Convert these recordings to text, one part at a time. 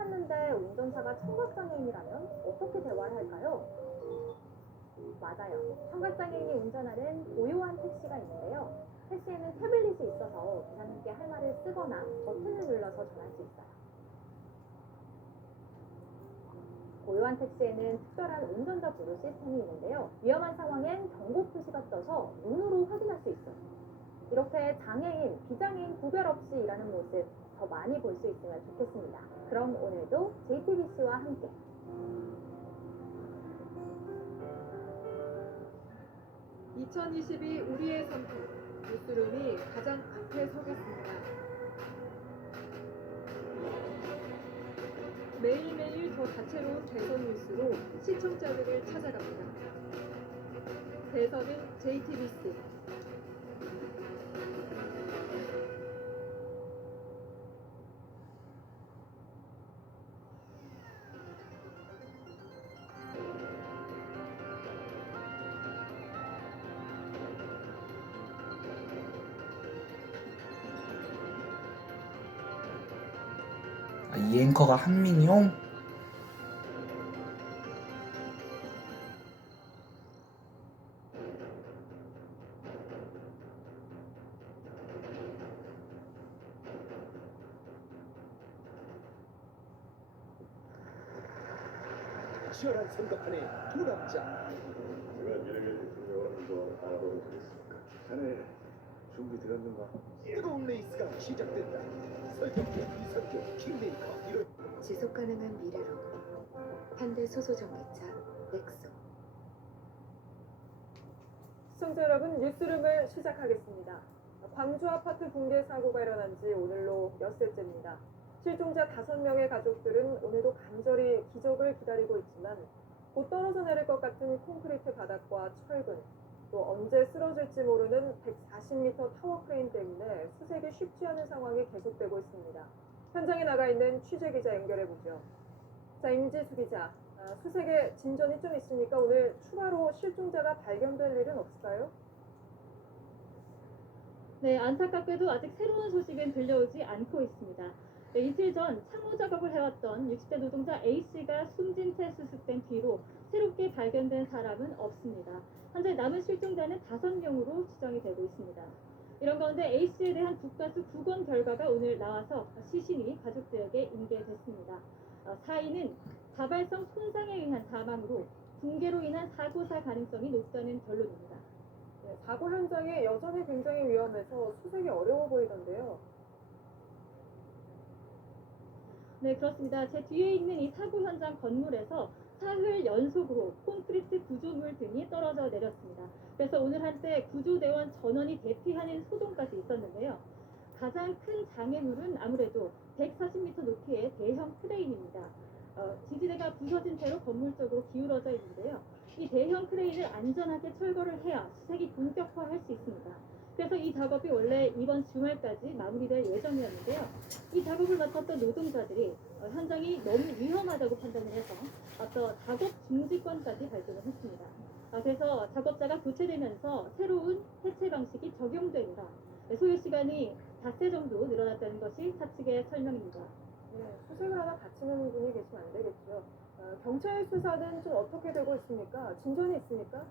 탔는데 운전자가 청각장애인이라면 어떻게 대화를 할까요? 맞아요. 청각장애인이 운전하는 고요한 택시가 있는데요. 택시에는 태블릿이 있어서 기사님께 할 말을 쓰거나 버튼을 눌러서 전할 수 있어요. 고요한 택시에는 특별한 운전자 보조 시스템이 있는데요. 위험한 상황엔 경고 표시가 떠서 눈으로 확인할 수 있어요. 이렇게 장애인, 비장애인 구별 없이 일하는 모습 더 많이 볼 수 있으면 좋겠습니다. 그럼 오늘도 JTBC와 함께 2022 우리의 선택 뉴스룸이 가장 앞에 서겠습니다. 매일매일 더 다채로운 대선 뉴스로 시청자들을 찾아갑니다. 대선은 JTBC. 이 앵커가 한민용? 치열한 선거판의 두 남자. 제가 미래의 대통령을 한번 알아보면 되겠습니까? 자네 준비되었는가? 뜨거운 레이스가 시작된다. 설경구, 이석규, 킹메이커 이런 지속 가능한 미래로 현대 소소 전기차 넥소. 시청자 여러분, 뉴스룸을 시작하겠습니다. 광주 아파트 붕괴 사고가 일어난 지 오늘로 엿새째입니다. 실종자 5명의 가족들은 오늘도 간절히 기적을 기다리고 있지만 곧 떨어져 내릴 것 같은 콘크리트 바닥과 철근, 또 언제 쓰러질지 모르는 140m 타워 크레인 때문에 수색이 쉽지 않은 상황이 계속되고 있습니다. 현장에 나가 있는 취재기자 연결해보죠. 자, 임지수 기자, 수색에 진전이 좀 있습니까? 오늘 추가로 실종자가 발견될 일은 없을까요? 네, 안타깝게도 아직 새로운 소식은 들려오지 않고 있습니다. 네, 이틀 전 창호 작업을 해왔던 60대 노동자 A씨가 숨진 채 수습된 뒤로 새롭게 발견된 사람은 없습니다. 현재 남은 실종자는 5명으로 추정이 되고 있습니다. 이런 가운데 A씨에 대한 국가수 부검 결과가 오늘 나와서 시신이 가족들에게 인계됐습니다. 사인은 자발성 손상에 의한 사망으로 붕괴로 인한 사고사 가능성이 높다는 결론입니다. 네, 사고 현장이 여전히 굉장히 위험해서 수색이 어려워 보이던데요. 네, 그렇습니다. 제 뒤에 있는 이 사고 현장 건물에서 사흘 연속으로 콘크리트 구조물 등이 떨어져 내렸습니다. 그래서 오늘 한때 구조대원 전원이 대피하는 소동까지 있었는데요. 가장 큰 장애물은 아무래도 140m 높이의 대형 크레인입니다. 지지대가 부서진 채로 건물 쪽으로 기울어져 있는데요. 이 대형 크레인을 안전하게 철거를 해야 수색이 본격화할 수 있습니다. 그래서 이 작업이 원래 이번 주말까지 마무리될 예정이었는데요. 이 작업을 맡았던 노동자들이 현장이 너무 위험하다고 판단을 해서 앞서 작업 중지권까지 발동을 했습니다. 그래서 작업자가 교체되면서 새로운 해체 방식이 적용되니까 소요 시간이 닷새 정도 늘어났다는 것이 사측의 설명입니다. 네, 수색을 하다 다치는 분이 계시면 안 되겠죠. 경찰 수사는 좀 어떻게 되고 있습니까? 진전이 있습니까?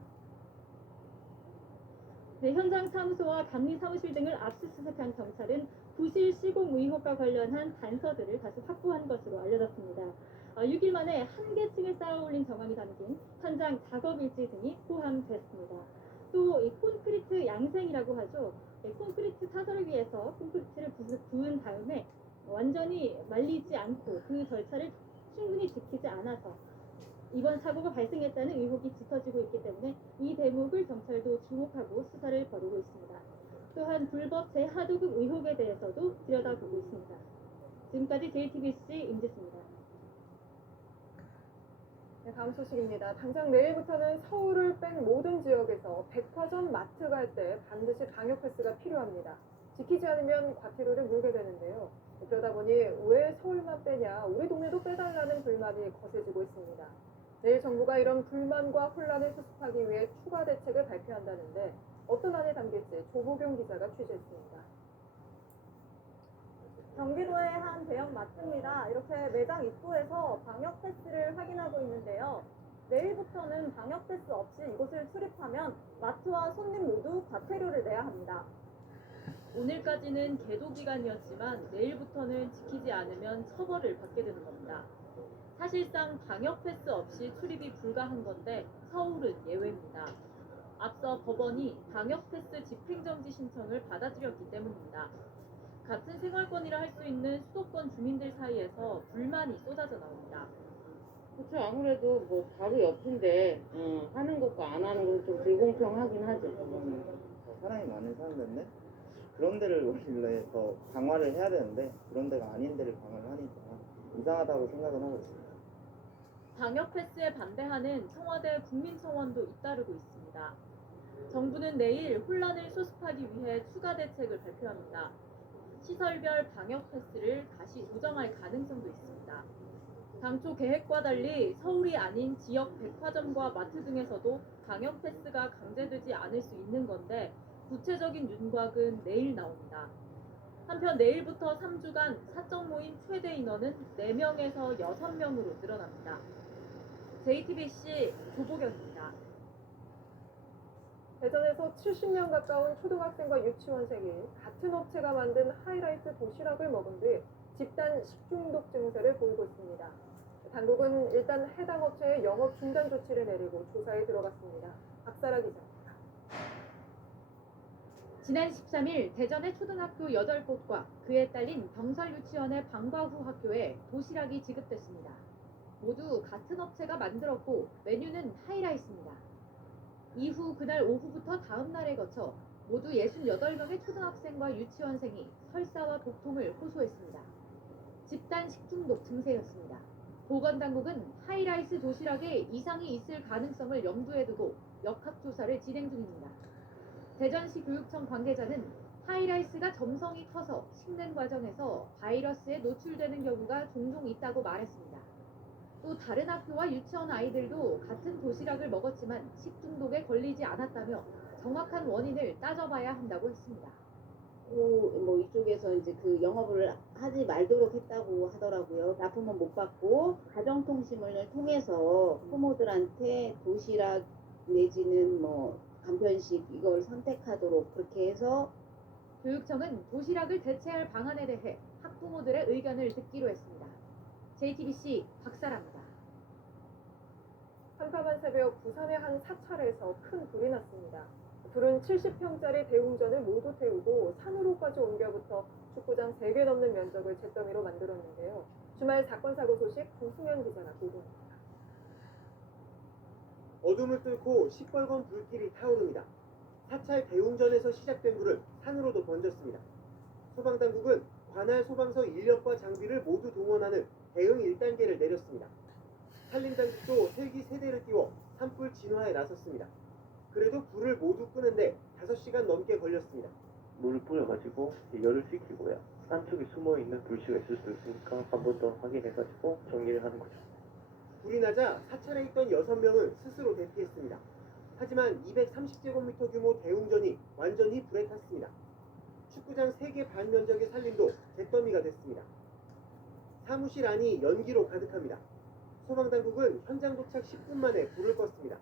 네, 현장 사무소와 감리 사무실 등을 압수수색한 경찰은 부실 시공 의혹과 관련한 단서들을 다시 확보한 것으로 알려졌습니다. 6일 만에 한 개층을 쌓아 올린 정황이 담긴 현장 작업 일지 등이 포함됐습니다. 또 이 콘크리트 양생이라고 하죠. 콘크리트 사설을 위해서 콘크리트를 부은 다음에 완전히 말리지 않고 그 절차를 충분히 지키지 않아서 이번 사고가 발생했다는 의혹이 짙어지고 있기 때문에 이 대목을 경찰도 주목하고 수사를 벌이고 있습니다. 또한 불법 재하도급 의혹에 대해서도 들여다보고 있습니다. 지금까지 JTBC 임지수입니다. 네, 다음 소식입니다. 당장 내일부터는 서울을 뺀 모든 지역에서 백화점, 마트 갈 때 반드시 방역 패스가 필요합니다. 지키지 않으면 과태료를 물게 되는데요. 그러다 보니 왜 서울만 빼냐, 우리 동네도 빼달라는 불만이 거세지고 있습니다. 내일 정부가 이런 불만과 혼란을 수습하기 위해 추가 대책을 발표한다는데 어떤 안에 담길지 조보경 기자가 취재했습니다. 경기도의 한 대형 마트입니다. 이렇게 매장 입구에서 방역 패스를 확인하고 있는데요. 내일부터는 방역 패스 없이 이곳을 출입하면 마트와 손님 모두 과태료를 내야 합니다. 오늘까지는 계도 기간이었지만 내일부터는 지키지 않으면 처벌을 받게 되는 겁니다. 사실상 방역 패스 없이 출입이 불가한 건데 서울은 예외입니다. 앞서 법원이 방역 패스 집행정지 신청을 받아들였기 때문입니다. 같은 생활권이라 할 수 있는 수도권 주민들 사이에서 불만이 쏟아져 나옵니다. 그렇죠. 아무래도 뭐 바로 옆인데 하는 것과 안 하는 것은 좀 불공평하긴 하죠. 사람이 많은 사람들인데 그런 데를 원래 더 강화를 해야 되는데 그런 데가 아닌 데를 강화를 하니까 이상하다고 생각은 하고 있습니다. 방역 패스에 반대하는 청와대 국민청원도 잇따르고 있습니다. 정부는 내일 혼란을 수습하기 위해 추가 대책을 발표합니다. 시설별 방역 패스를 다시 조정할 가능성도 있습니다. 당초 계획과 달리 서울이 아닌 지역 백화점과 마트 등에서도 방역 패스가 강제되지 않을 수 있는 건데 구체적인 윤곽은 내일 나옵니다. 한편 내일부터 3주간 사적 모임 최대 인원은 4명에서 6명으로 늘어납니다. JTBC 조보경입니다. 대전에서 70년 가까운 초등학생과 유치원생이 같은 업체가 만든 하이라이트 도시락을 먹은 뒤 집단 식중독 증세를 보이고 있습니다. 당국은 일단 해당 업체에 영업 중단 조치를 내리고 조사에 들어갔습니다. 박사라 기자입니다. 지난 13일 대전의 초등학교 8곳과 그에 딸린 병설 유치원의 방과 후 학교에 도시락이 지급됐습니다. 모두 같은 업체가 만들었고 메뉴는 하이라이스입니다. 이후 그날 오후부터 다음 날에 거쳐 모두 68명의 초등학생과 유치원생이 설사와 복통을 호소했습니다. 집단 식중독 증세였습니다. 보건당국은 하이라이스 도시락에 이상이 있을 가능성을 염두에 두고 역학조사를 진행 중입니다. 대전시 교육청 관계자는 하이라이스가 점성이 커서 식는 과정에서 바이러스에 노출되는 경우가 종종 있다고 말했습니다. 또 다른 학교와 유치원 아이들도 같은 도시락을 먹었지만 식중독에 걸리지 않았다며 정확한 원인을 따져봐야 한다고 했습니다. 뭐 이쪽에서 이제 그 영업을 하지 말도록 했다고 하더라고요. 납품은 못 받고 가정통신문을 통해서 부모들한테 도시락 내지는 뭐 간편식 이걸 선택하도록 그렇게 해서 교육청은 도시락을 대체할 방안에 대해 학부모들의 의견을 듣기로 했습니다. JTBC 박사라입니다. 한파반 새벽 부산의 한 사찰에서 큰 불이 났습니다. 불은 70평짜리 대웅전을 모두 태우고 산으로까지 옮겨부터 축구장 3개 넘는 면적을 잿더미로 만들었는데요. 주말 사건 사고 소식 김승현 기자가 보도합니다. 어둠을 뚫고 시뻘건 불길이 타오릅니다. 사찰 대웅전에서 시작된 불은 산으로도 번졌습니다. 소방당국은 관할 소방서 인력과 장비를 모두 동원하는 대응 1단계를 내렸습니다. 산림당국도 헬기 3대를 띄워 산불 진화에 나섰습니다. 그래도 불을 모두 끄는데 5시간 넘게 걸렸습니다. 물을 뿌려가지고 열을 식히고요. 안쪽에 숨어있는 불씨가 있을 수도 있으니까 한 번 더 확인해가지고 정리를 하는 거죠. 불이 나자 사찰에 있던 6명은 스스로 대피했습니다. 하지만 230제곱미터 규모 대웅전이 완전히 불에 탔습니다. 축구장 3개 반 면적의 산림도 잿더미가 됐습니다. 사무실 안이 연기로 가득합니다. 소방당국은 현장 도착 10분 만에 불을 껐습니다.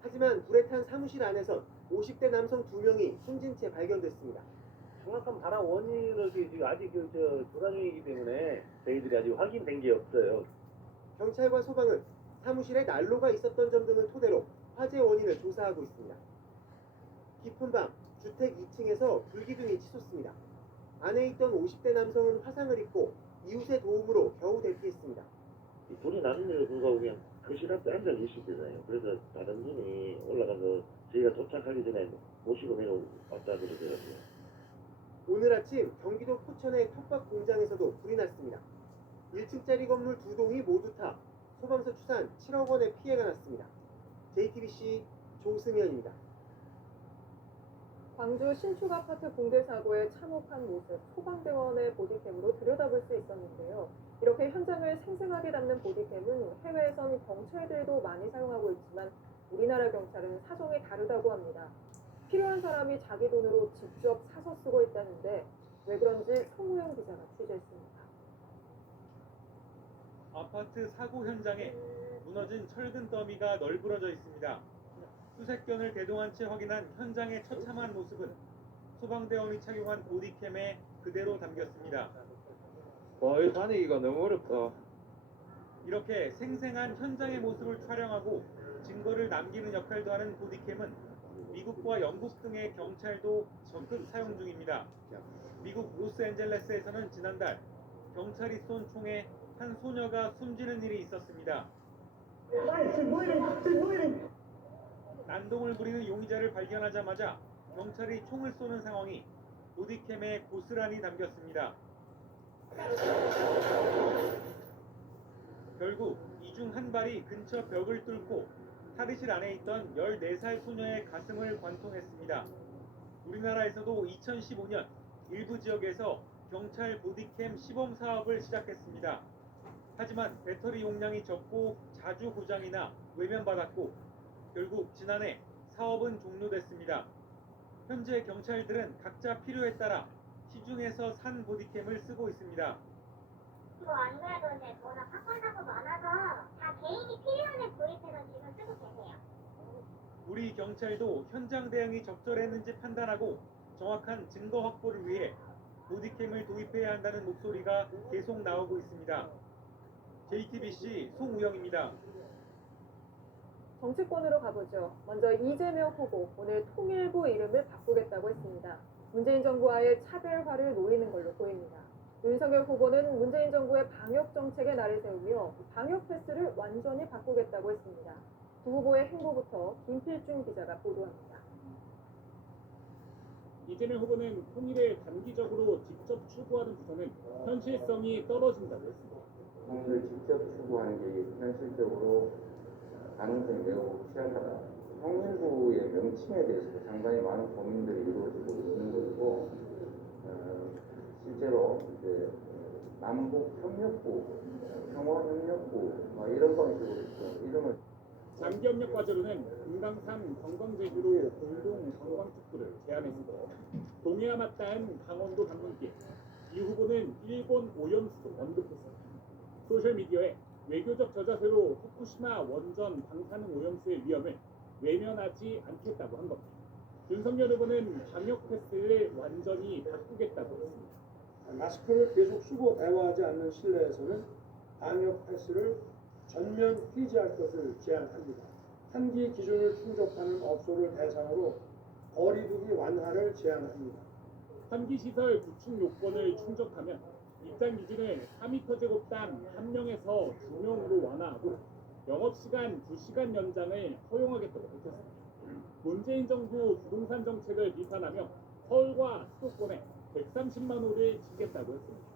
하지만 불에 탄 사무실 안에선 50대 남성 2명이 숨진 채 발견됐습니다. 정확한 발화 원인을 지금 아직 조사 중이기 때문에 저희들이 아직 확인된 게 없어요. 경찰과 소방은 사무실에 난로가 있었던 점 등을 토대로 화재 원인을 조사하고 있습니다. 깊은 밤 주택 2층에서 불기둥이 치솟습니다. 안에 있던 50대 남성은 화상을 입고 이웃의 도움으로 겨우 대피했습니다. 불이 나는데도 불구하고 그냥 도시락도 앉아 계시잖아요. 그래서 다른 분이 올라가서 저희가 도착하기 전에 모시고 내려왔다 그러더라고요. 오늘 아침 경기도 포천의 톱밥 공장에서도 불이 났습니다. 1층짜리 건물 2동이 모두 타 소방서 추산 7억 원의 피해가 났습니다. JTBC 조승현입니다. 광주 신축 아파트 붕괴 사고의 참혹한 모습 소방대원의 보디캠으로 들여다볼 수 있었는데요. 이렇게 현장을 생생하게 담는 보디캠은 해외에선 경찰들도 많이 사용하고 있지만 우리나라 경찰은 사정이 다르다고 합니다. 필요한 사람이 자기 돈으로 직접 사서 쓰고 있다는데 왜 그런지 송우영 기자가 취재했습니다. 아파트 사고 현장에 무너진 철근 더미가 널브러져 있습니다. 수색견을 대동한 채 확인한 현장의 처참한 모습은 소방대원이 착용한 보디캠에 그대로 담겼습니다. 이 다니기가 너무 어렵다. 이렇게 생생한 현장의 모습을 촬영하고 증거를 남기는 역할도 하는 보디캠은 미국과 영국 등의 경찰도 적극 사용 중입니다. 미국 로스앤젤레스에서는 지난달 경찰이 쏜 총에 한 소녀가 숨지는 일이 있었습니다. 난동을 부리는 용의자를 발견하자마자 경찰이 총을 쏘는 상황이 보디캠에 고스란히 담겼습니다. 결국 이 중 한 발이 근처 벽을 뚫고 탈의실 안에 있던 14살 소녀의 가슴을 관통했습니다. 우리나라에서도 2015년 일부 지역에서 경찰 보디캠 시범 사업을 시작했습니다. 하지만 배터리 용량이 적고 자주 고장이나 외면받았고 결국 지난해 사업은 종료됐습니다. 현재 경찰들은 각자 필요에 따라 시중에서 산 보디캠을 쓰고 있습니다. 안 그래도 이제 워낙 사건 사고 많아서 다 개인이 필요한 애 구입해서 지금 쓰고 계세요. 우리 경찰도 현장 대응이 적절했는지 판단하고 정확한 증거 확보를 위해 보디캠을 도입해야 한다는 목소리가 계속 나오고 있습니다. JTBC 송우영입니다. 정치권으로 가보죠. 먼저 이재명 후보 오늘 통일부 이름을 바꾸겠다고 했습니다. 문재인 정부와의 차별화를 노리는 걸로 보입니다. 윤석열 후보는 문재인 정부의 방역 정책에 날을 세우며 방역 패스를 완전히 바꾸겠다고 했습니다. 두 후보의 행보부터 김필중 기자가 보도합니다. 이재명 후보는 통일을 단기적으로 직접 추구하는 부분은 현실성이 떨어진다고 했습니다. 통일을 직접 추구하는 게 현실적으로 가능성이 매우 취약하다. 통일부의 명칭에 대해서 상당히 많은 고민들이 이루어지고 있는 것이고 실제로 이제 남북 협력부, 평화협력부 이런 방식으로 이름을 장기협력 과제로는 금강산 관광제주로 공동 관광특구를 제안했습니다. 동해와 맞닿은 강원도 방문길, 이 후보는 일본 오염수도 언급했습니다. 소셜미디어에 외교적 저자세로 후쿠시마 원전 방사능 오염수의 위험을 외면하지 않겠다고 한 겁니다. 윤석열 후보는 방역 패스를 완전히 바꾸겠다고 했습니다. 마스크를 계속 쓰고 대화하지 않는 실내에서는 방역 패스를 전면 폐지할 것을 제안합니다. 한기 기준을 충족하는 업소를 대상으로 거리두기 완화를 제안합니다. 한기 시설 구축 요건을 충족하면 입장 기준을 4m/제곱당 1명에서 2명으로 완화하고 영업시간 2시간 연장을 허용하겠다고 밝혔습니다. 문재인 정부 부동산 정책을 비판하며 서울과 수도권에 130만 호를 짓겠다고 했습니다.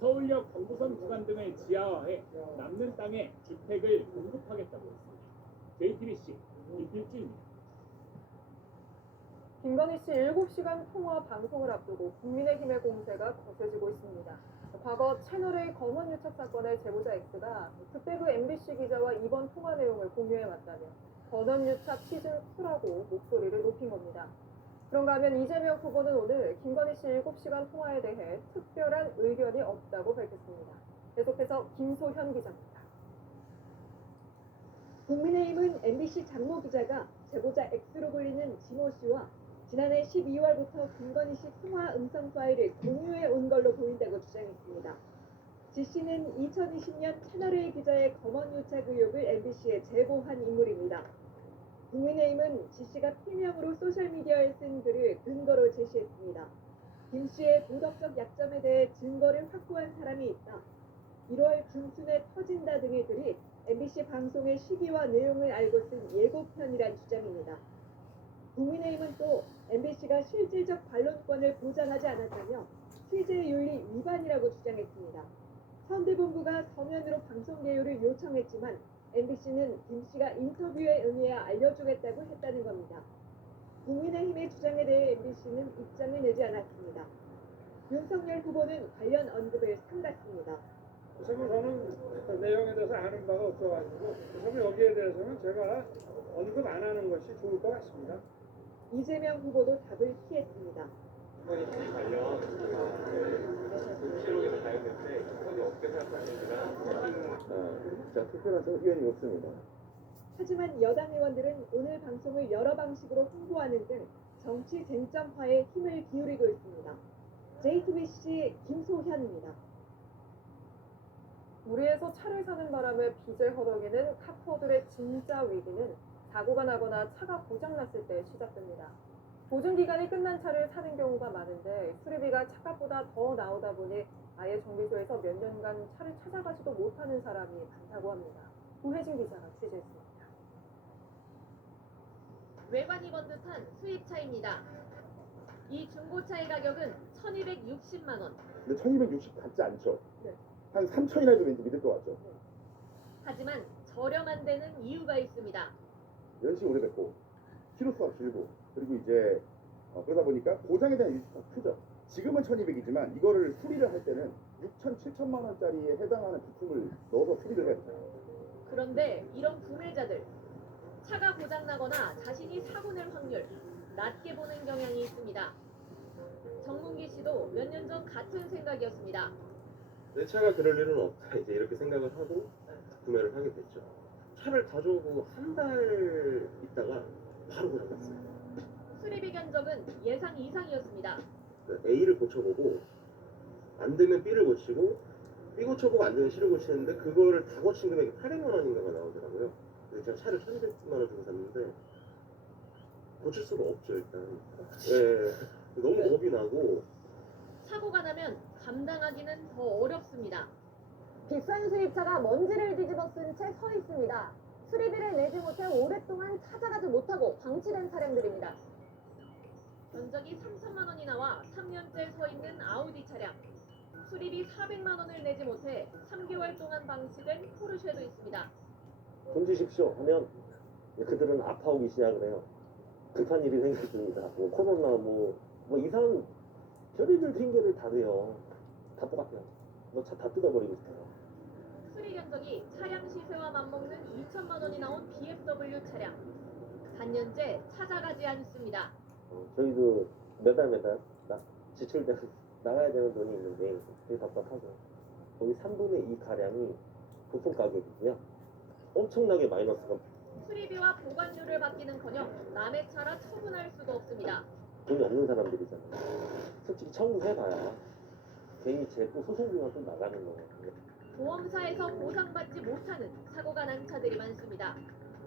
서울역 경부선 구간 등을 지하화해 남는 땅에 주택을 공급하겠다고 했습니다. JTBC 김필주입니다. 김건희 씨 7시간 통화 방송을 앞두고 국민의힘의 공세가 거세지고 있습니다. 과거 채널A 검언 유착 사건의 제보자 X가 그때 MBC 기자와 이번 통화 내용을 공유해왔다며 검언 유착 시즌2라고 목소리를 높인 겁니다. 그런가 하면 이재명 후보는 오늘 김건희 씨 7시간 통화에 대해 특별한 의견이 없다고 밝혔습니다. 계속해서 김소현 기자입니다. 국민의힘은 MBC 장모 기자가 제보자 X로 불리는 지모 씨와 지난해 12월부터 김건희 씨 통화 음성 파일을 공유해 온 걸로 보인다고 주장했습니다. 지 씨는 2020년 채널A 기자의 검언 유착 의혹을 MBC에 제보한 인물입니다. 국민의힘은 지 씨가 필명으로 소셜미디어에 쓴 글을 근거로 제시했습니다. 김 씨의 도덕적 약점에 대해 증거를 확보한 사람이 있다. 1월 중순에 터진다 등의 글이 MBC 방송의 시기와 내용을 알고 쓴 예고편이란 주장입니다. 국민의힘은 또 MBC가 실질적 반론권을 보장하지 않았다며 취재윤리 위반이라고 주장했습니다. 선대본부가 서면으로 방송 개요를 요청했지만 MBC는 김 씨가 인터뷰에 응해야 알려주겠다고 했다는 겁니다. 국민의힘의 주장에 대해 MBC는 입장을 내지 않았습니다. 윤석열 후보는 관련 언급을 삼갔습니다. 우선 저는 내용에 대해서 아는 바가 없어가지고 우선 여기에 대해서는 제가 언급 안 하는 것이 좋을 것 같습니다. 이재명 후보도 답을 피했습니다. 사건이 관련 녹취록에서 발견됐는데 사건이 어떻게 생각하시는지가 자, 특별한 의견이 없습니다. 하지만 여당 의원들은 오늘 방송을 여러 방식으로 홍보하는 등 정치 쟁점화에 힘을 기울이고 있습니다. JTBC 김소현입니다. 무리해서 차를 사는 바람에 빚을 허덕이는 카푸어들의 진짜 위기는 사고가 나거나 차가 고장났을 때 시작됩니다. 보증기간이 끝난 차를 사는 경우가 많은데 수리비가 차값보다 더 나오다 보니 아예 정비소에서 몇 년간 차를 찾아가지도 못하는 사람이 많다고 합니다. 고혜진 기자가 취재했습니다. 외관이 번듯한 수입차입니다. 이 중고차의 가격은 1,260만 원. 근데 1260 같지 않죠? 네. 한 3천이나 해도 왠지 믿을 것 같죠? 하지만 저렴한 데는 이유가 있습니다. 연식이 오래됐고 키로수가 길고 그리고 이제 그러다 보니까 고장에 대한 리스크가 크죠. 지금은 1200이지만 이거를 수리를 할 때는 6천, 7천만 원짜리에 해당하는 부품을 넣어서 수리를 해야 돼요. 그런데 이런 구매자들, 차가 고장나거나 자신이 사고 낼 확률 낮게 보는 경향이 있습니다. 정문기 씨도 몇 년 전 같은 생각이었습니다. 내 차가 그럴 일은 없다 이제 이렇게 생각을 하고 구매를 하게 됐죠. 차를 가져오고 한 달 있다가 바로 고장났어요. 수리비 견적은 예상 이상이었습니다. A를 고쳐보고 안 되면 B를 고치고 B 고쳐보고 안 되면 C를 고치는데 그거를 다 고친 금액이 800만 원인가가 나오더라고요. 그래서 제가 차를 1,200만 원 주고 샀는데 고칠 수가 없죠 일단. 예, 너무 겁이 나고 사고가 나면 감당하기는 더 어렵습니다. 비싼 수입차가 먼지를 뒤집어 쓴 채 서 있습니다. 수리비를 내지 못해 오랫동안 찾아가지 못하고 방치된 차량들입니다. 견적이 3천만 원이 나와 3년째 서 있는 아우디 차량. 수리비 400만 원을 내지 못해 3개월 동안 방치된 포르쉐도 있습니다. 돈 주십시오 하면 그들은 아파오기 시작을 해요. 급한 일이 생겼습니다. 뭐 코로나 뭐 이상한 별의별 핑계를 다 대요. 다 똑같아요. 너 차 다 뜯어버리고 싶어요. 수리 견적이 차량 시세와 맞먹는 2천만 원이 나온 BMW 차량. 반년째 찾아가지 않습니다. 저희도 매달 지출 때는 나가야 되는 돈이 있는데 되게 답답하죠. 거의 3분의 2 가량이 부품 가격이고요. 엄청나게 마이너스가. 수리비와 보관료를 받기는커녕 남의 차라 처분할 수도 없습니다. 돈이 없는 사람들이잖아요. 솔직히 청구해봐야 괜히 제 또 소송비만 또 나가는 거거든요. 보험사에서 보상받지 못하는 사고가 난 차들이 많습니다.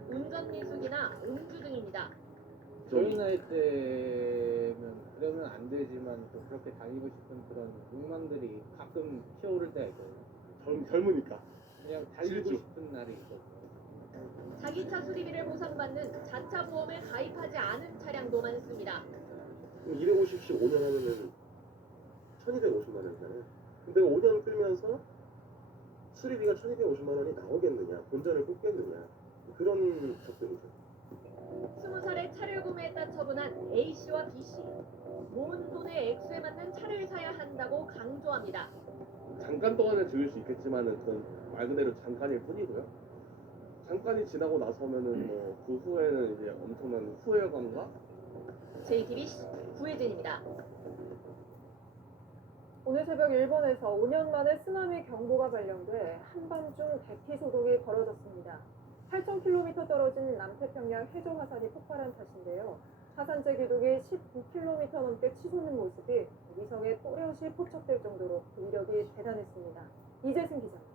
운전 미숙이나 음주 등입니다. 저희 나이 때면 그러면 안 되지만 또 그렇게 다니고 싶은 그런 욕망들이 가끔 피어오를 때가 있거든요. 젊으니까. 그냥 달리고 질주. 싶은 날이 있거든요. 자기 차 수리비를 보상받는 자차 보험에 가입하지 않은 차량도 많습니다. 250씩 5년 하면은 1,250만 원이잖아요. 근데 5년 끌면서 수리비가 1,250만 원이 나오겠느냐, 본전을 뽑겠느냐 그런 접근이죠. 20살에 차를 구매했다 처분한 A씨와 B씨. 모은 돈의 액수에 맞는 차를 사야 한다고 강조합니다. 잠깐 동안은 즐길 수 있겠지만은 그건 말 그대로 잠깐일 뿐이고요. 잠깐이 지나고 나서면은 뭐 그 후에는 이제 엄청난 후회감과 JTBC 구혜진입니다. 오늘 새벽 일본에서 5년 만에 쓰나미 경보가 발령돼 한밤중 대피 소동이 벌어졌습니다. 8,000km 떨어진 남태평양 해저 화산이 폭발한 탓인데요. 화산재 기둥이 19km 넘게 치솟는 모습이 위성에 또렷이 포착될 정도로 위력이 대단했습니다. 이재승 기자입니다.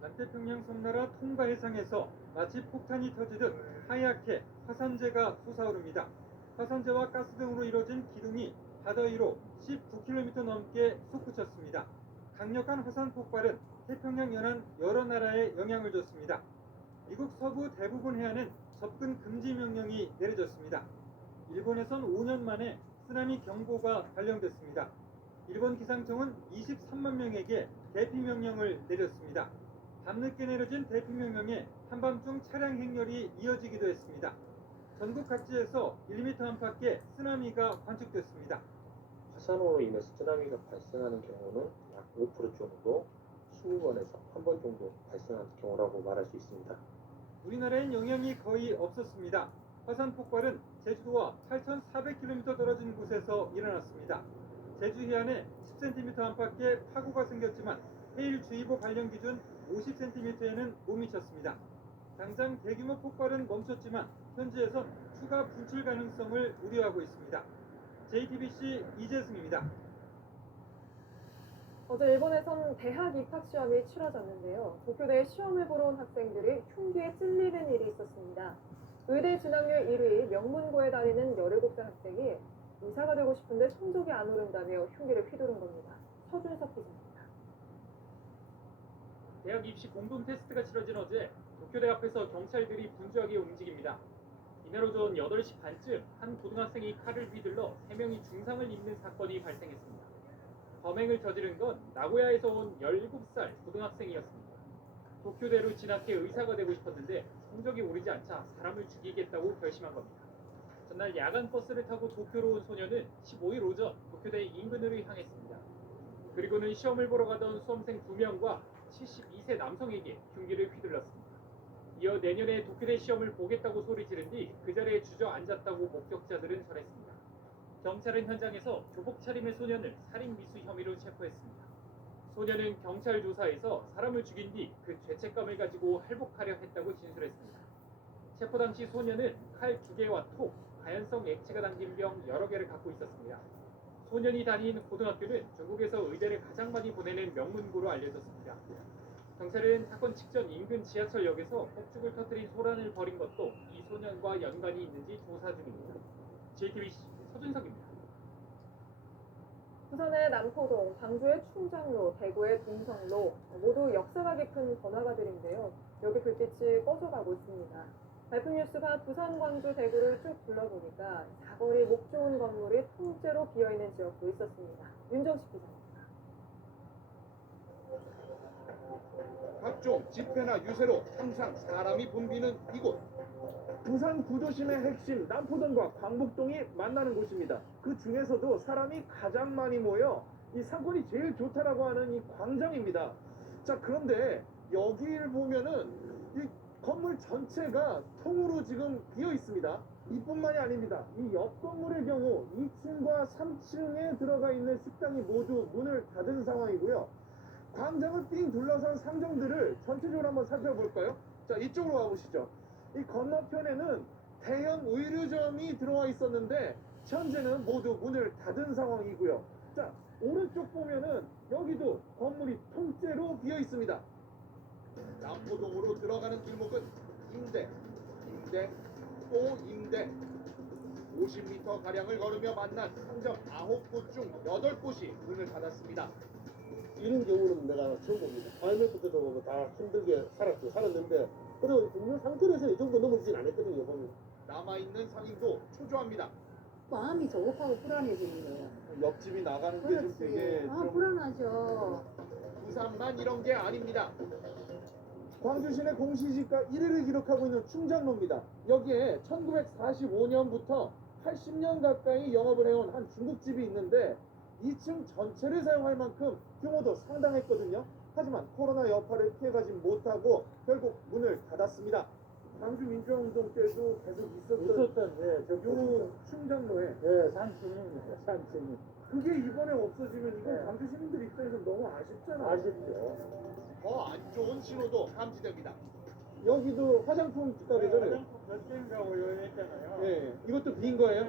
남태평양 섬나라 통가 해상에서 마치 폭탄이 터지듯 하얗게 화산재가 솟아오릅니다. 화산재와 가스 등으로 이루어진 기둥이 바다 위로 19km 넘게 솟구쳤습니다. 강력한 화산 폭발은 태평양 연안 여러 나라에 영향을 줬습니다. 미국 서부 대부분 해안은 접근 금지 명령이 내려졌습니다. 일본에선 5년 만에 쓰나미 경보가 발령됐습니다. 일본 기상청은 23만 명에게 대피 명령을 내렸습니다. 밤늦게 내려진 대피 명령에 한밤중 차량 행렬이 이어지기도 했습니다. 전국 각지에서 1m 안팎의 쓰나미가 관측됐습니다. 화산으로 인해서 쓰나미가 발생하는 경우는 약 5% 정도 20번에서 한 번 정도 발생하는 경우라고 말할 수 있습니다. 우리나라엔 영향이 거의 없었습니다. 화산 폭발은 제주도와 8,400km 떨어진 곳에서 일어났습니다. 제주 해안에 10cm 안팎의 파고가 생겼지만 해일주의보 발령 기준 50cm에는 못 미쳤습니다. 당장 대규모 폭발은 멈췄지만 현지에선 추가 분출 가능성을 우려하고 있습니다. JTBC 이재승입니다. 어제 일본에선 대학 입학 시험이 치러졌는데요. 도쿄대에 시험을 보러 온 학생들이 흉기에 찔리는 일이 있었습니다. 의대 진학률 1위 명문고에 다니는 17살 학생이 의사가 되고 싶은데 성적이 안 오른다며 흉기를 휘두른 겁니다. 서준석 기자입니다. 대학 입시 공동 테스트가 치러진 어제 도쿄대 앞에서 경찰들이 분주하게 움직입니다. 이날 오전 8시 반쯤 한 고등학생이 칼을 휘둘러 3명이 중상을 입는 사건이 발생했습니다. 범행을 저지른 건 나고야에서 온 17살 고등학생이었습니다. 도쿄대로 진학해 의사가 되고 싶었는데 성적이 오르지 않자 사람을 죽이겠다고 결심한 겁니다. 전날 야간 버스를 타고 도쿄로 온 소녀는 15일 오전 도쿄대 인근으로 향했습니다. 그리고는 시험을 보러 가던 수험생 2명과 72세 남성에게 흉기를 휘둘렀습니다. 이어 내년에 도쿄대 시험을 보겠다고 소리 지른 뒤 그 자리에 주저앉았다고 목격자들은 전했습니다. 경찰은 현장에서 교복 차림의 소년을 살인 미수 혐의로 체포했습니다. 소년은 경찰 조사에서 사람을 죽인 뒤 그 죄책감을 가지고 할복하려 했다고 진술했습니다. 체포 당시 소년은 칼 2개와 톱, 가연성 액체가 담긴 병 여러 개를 갖고 있었습니다. 소년이 다닌 고등학교는 전국에서 의대를 가장 많이 보내는 명문고로 알려졌습니다. 경찰은 사건 직전 인근 지하철역에서 폭죽을 터뜨린 소란을 벌인 것도 이 소년과 연관이 있는지 조사 중입니다. JTBC 서준석입니다. 부산의 남포동, 광주의 충장로, 대구의 동성로 모두 역사가 깊은 번화가들인데요. 여기 불빛이 꺼져가고 있습니다. 발품 뉴스가 부산, 광주, 대구를 쭉 둘러보니까 사거리 목 좋은 건물이 통째로 비어있는 지역도 있었습니다. 윤정식 기자입니다. 각종 집회나 유세로 항상 사람이 붐비는 이곳. 부산 구도심의 핵심 남포동과 광복동이 만나는 곳입니다. 그 중에서도 사람이 가장 많이 모여 이 상권이 제일 좋다라고 하는 이 광장입니다. 자, 그런데 여기를 보면은 이 건물 전체가 통으로 지금 비어 있습니다. 이뿐만이 아닙니다. 이 옆 건물의 경우 2층과 3층에 들어가 있는 식당이 모두 문을 닫은 상황이고요. 광장을 삥 둘러싼 상점들을 전체적으로 한번 살펴볼까요? 자, 이쪽으로 와보시죠. 이 건너편에는 대형 의류점이 들어와 있었는데 현재는 모두 문을 닫은 상황이고요. 자, 오른쪽 보면은 여기도 건물이 통째로 비어 있습니다. 남포동으로 들어가는 길목은 임대, 또 임대. 50m 가량을 걸으며 만난 상점 9곳 중 8곳이 문을 닫았습니다. 이런 경우는 내가 처음 봅니다. 발매부터도 다 힘들게 살았는데 그리고 있는 상태에서 이 정도 넘어지진 않았거든요. 보면. 남아있는 상인도 초조합니다. 마음이 조급하고 불안해지네요. 옆집이 나가는 게 좀 그렇지. 되게 아, 불안하죠. 부산만 이런 게 아닙니다. 광주 시내 공시지가 1위를 기록하고 있는 충장로입니다. 여기에 1945년부터 80년 가까이 영업을 해온 한 중국집이 있는데 2층 전체를 사용할 만큼 규모도 상당했거든요. 하지만 코로나 여파를 피해가지 못하고 결국 문을 닫았습니다. 광주 민주화운동 때도 계속 있었던 요 충장로에 산층입니다. 산층이. 그게 이번에 없어지면 이건 광주 시민들 입장에서 너무 아쉽잖아요. 아쉽죠. 더 안 좋은 신호도 감지됩니다. 여기도 화장품 가게잖아요. 화장품 결정가고 했잖아요. 예, 이것도 빈 거예요?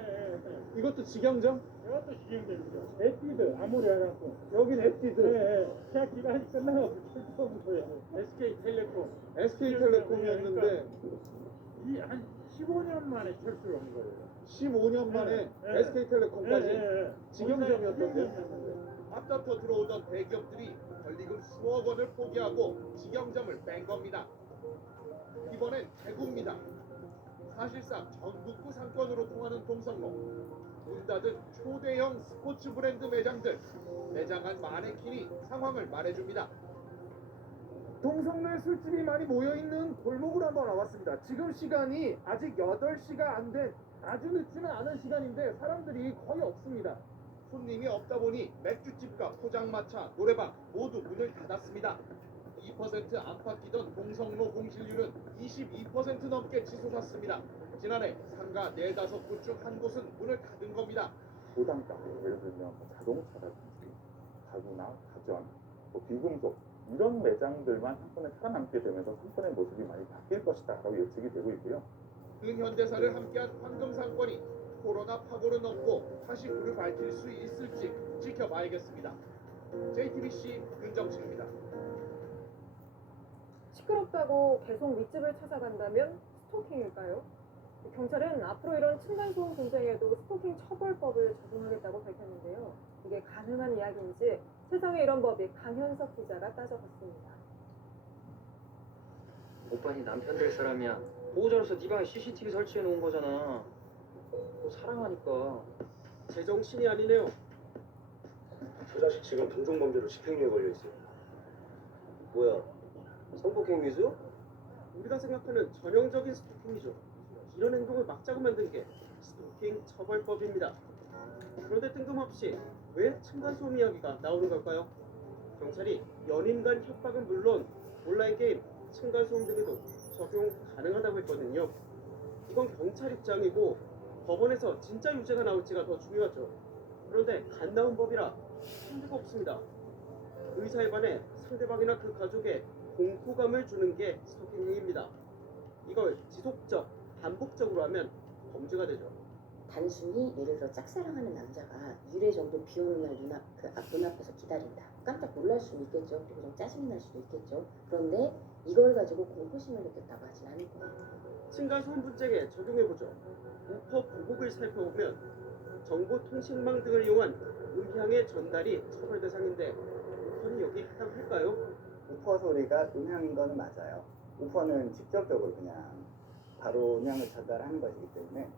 이것도 직영점? 이것도 직영점이죠. 에뛰드 아무리 화장품. 여긴 에뛰드. 예. 시작 기간이 끝나고 처음부터 SK텔레콤. SK텔레콤이었는데 이 한 15년 만에 철수를 한 거예요. 15년 만에 SK텔레콤까지 직영점이었던데. 앞다퉈 들어오던 대기업들이 권리금 수억 원을 포기하고 직영점을 뺀 겁니다. 이번엔 대구입니다. 사실상 전국구 상권으로 통하는 동성로. 문 닫은 초대형 스포츠 브랜드 매장들. 매장 안 마네킹이 상황을 말해줍니다. 동성로에 술집이 많이 모여있는 골목으로 한번 와봤습니다. 지금 시간이 아직 8시가 안 된 아주 늦지는 않은 시간인데 사람들이 거의 없습니다. 손님이 없다 보니 맥주집과 포장마차, 노래방 모두 문을 닫았습니다. 2% 안팎이던 동성로 공실률은 22% 넘게 치솟았습니다. 지난해 상가 4-5곳 중 한 곳은 문을 닫은 겁니다. 고단가, 예를 들면 뭐 자동차라든지 가구나 가전, 뭐 비금속 이런 매장들만 상권에 살아남게 되면서 상권의 모습이 많이 바뀔 것이다라고 예측이 되고 있고요. 근현대사를 함께한 황금상권이 코로나 파고를 넘고 다시 불을 밝힐 수 있을지 지켜봐야겠습니다. JTBC 윤정식입니다. 시끄럽다고 계속 윗집을 찾아간다면 스토킹일까요? 경찰은 앞으로 이런 층간소음 분쟁에도 스토킹 처벌법을 적용하겠다고 밝혔는데요. 이게 가능한 이야기인지 세상에 이런 법이 강현석 기자가 따져봤습니다. 오빠 네 남편 될 사람이야. 보호자로서 네 방에 CCTV 설치해 놓은 거잖아. 너 사랑하니까. 제정신이 아니네요. 저 자식 지금 동종범죄로 집행유예 걸려 있어요. 뭐야? 성폭행 위주? 우리가 생각하는 전형적인 스토킹이죠. 이런 행동을 막자고 만든 게 스토킹 처벌법입니다. 그런데 뜬금없이 왜 층간소음 이야기가 나오는 걸까요? 경찰이 연인 간 협박은 물론 온라인 게임, 층간소음 등에도 적용 가능하다고 했거든요. 이건 경찰 입장이고 법원에서 진짜 유죄가 나올지가 더 중요하죠. 그런데 갓 나온 법이라 한계가 없습니다. 의사에 반해 상대방이나 그 가족에 공포감을 주는 게 스토킹 행위입니다. 이걸 지속적, 반복적으로 하면 범죄가 되죠. 단순히 예를 들어 짝사랑하는 남자가 1회 정도 비 오는 날 문 앞에서 기다린다. 깜짝 놀랄 수는 있겠죠. 그리고 좀 짜증이 날 수도 있겠죠. 그런데 이걸 가지고 공포심을 느꼈다고 하진 않을 거예요. 층간소음 분쟁에 적용해보죠. 우퍼 보복을 살펴보면 정보통신망 등을 이용한 음향의 전달이 처벌 대상인데 우퍼는 여기 해당할까요? 우퍼 소리가 음향인 건 맞아요. 우퍼는 직접적으로 그냥 바로 음향을 전달하는 것이기 때문에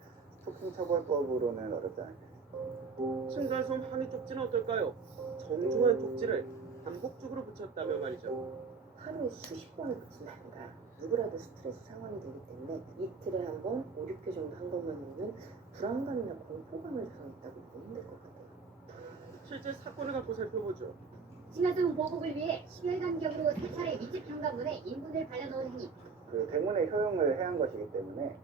스토킹 처벌법으로는 어렵지 않아요. 층간소음 항의 쪽지는 어떨까요? 정중한 쪽지를 반복적으로 붙였다면 말이죠. 하루에 수십 번을 붙인다든가 누구라도 스트레스 상황이 되기 때문에 이틀에 한 번, 5, 6회 정도 한 것만으로는 불안감이나 공포감을 조성했다고 보면 힘들 것 같아요. 실제 사건을 갖고 살펴보죠. 층간소음 보복을 위해 10여 간격으로 3차례 윗집 현관문에 인분을 발라놓은 행위. 그 대문의 효용을 해한 것이기 때문에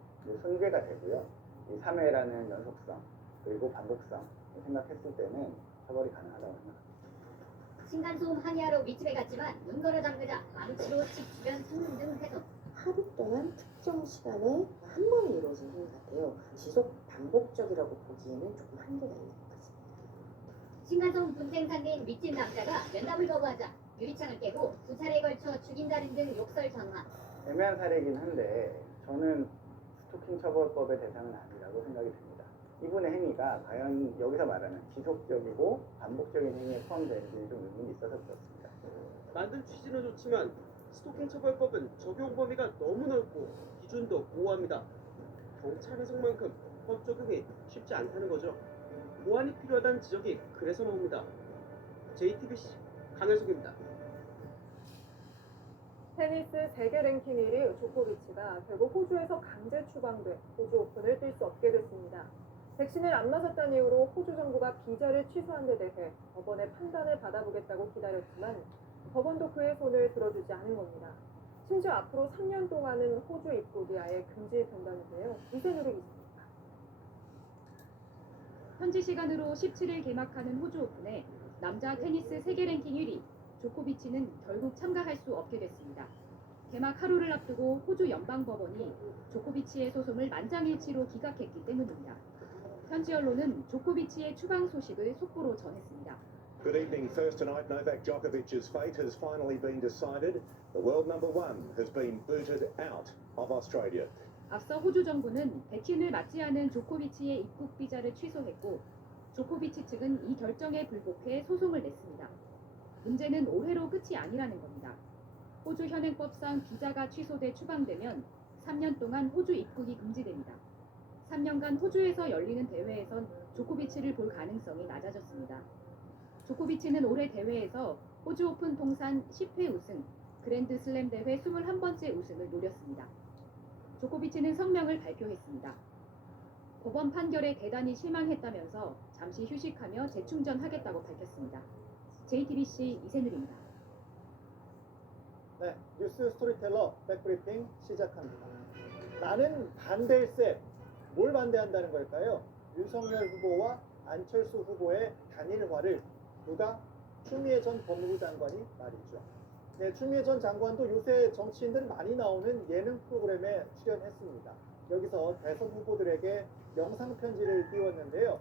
손괴가 되고요. 이 3회라는 연속성 그리고 반복성 생각했을 때는 처벌이 가능하다고 생각합니다. 층간소음 항의하러 윗집에 갔지만 문 걸어 잠그자 망치로 집 주변 창문 등 훼손. 하루 동안 특정 시간에 한 번에 이루어진 행위 같아요. 지속 반복적이라고 보기에는 조금 한계가 있는 것 같습니다. 층간소음 분쟁 상대인 윗집 남자가 면담을 거부하자 유리창을 깨고 2차례에 걸쳐 죽인다는 등 욕설 전화. 애매한 사례이긴 한데 저는 스토킹 처벌법의 대상은 아니라고 생각이 듭니다. 이분의 행위가 과연 여기서 말하는 지속적이고 반복적인 행위에 포함되는지 좀 의문이 있어서 그렇습니다. 만든 취지는 좋지만 스토킹 처벌법은 적용 범위가 너무 넓고 기준도 모호합니다. 경찰 해석만큼 법 적용이 쉽지 않다는 거죠. 보완이 필요하다는 지적이 그래서 나옵니다. JTBC 강현석입니다. 테니스 세계 랭킹 1위 조코비치가 결국 호주에서 강제 추방돼 호주 오픈을 뛸 수 없게 됐습니다. 백신을 안 맞았다는 이유로 호주 정부가 비자를 취소한 데 대해 법원의 판단을 받아보겠다고 기다렸지만 법원도 그의 손을 들어주지 않은 겁니다. 심지어 앞으로 3년 동안은 호주 입국이 아예 금지된다는데요. 이세누리 기자입니다. 현지 시간으로 17일 개막하는 호주 오픈에 남자 테니스 세계 랭킹 1위 조코비치는 결국 참가할 수 없게 됐습니다. 개막 하루를 앞두고 호주 연방법원이 조코비치의 소송을 만장일치로 기각했기 때문입니다. 현지 언론은 조코비치의 추방 소식을 속보로 전했습니다. Good evening. First tonight, Novak Djokovic's fate has finally been decided. The world number one has been booted out of Australia. 앞서 호주 정부는 백신을 맞지 않은 조코비치의 입국 비자를 취소했고 조코비치 측은 이 결정에 불복해 소송을 냈습니다. 문제는 올해로 끝이 아니라는 겁니다. 호주 현행법상 비자가 취소돼 추방되면 3년 동안 호주 입국이 금지됩니다. 3년간 호주에서 열리는 대회에선 조코비치를 볼 가능성이 낮아졌습니다. 조코비치는 올해 대회에서 호주 오픈 통산 10회 우승, 그랜드 슬램 대회 21번째 우승을 노렸습니다. 조코비치는 성명을 발표했습니다. 법원 판결에 대단히 실망했다면서 잠시 휴식하며 재충전하겠다고 밝혔습니다. JTBC 이세누리입니다. 네, 뉴스 스토리텔러 백브리핑 시작합니다. 나는 반대일세. 뭘 반대한다는 걸까요? 윤석열 후보와 안철수 후보의 단일화를 누가? 추미애 전 법무부 장관이 말이죠. 네, 추미애 전 장관도 요새 정치인들 많이 나오는 예능 프로그램에 출연했습니다. 여기서 대선 후보들에게 영상 편지를 띄웠는데요.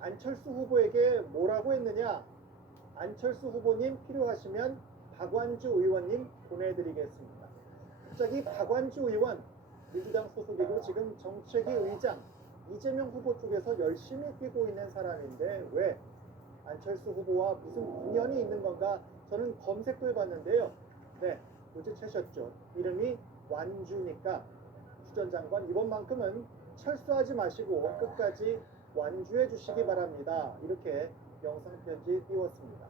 안철수 후보에게 뭐라고 했느냐? 안철수 후보님 필요하시면 박완주 의원님 보내드리겠습니다. 갑자기 박완주 의원, 민주당 소속이고 지금 정책위 의장, 이재명 후보 쪽에서 열심히 뛰고 있는 사람인데 왜 안철수 후보와 무슨 인연이 있는 건가? 저는 검색도 해봤는데요. 네, 눈치채셨죠? 이름이 완주니까 추 전 장관 이번만큼은 철수하지 마시고 끝까지 완주해 주시기 바랍니다. 이렇게 영상 편지 띄웠습니다.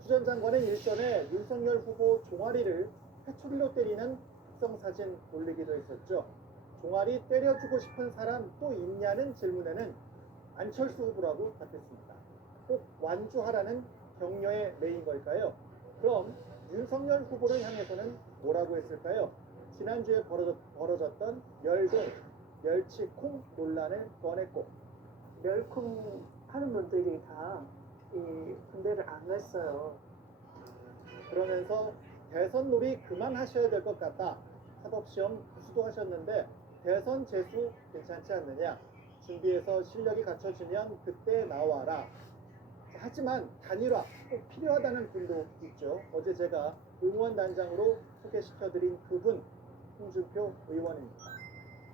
추 전 장관은 일전에 윤석열 후보 종아리를 회초리로 때리는 합성 사진 올리기도 했었죠. 종아리 때려주고 싶은 사람 또 있냐는 질문에는 안철수 후보라고 답했습니다. 꼭 완주하라는 격려의 메인 걸까요? 그럼 윤석열 후보를 향해서는 뭐라고 했을까요? 지난주에 벌어졌던 멸동, 멸치콩 논란을 꺼냈고 멸콩 하는 분들이 다 이 군대를 안 갔어요. 그러면서 대선 놀이 그만하셔야 될 것 같다. 사법시험 구수도 하셨는데 대선 재수 괜찮지 않느냐? 준비해서 실력이 갖춰지면 그때 나와라. 하지만 단일화 꼭 필요하다는 분도 있죠. 어제 제가 응원단장으로 소개시켜드린 그분 홍준표 의원입니다.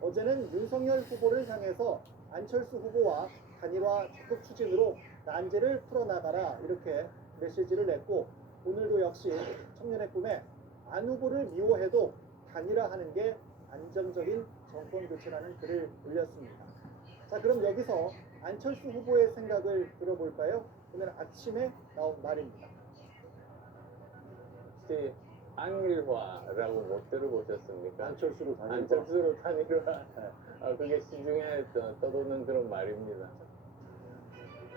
어제는 윤석열 후보를 향해서 안철수 후보와 단일화 적극 추진으로 난제를 풀어나가라 이렇게 메시지를 냈고 오늘도 역시 청년의 꿈에 안 후보를 미워해도 단일화하는 게 안정적인 정권 교체라는 글을 올렸습니다. 자, 그럼 여기서 안철수 후보의 생각을 들어볼까요? 오늘 아침에 나온 말입니다. 혹시 안일화라고 못 들어보셨습니까? 안철수로 단일화. 안철수로 단일화. 그게 시중에 떠도는 그런 말입니다.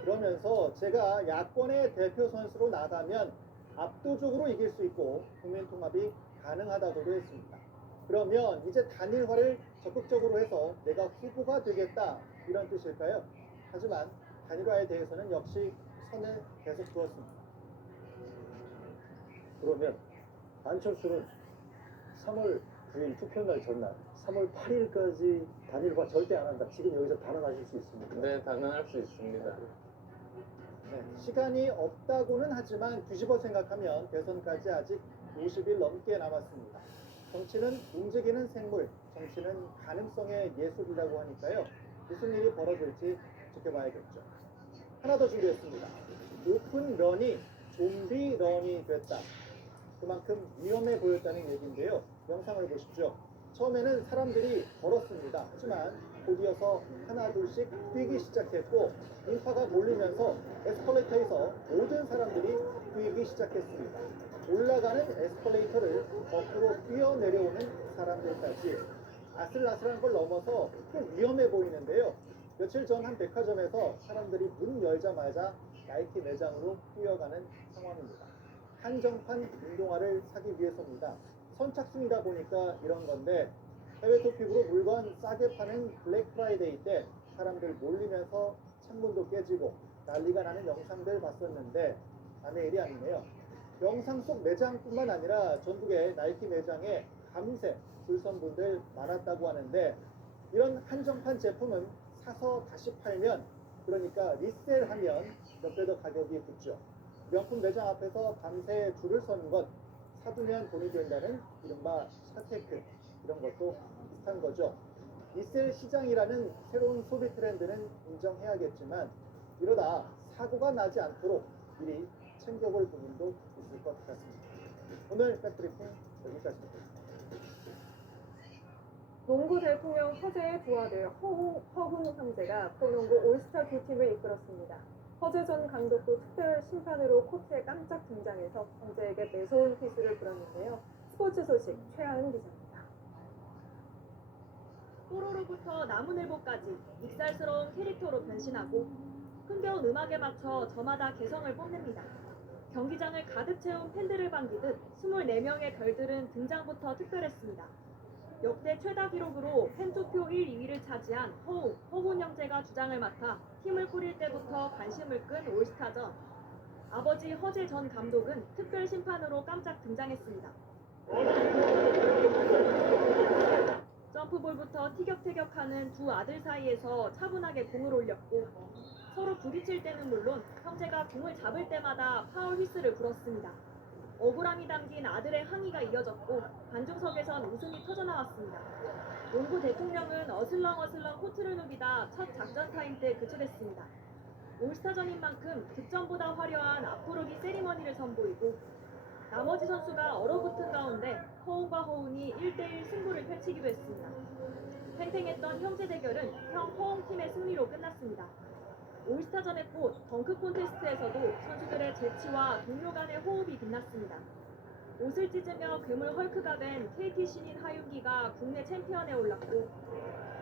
그러면서 제가 야권의 대표 선수로 나가면 압도적으로 이길 수 있고 국민 통합이 가능하다고도 했습니다. 그러면 이제 단일화를 적극적으로 해서 내가 후보가 되겠다 이런 뜻일까요? 하지만 단일화에 대해서는 역시 선을 계속 두었습니다. 그러면 안철수는 3월 9일 투표날 전날 3월 8일까지 단일화 절대 안 한다. 지금 여기서 단언하실 수 있습니까? 네, 단언할 수 있습니다. 네, 시간이 없다고는 하지만 뒤집어 생각하면 대선까지 아직 50일 넘게 남았습니다. 정치는 움직이는 생물, 정치는 가능성의 예술이라고 하니까요. 무슨 일이 벌어질지 지켜봐야겠죠. 하나 더 준비했습니다. 오픈런이 좀비런이 됐다. 그만큼 위험해 보였다는 얘기인데요. 영상을 보십시오. 처음에는 사람들이 걸었습니다. 하지만 곧이어서 하나 둘씩 뛰기 시작했고 인파가 몰리면서 에스컬레이터에서 모든 사람들이 뛰기 시작했습니다. 올라가는 에스컬레이터를 거꾸로 뛰어내려오는 사람들까지 아슬아슬한 걸 넘어서 꽤 위험해 보이는데요. 며칠 전 한 백화점에서 사람들이 문 열자마자 나이키 매장으로 뛰어가는 상황입니다. 한정판 운동화를 사기 위해서입니다. 선착순이다 보니까 이런 건데 해외 토픽으로 물건 싸게 파는 블랙 프라이데이 때 사람들 몰리면서 창문도 깨지고 난리가 나는 영상들 봤었는데 남의 일이 아니네요. 영상 속 매장뿐만 아니라 전국의 나이키 매장에 밤새 줄 선 분들 많았다고 하는데 이런 한정판 제품은 사서 다시 팔면 그러니까 리셀하면 몇 배 더 가격이 붙죠. 명품 매장 앞에서 밤새 줄을 서는 것 사두면 돈이 된다는 이른바 샤테크 이런 것도 비슷한 거죠. 리셀 시장이라는 새로운 소비 트렌드는 인정해야겠지만 이러다 사고가 나지 않도록 미리 챙겨볼 부분도 있을 것 같습니다. 오늘 백브리핑 여기까지입니다. 농구 대통령 허재의 두 아들 허훈 형제가 프로농구 올스타 두 팀을 이끌었습니다. 허재 전 감독도 특별 심판으로 코트에 깜짝 등장해서 형제에게 매서운 피수를 불었는데요. 스포츠 소식 최하은 기자입니다. 뽀로로부터 나무늘보까지 익살스러운 캐릭터로 변신하고 흥겨운 음악에 맞춰 저마다 개성을 뽐냅니다. 경기장을 가득 채운 팬들을 반기듯 24명의 별들은 등장부터 특별했습니다. 역대 최다 기록으로 팬투표 1, 2위를 차지한 허훈 형제가 주장을 맡아 팀을 꾸릴 때부터 관심을 끈 올스타전. 아버지 허재 전 감독은 특별 심판으로 깜짝 등장했습니다. 점프볼부터 티격태격하는 두 아들 사이에서 차분하게 공을 올렸고 서로 부딪힐 때는 물론 형제가 공을 잡을 때마다 파울 휘슬을 불었습니다. 억울함이 담긴 아들의 항의가 이어졌고 관중석에선 웃음이 터져나왔습니다. 농구 대통령은 어슬렁어슬렁 코트를 누비다 첫 작전 타임 때 교체됐습니다. 올스타전인 만큼 득점보다 화려한 앞구르기 세리머니를 선보이고 나머지 선수가 얼어붙은 가운데 허훈과 허훈이 1대1 승부를 펼치기도 했습니다. 팽팽했던 형제 대결은 형 허웅 팀의 승리로 끝났습니다. 올스타전의 꽃 덩크 콘테스트에서도 선수들의 재치와 동료 간의 호흡이 빛났습니다. 옷을 찢으며 그물 헐크가 된 KT 신인 하윤기가 국내 챔피언에 올랐고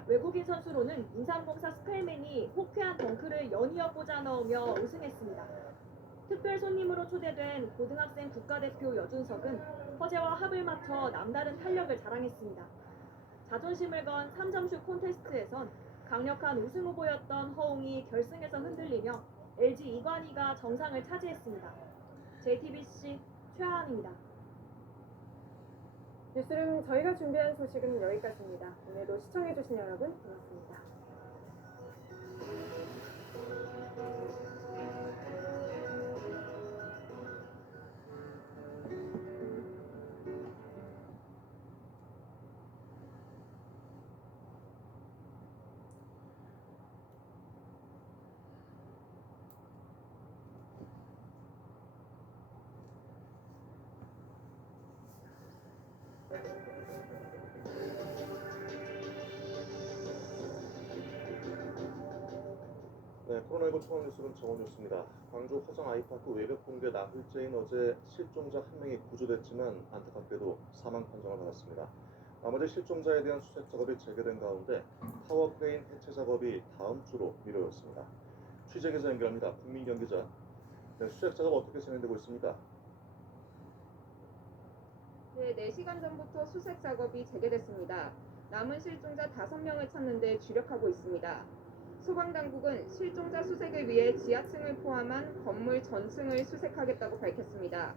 외국인 선수로는 인삼공사 스펠맨이 호쾌한 덩크를 연이어 꽂아 넣으며 우승했습니다. 특별 손님으로 초대된 고등학생 국가대표 여준석은 허재와 합을 맞춰 남다른 탄력을 자랑했습니다. 자존심을 건 3점슛 콘테스트에선 강력한 우승 후보였던 허웅이 결승에서 흔들리며 LG 이관희가 정상을 차지했습니다. JTBC 최하은입니다. 뉴스룸 저희가 준비한 소식은 여기까지입니다. 오늘도 시청해주신 여러분 고맙습니다. 네, 코로나19 총괄 뉴스는 정원 뉴스입니다. 광주 화성 아이파크 외벽 붕괴 나흘째인 어제 실종자 한 명이 구조됐지만 안타깝게도 사망 판정을 받았습니다. 나머지 실종자에 대한 수색 작업이 재개된 가운데 타워 크레인 해체 작업이 다음 주로 미뤄졌습니다. 취재 기자 연결합니다. 국민경 기자. 네, 수색 작업 어떻게 진행되고 있습니까? 네, 4시간 전부터 수색 작업이 재개됐습니다. 남은 실종자 5명을 찾는 데 주력하고 있습니다. 소방당국은 실종자 수색을 위해 지하층을 포함한 건물 전층을 수색하겠다고 밝혔습니다.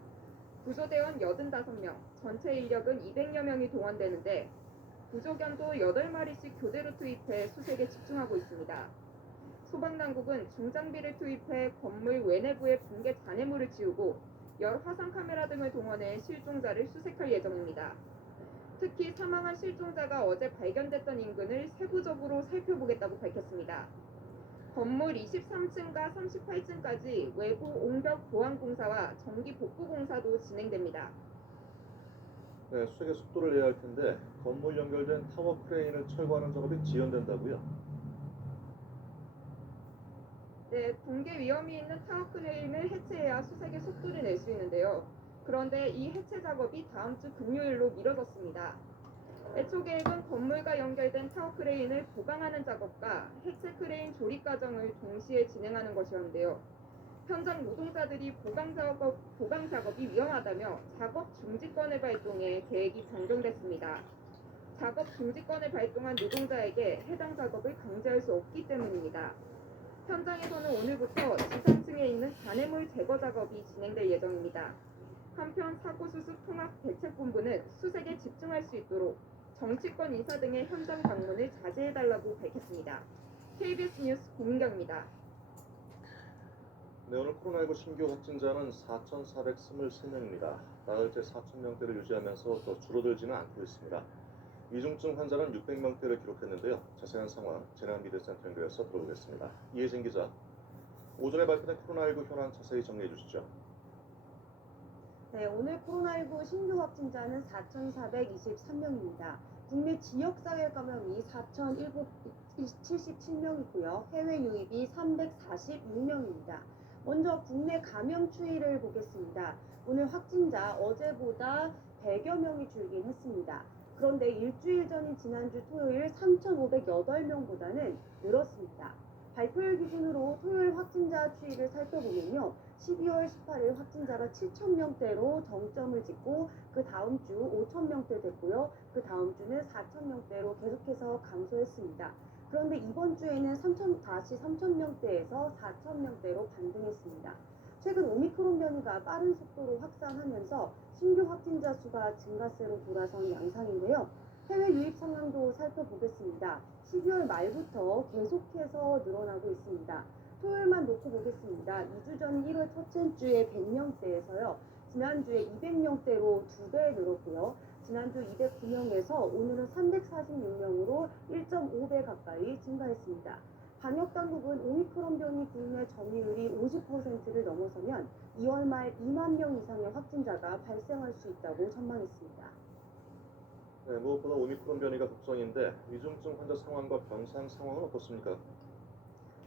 구조대원 85명, 전체 인력은 200여 명이 동원되는데 구조견도 8마리씩 교대로 투입해 수색에 집중하고 있습니다. 소방당국은 중장비를 투입해 건물 외내부의 붕괴 잔해물을 지우고 여러 화상 카메라 등을 동원해 실종자를 수색할 예정입니다. 특히 사망한 실종자가 어제 발견됐던 인근을 세부적으로 살펴보겠다고 밝혔습니다. 건물 23층과 38층까지 외부 옹벽 보완 공사와 전기 복구 공사도 진행됩니다. 네, 수색의 속도를 내야 할 텐데 건물 연결된 타워 크레인을 철거하는 작업이 지연된다고요? 네, 붕괴 위험이 있는 타워 크레인을 해체해야 수색의 속도를 낼 수 있는데요. 그런데 이 해체 작업이 다음 주 금요일로 미뤄졌습니다. 애초 계획은 건물과 연결된 타워 크레인을 보강하는 작업과 해체 크레인 조립 과정을 동시에 진행하는 것이었는데요. 현장 노동자들이 보강 작업이 위험하다며 작업 중지권을 발동해 계획이 변경됐습니다. 작업 중지권을 발동한 노동자에게 해당 작업을 강제할 수 없기 때문입니다. 현장에서는 오늘부터 지상층에 있는 잔해물 제거 작업이 진행될 예정입니다. 한편 사고수습 통합대책본부는 수색에 집중할 수 있도록 정치권 인사 등의 현장 방문을 자제해달라고 밝혔습니다. KBS 뉴스 고민경입니다. 네, 오늘 코로나19 신규 확진자는 4,423명입니다. 나흘째 4,000명대를 유지하면서 더 줄어들지는 않고 있습니다. 위중증 환자는 600명대를 기록했는데요. 자세한 상황 재난미래센터 연결해서 들어보겠습니다. 이혜진 기자, 오전에 발표된 코로나19 현황 자세히 정리해 주시죠. 네, 오늘 코로나19 신규 확진자는 4,423명입니다. 국내 지역사회 감염이 4,777명이고요. 해외 유입이 346명입니다. 먼저 국내 감염 추이를 보겠습니다. 오늘 확진자 어제보다 100여 명이 줄긴 했습니다. 그런데 일주일 전인 지난주 토요일 3,508명보다는 늘었습니다. 발표일 기준으로 토요일 확진자 추이를 살펴보면요. 12월 18일 확진자가 7,000명대로 정점을 찍고 그 다음 주 5,000명대 됐고요. 그 다음 주는 4,000명대로 계속해서 감소했습니다. 그런데 이번 주에는 다시 3,000명대에서 4,000명대로 반등했습니다. 최근 오미크론 변이가 빠른 속도로 확산하면서 신규 확진자 수가 증가세로 돌아선 양상인데요. 해외 유입 상황도 살펴보겠습니다. 12월 말부터 계속해서 늘어나고 있습니다. 토요일만 놓고 보겠습니다. 2주 전 1월 첫째 주에 100명대에서요. 지난주에 200명대로 2배 늘었고요. 지난주 209명에서 오늘은 346명으로 1.5배 가까이 증가했습니다. 방역당국은 오미크론 변이 국내 점유율이 50%를 넘어서면 2월 말 2만 명 이상의 확진자가 발생할 수 있다고 전망했습니다. 네, 무엇보다 오미크론 변이가 걱정인데 위중증 환자 상황과 병상 상황은 어떻습니까?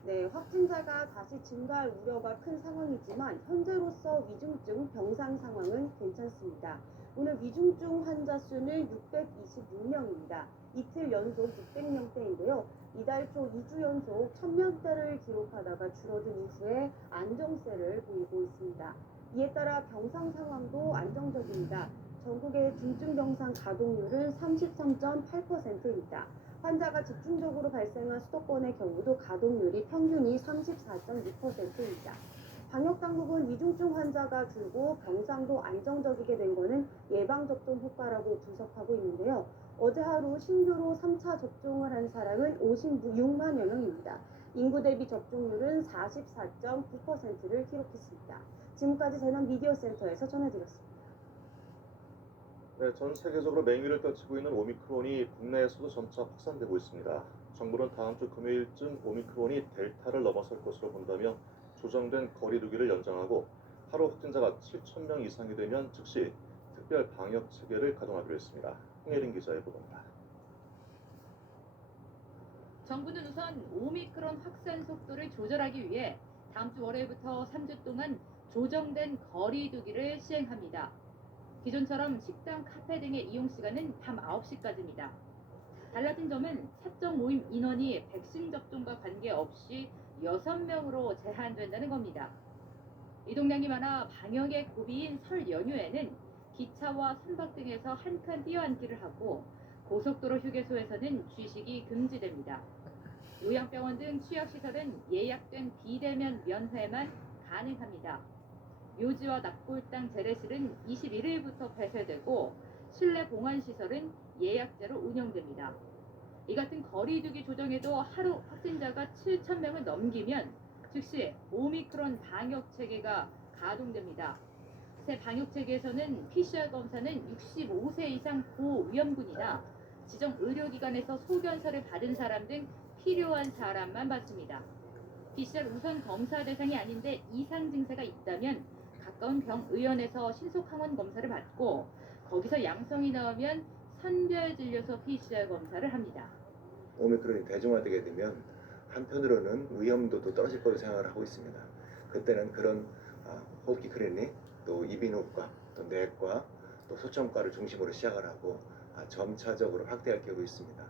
네, 확진자가 다시 증가할 우려가 큰 상황이지만 현재로서 위중증 병상 상황은 괜찮습니다. 오늘 위중증 환자 수는 626명입니다. 이틀 연속 600명대인데요. 이달 초 2주 연속 1000명대를 기록하다가 줄어든 이후에 안정세를 보이고 있습니다. 이에 따라 병상 상황도 안정적입니다. 전국의 중증병상 가동률은 33.8%입니다. 환자가 집중적으로 발생한 수도권의 경우도 가동률이 평균이 34.6%입니다. 방역당국은 위중증 환자가 줄고 병상도 안정적이게 된 것은 예방접종 효과라고 분석하고 있는데요. 어제 하루 신규로 3차 접종을 한 사람은 56만여 명입니다. 인구 대비 접종률은 44.9%를 기록했습니다. 지금까지 재난미디어센터에서 전해드렸습니다. 네, 전 세계적으로 맹위를 떨치고 있는 오미크론이 국내에서도 점차 확산되고 있습니다. 정부는 다음 주 금요일쯤 오미크론이 델타를 넘어설 것으로 본다며 조정된 거리 두기를 연장하고 하루 확진자가 7,000명 이상이 되면 즉시 특별 방역 체계를 가동하기로 했습니다. 홍예린 기자의 보도입니다. 정부는 우선 오미크론 확산 속도를 조절하기 위해 다음 주 월요일부터 3주 동안 조정된 거리 두기를 시행합니다. 기존처럼 식당, 카페 등의 이용 시간은 밤 9시까지입니다. 달라진 점은 사적 모임 인원이 백신 접종과 관계없이 6명으로 제한된다는 겁니다. 이동량이 많아 방역의 고비인 설 연휴에는 기차와 선박 등에서 한 칸 뛰어앉기를 하고 고속도로 휴게소에서는 취식이 금지됩니다. 요양병원 등 취약시설은 예약된 비대면 면회만 가능합니다. 묘지와 납골당 재래실은 21일부터 폐쇄되고 실내 봉안시설은 예약제로 운영됩니다. 이 같은 거리두기 조정에도 하루 확진자가 7,000명을 넘기면 즉시 오미크론 방역체계가 가동됩니다. 새 방역체계에서는 PCR 검사는 65세 이상 고위험군이나 지정 의료기관에서 소견서를 받은 사람 등 필요한 사람만 받습니다. PCR 우선 검사 대상이 아닌데 이상 증세가 있다면 가까운 병의원에서 신속항원 검사를 받고 거기서 양성이 나오면 선별진료소 PCR 검사를 합니다. 오미크론이 대중화되게 되면 한편으로는 위험도도 떨어질 거로 생각을 하고 있습니다. 그때는 그런 호흡기 클리닉, 또 이비인후과, 또 내과, 또 소청과를 중심으로 시작을 하고 점차적으로 확대할 계획이 있습니다.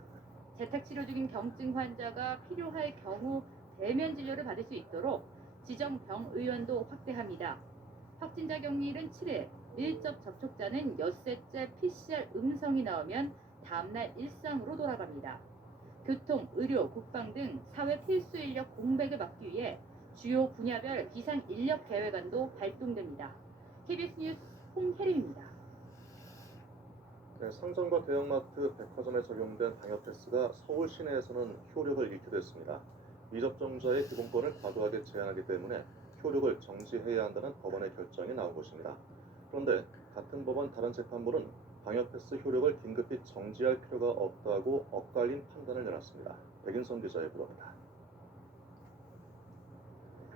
재택 치료 중인 경증 환자가 필요할 경우 대면 진료를 받을 수 있도록 지정 병의원도 확대합니다. 확진자 격리일은 7일, 밀접 접촉자는 엿새째 PCR 음성이 나오면 다음날 일상으로 돌아갑니다. 교통, 의료, 국방 등 사회 필수 인력 공백을 막기 위해 주요 분야별 비상 인력 계획안도 발동됩니다. KBS 뉴스 홍혜림입니다. 네, 상점과 대형마트, 백화점에 적용된 방역 패스가 서울 시내에서는 효력을 잃게 됐습니다. 미접종자의 기본권을 과도하게 제한하기 때문에 효력을 정지해야 한다는 법원의 결정이 나온 것입니다. 그런데 같은 법원 다른 재판부는 방역 패스 효력을 긴급히 정지할 필요가 없다고 엇갈린 판단을 내놨습니다. 백인선 기자의 보도입니다.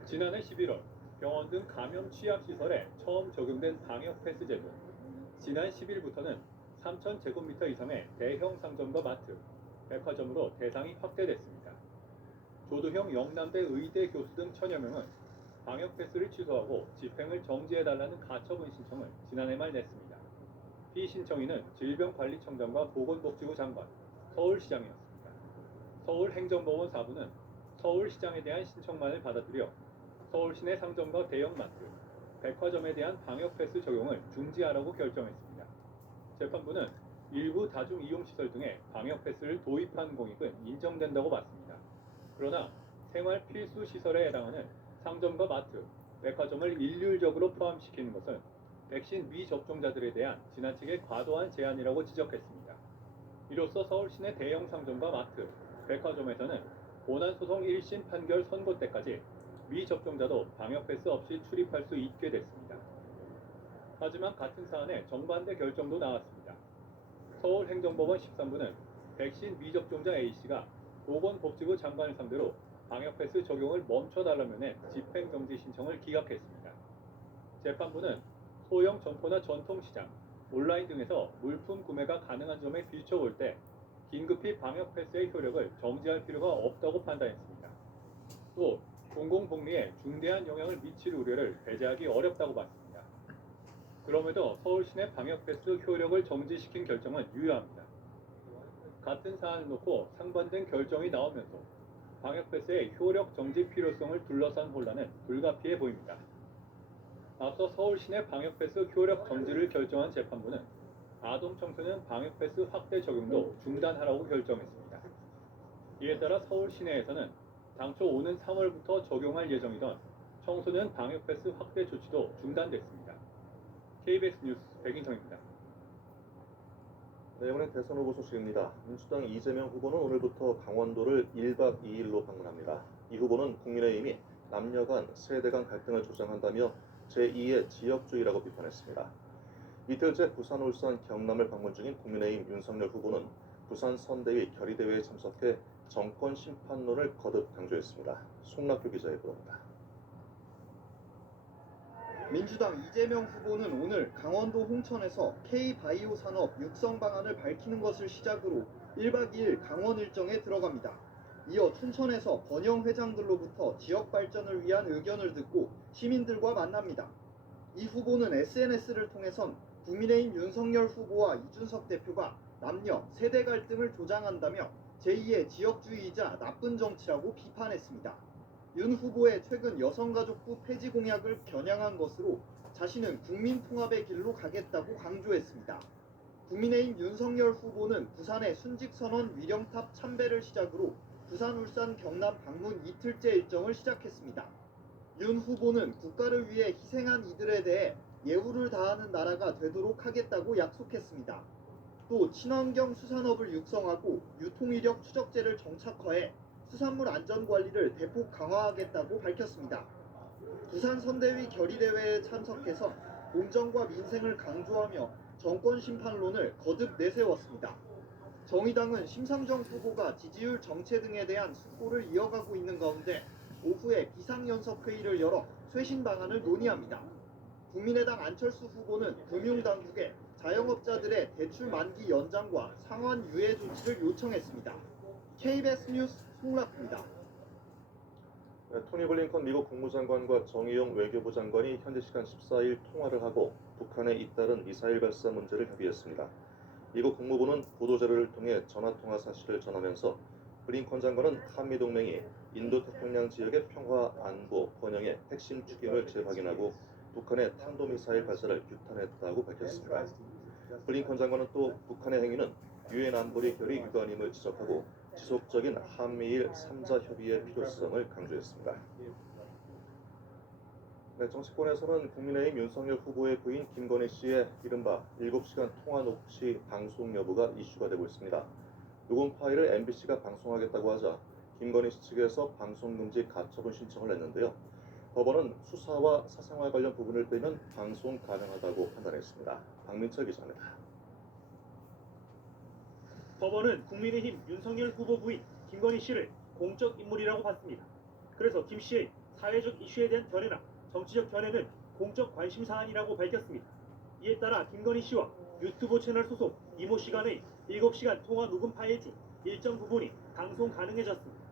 지난해 11월 병원 등 감염 취약시설에 처음 적용된 방역 패스 제도. 지난 10일부터는 3,000제곱미터 이상의 대형 상점과 마트, 백화점으로 대상이 확대됐습니다. 조두형 영남대 의대 교수 등 1000여 명은 방역 패스를 취소하고 집행을 정지해달라는 가처분 신청을 지난해 말 냈습니다. 피신청인은 질병관리청장과 보건복지부 장관, 서울시장이었습니다. 서울행정법원 4부는 서울시장에 대한 신청만을 받아들여 서울시내 상점과 대형마트, 백화점에 대한 방역 패스 적용을 중지하라고 결정했습니다. 재판부는 일부 다중이용시설 등에 방역 패스를 도입한 공익은 인정된다고 봤습니다. 그러나 생활 필수 시설에 해당하는 상점과 마트, 백화점을 일률적으로 포함시키는 것은 백신 미접종자들에 대한 지나치게 과도한 제한이라고 지적했습니다. 이로써 서울시내 대형 상점과 마트, 백화점에서는 본안소송 1심 판결 선고 때까지 미접종자도 방역 패스 없이 출입할 수 있게 됐습니다. 하지만 같은 사안에 정반대 결정도 나왔습니다. 서울행정법원 13부는 백신 미접종자 A씨가 보건복지부 장관을 상대로 방역 패스 적용을 멈춰달라며 낸 집행정지 신청을 기각했습니다. 재판부는 소형 점포나 전통시장, 온라인 등에서 물품 구매가 가능한 점에 비춰볼 때 긴급히 방역 패스의 효력을 정지할 필요가 없다고 판단했습니다. 또 공공복리에 중대한 영향을 미칠 우려를 배제하기 어렵다고 봤습니다. 그럼에도 서울시내 방역 패스 효력을 정지시킨 결정은 유효합니다. 같은 사안을 놓고 상반된 결정이 나오면서 방역 패스의 효력 정지 필요성을 둘러싼 혼란은 불가피해 보입니다. 앞서 서울시내 방역 패스 효력 정지를 결정한 재판부는 아동 청소년 방역 패스 확대 적용도 중단하라고 결정했습니다. 이에 따라 서울 시내에서는 당초 오는 3월부터 적용할 예정이던 청소년 방역 패스 확대 조치도 중단됐습니다. KBS 뉴스 백인성입니다. 네, 이번엔 대선 후보 소식입니다. 민주당 이재명 후보는 오늘부터 강원도를 1박 2일로 방문합니다. 이 후보는 국민의힘이 남녀 간, 세대 간 갈등을 조장한다며 제2의 지역주의라고 비판했습니다. 이틀째 부산, 울산, 경남을 방문 중인 국민의힘 윤석열 후보는 부산 선대위 결의대회에 참석해 정권 심판론을 거듭 강조했습니다. 송락규 기자의 보도입니다. 민주당 이재명 후보는 오늘 강원도 홍천에서 K바이오 산업 육성 방안을 밝히는 것을 시작으로 1박 2일 강원 일정에 들어갑니다. 이어 춘천에서 번영 회장들로부터 지역 발전을 위한 의견을 듣고 시민들과 만납니다. 이 후보는 SNS를 통해선 국민의힘 윤석열 후보와 이준석 대표가 남녀, 세대 갈등을 조장한다며 제2의 지역주의이자 나쁜 정치라고 비판했습니다. 윤 후보의 최근 여성가족부 폐지 공약을 겨냥한 것으로 자신은 국민통합의 길로 가겠다고 강조했습니다. 국민의힘 윤석열 후보는 부산의 순직선언 위령탑 참배를 시작으로 부산, 울산, 경남 방문 이틀째 일정을 시작했습니다. 윤 후보는 국가를 위해 희생한 이들에 대해 예우를 다하는 나라가 되도록 하겠다고 약속했습니다. 또 친환경 수산업을 육성하고 유통이력 추적제를 정착화해 수산물 안전관리를 대폭 강화하겠다고 밝혔습니다. 부산 선대위 결의대회에 참석해서 공정과 민생을 강조하며 정권 심판론을 거듭 내세웠습니다. 정의당은 심상정 후보가 지지율 정체 등에 대한 숙고를 이어가고 있는 가운데 오후에 비상연석회의를 열어 쇄신 방안을 논의합니다. 국민의당 안철수 후보는 금융당국에 자영업자들의 대출 만기 연장과 상환 유예 조치를 요청했습니다. KBS 뉴스 송락입니다. 네, 토니 블링컨 미국 국무장관과 정의용 외교부 장관이 현지 시간 14일 통화를 하고 북한에 잇따른 미사일 발사 문제를 협의했습니다. 미국 국무부는 보도자료를 통해 전화통화 사실을 전하면서 블링컨 장관은 한미동맹이 인도태평양 지역의 평화, 안보, 번영의 핵심 축임을 재확인하고 북한의 탄도미사일 발사를 규탄했다고 밝혔습니다. 블링컨 장관은 또 북한의 행위는 유엔 안보리 결의 위반임을 지적하고 지속적인 한미일 3자 협의의 필요성을 강조했습니다. 네, 정치권에서는 국민의힘 윤석열 후보의 부인 김건희 씨의 이른바 7시간 통화 녹취 방송 여부가 이슈가 되고 있습니다. 녹음 파일을 MBC가 방송하겠다고 하자 김건희 씨 측에서 방송금지 가처분 신청을 했는데요. 법원은 수사와 사생활 관련 부분을 빼면 방송 가능하다고 판단했습니다. 박민철 기자입니다. 법원은 국민의힘 윤석열 후보 부인 김건희 씨를 공적 인물이라고 봤습니다. 그래서 김 씨의 사회적 이슈에 대한 견해나 정치적 견해는 공적 관심 사안이라고 밝혔습니다. 이에 따라 김건희 씨와 유튜브 채널 소속 이모 씨 간의 7시간 통화 녹음 파일 중 일정 부분이 방송 가능해졌습니다.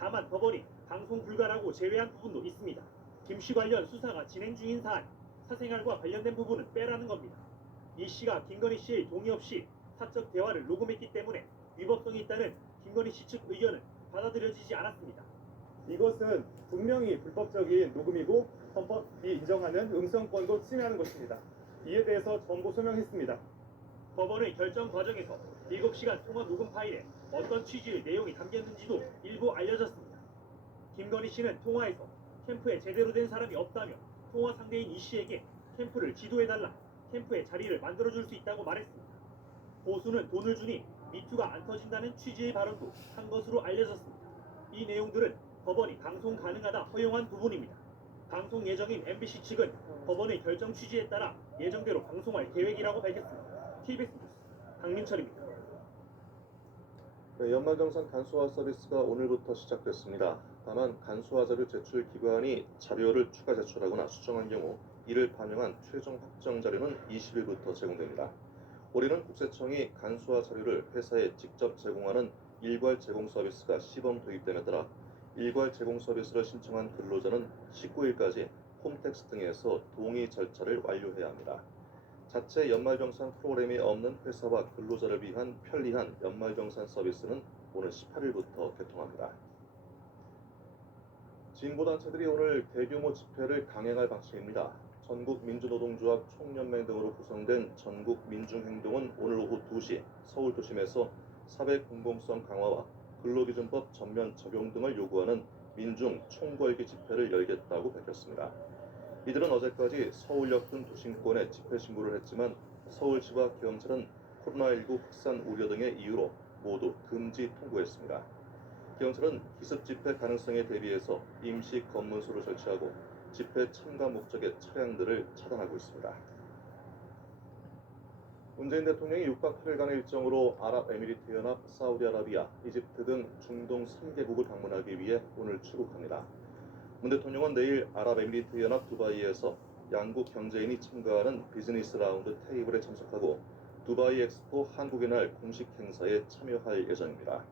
다만 법원이 방송 불가라고 제외한 부분도 있습니다. 김 씨 관련 수사가 진행 중인 사안, 사생활과 관련된 부분은 빼라는 겁니다. 이 씨가 김건희 씨의 동의 없이 사적 대화를 녹음했기 때문에 위법성이 있다는 김건희 씨 측 의견은 받아들여지지 않았습니다. 이것은 분명히 불법적인 녹음이고 헌법이 인정하는 음성권도 침해하는 것입니다. 이에 대해서 전부 소명했습니다. 법원의 결정 과정에서 7시간 통화 녹음 파일에 어떤 취지의 내용이 담겼는지도 일부 알려졌습니다. 김건희 씨는 통화에서 캠프에 제대로 된 사람이 없다며 통화 상대인 이 씨에게 캠프를 지도해달라, 캠프에 자리를 만들어줄 수 있다고 말했습니다. 보수는 돈을 주니 미투가 안 터진다는 취지의 발언도 한 것으로 알려졌습니다. 이 내용들은 법원이 방송 가능하다 허용한 부분입니다. 방송 예정인 MBC 측은 법원의 결정 취지에 따라 예정대로 방송할 계획이라고 밝혔습니다. TBS 뉴스 강민철입니다. 네, 연말정산 간소화 서비스가 오늘부터 시작됐습니다. 다만 간소화 자료 제출 기관이 자료를 추가 제출하거나 수정한 경우 이를 반영한 최종 확정 자료는 20일부터 제공됩니다. 올해는 국세청이 간소화 자료를 회사에 직접 제공하는 일괄 제공 서비스가 시범 도입됨에 따라 일괄 제공 서비스를 신청한 근로자는 19일까지 홈택스 등에서 동의 절차를 완료해야 합니다. 자체 연말정산 프로그램이 없는 회사와 근로자를 위한 편리한 연말정산 서비스는 오늘 18일부터 개통합니다. 진보단체들이 오늘 대규모 집회를 강행할 방침입니다. 전국민주노동조합 총연맹 등으로 구성된 전국민중행동은 오늘 오후 2시 서울 도심에서 사회 공공성 강화와 근로기준법 전면 적용 등을 요구하는 민중 총궐기 집회를 열겠다고 밝혔습니다. 이들은 어제까지 서울역 등 도심권에 집회 신고를 했지만 서울시와 경찰은 코로나19 확산 우려 등의 이유로 모두 금지 통보했습니다. 경찰은 기습 집회 가능성에 대비해서 임시 검문소를 설치하고 집회 참가 목적의 차량들을 차단하고 있습니다. 문재인 대통령이 6박 8일간의 일정으로 아랍에미리트연합, 사우디아라비아, 이집트 등 중동 3개국을 방문하기 위해 오늘 출국합니다. 문 대통령은 내일 아랍에미리트연합 두바이에서 양국 경제인이 참가하는 비즈니스 라운드 테이블에 참석하고 두바이 엑스포 한국의 날 공식 행사에 참여할 예정입니다.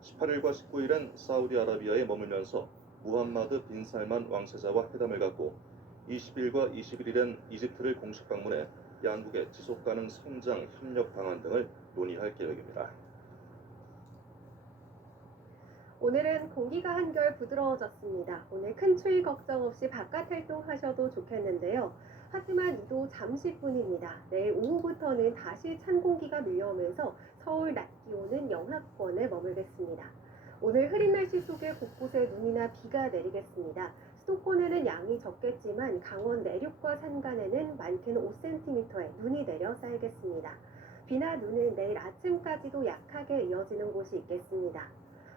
18일과 19일엔 사우디아라비아에 머물면서 무함마드 빈 살만 왕세자와 회담을 갖고 20일과 21일엔 이집트를 공식 방문해 양국의 지속가능 성장 협력 방안 등을 논의할 계획입니다. 오늘은 공기가 한결 부드러워졌습니다. 오늘 큰 추위 걱정 없이 바깥 활동하셔도 좋겠는데요. 하지만 이도 잠시뿐입니다. 내일 오후부터는 다시 찬 공기가 밀려오면서 서울 낮 기온은 영하권에 머물겠습니다. 오늘 흐린 날씨 속에 곳곳에 눈이나 비가 내리겠습니다. 수도권에는 양이 적겠지만 강원 내륙과 산간에는 많게는 5cm의 눈이 내려 쌓이겠습니다. 비나 눈은 내일 아침까지도 약하게 이어지는 곳이 있겠습니다.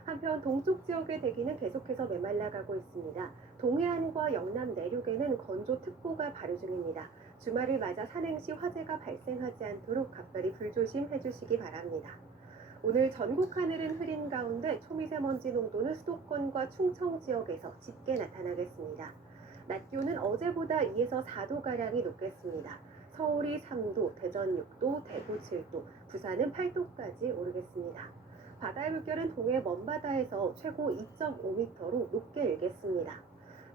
한편 동쪽 지역의 대기는 계속해서 메말라가고 있습니다. 동해안과 영남 내륙에는 건조특보가 발효 중입니다. 주말을 맞아 산행시 화재가 발생하지 않도록 각별히 불조심해 주시기 바랍니다. 오늘 전국 하늘은 흐린 가운데 초미세먼지 농도는 수도권과 충청 지역에서 짙게 나타나겠습니다. 낮 기온은 어제보다 2에서 4도가량이 높겠습니다. 서울이 3도, 대전 6도, 대구 7도, 부산은 8도까지 오르겠습니다. 바다의 물결은 동해 먼바다에서 최고 2.5m로 높게 일겠습니다.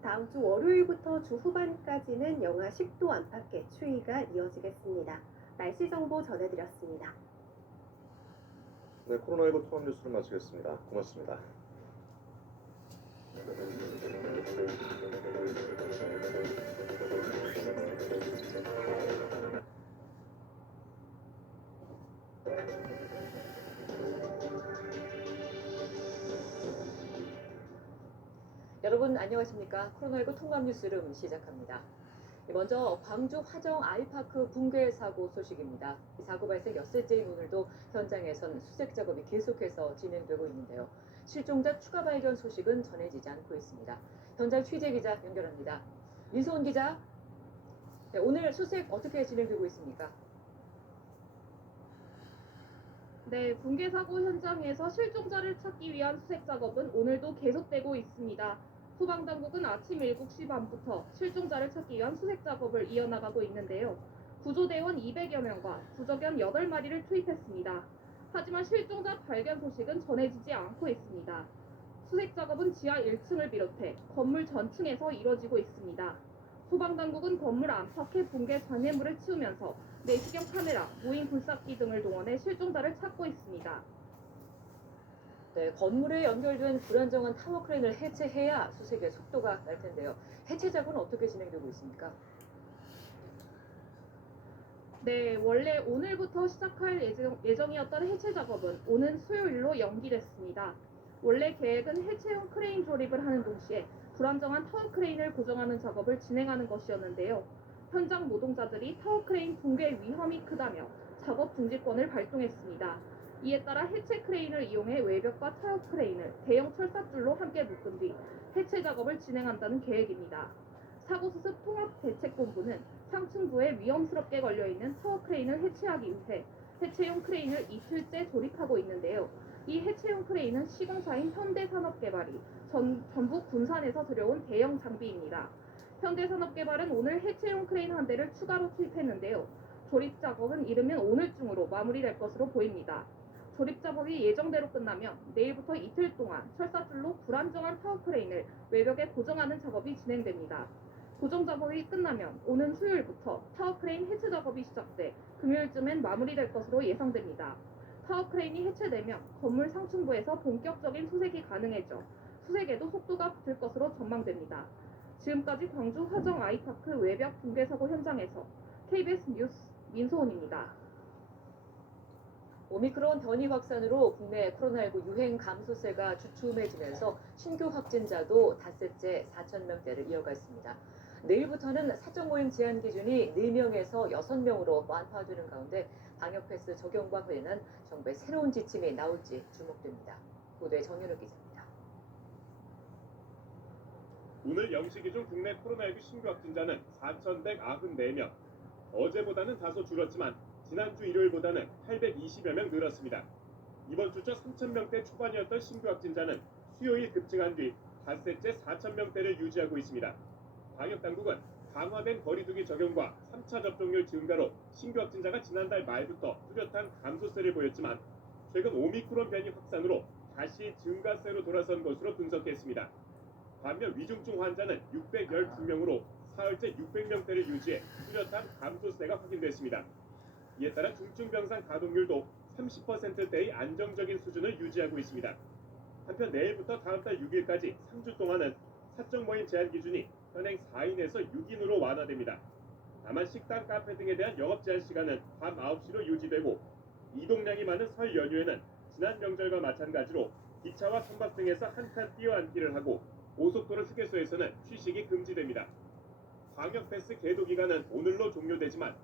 다음 주 월요일부터 주 후반까지는 영하 10도 안팎의 추위가 이어지겠습니다. 날씨 정보 전해드렸습니다. 네, 코로나19 통합 뉴스를 마치겠습니다. 고맙습니다. 여러분 안녕하십니까? 코로나19 통합 뉴스룸 시작합니다. 먼저 광주 화정 아이파크 붕괴 사고 소식입니다. 이 사고 발생 엿새째인 오늘도 현장에선 수색 작업이 계속해서 진행되고 있는데요. 실종자 추가 발견 소식은 전해지지 않고 있습니다. 현장 취재 기자 연결합니다. 민소은 기자, 네, 오늘 수색 어떻게 진행되고 있습니까? 네, 붕괴 사고 현장에서 실종자를 찾기 위한 수색 작업은 오늘도 계속되고 있습니다. 소방당국은 아침 7시 반부터 실종자를 찾기 위한 수색 작업을 이어나가고 있는데요. 구조대원 200여 명과 구조견 8마리를 투입했습니다. 하지만 실종자 발견 소식은 전해지지 않고 있습니다. 수색 작업은 지하 1층을 비롯해 건물 전층에서 이뤄지고 있습니다. 소방당국은 건물 안팎의 붕괴 장애물을 치우면서 내시경 카메라, 무인 굴삭기 등을 동원해 실종자를 찾고 있습니다. 네, 건물에 연결된 불안정한 타워 크레인을 해체해야 수색의 속도가 날 텐데요. 해체 작업은 어떻게 진행되고 있습니까? 네, 원래 오늘부터 시작할 예정이었던 해체 작업은 오는 수요일로 연기됐습니다. 원래 계획은 해체용 크레인 조립을 하는 동시에 불안정한 타워 크레인을 고정하는 작업을 진행하는 것이었는데요. 현장 노동자들이 타워 크레인 붕괴 위험이 크다며 작업 중지권을 발동했습니다. 이에 따라 해체 크레인을 이용해 외벽과 타워 크레인을 대형 철사줄로 함께 묶은 뒤 해체 작업을 진행한다는 계획입니다. 사고수습 통합대책본부는 상층부에 위험스럽게 걸려있는 타워 크레인을 해체하기 위해 해체용 크레인을 이틀째 조립하고 있는데요. 이 해체용 크레인은 시공사인 현대산업개발이 전북 군산에서 들여온 대형 장비입니다. 현대산업개발은 오늘 해체용 크레인 한 대를 추가로 투입했는데요. 조립 작업은 이르면 오늘 중으로 마무리될 것으로 보입니다. 조립 작업이 예정대로 끝나면 내일부터 이틀 동안 철사줄로 불안정한 타워 크레인을 외벽에 고정하는 작업이 진행됩니다. 고정 작업이 끝나면 오는 수요일부터 타워 크레인 해체 작업이 시작돼 금요일쯤엔 마무리될 것으로 예상됩니다. 타워 크레인이 해체되면 건물 상층부에서 본격적인 수색이 가능해져 수색에도 속도가 붙을 것으로 전망됩니다. 지금까지 광주 화정 아이파크 외벽 붕괴 사고 현장에서 KBS 뉴스 민소은입니다. 오미크론 변이 확산으로 국내 코로나19 유행 감소세가 주춤해지면서 신규 확진자도 닷새째 4,000명대를 이어갔습니다. 내일부터는 사적 모임 제한 기준이 4명에서 6명으로 완화되는 가운데 방역 패스 적용과 관련한 정부의 새로운 지침이 나올지 주목됩니다. 보도에 정현욱 기자입니다. 오늘 0시 기준 국내 코로나19 신규 확진자는 4,194명. 어제보다는 다소 줄었지만 지난주 일요일보다는 820여 명 늘었습니다. 이번 주 첫 3,000명대 초반이었던 신규 확진자는 수요일 급증한 뒤 닷새째 4,000명대를 유지하고 있습니다. 방역당국은 강화된 거리두기 적용과 3차 접종률 증가로 신규 확진자가 지난달 말부터 뚜렷한 감소세를 보였지만 최근 오미크론 변이 확산으로 다시 증가세로 돌아선 것으로 분석했습니다. 반면 위중증 환자는 612명으로 사흘째 600명대를 유지해 뚜렷한 감소세가 확인됐습니다. 이에 따라 중증병상 가동률도 30%대의 안정적인 수준을 유지하고 있습니다. 한편 내일부터 다음 달 6일까지 3주 동안은 사적 모임 제한 기준이 현행 4인에서 6인으로 완화됩니다. 다만 식당, 카페 등에 대한 영업 제한 시간은 밤 9시로 유지되고 이동량이 많은 설 연휴에는 지난 명절과 마찬가지로 기차와 선박 등에서 한 칸 띄어앉기를 하고 고속도로 휴게소에서는 취식이 금지됩니다. 방역 패스 계도 기간은 오늘로 종료되지만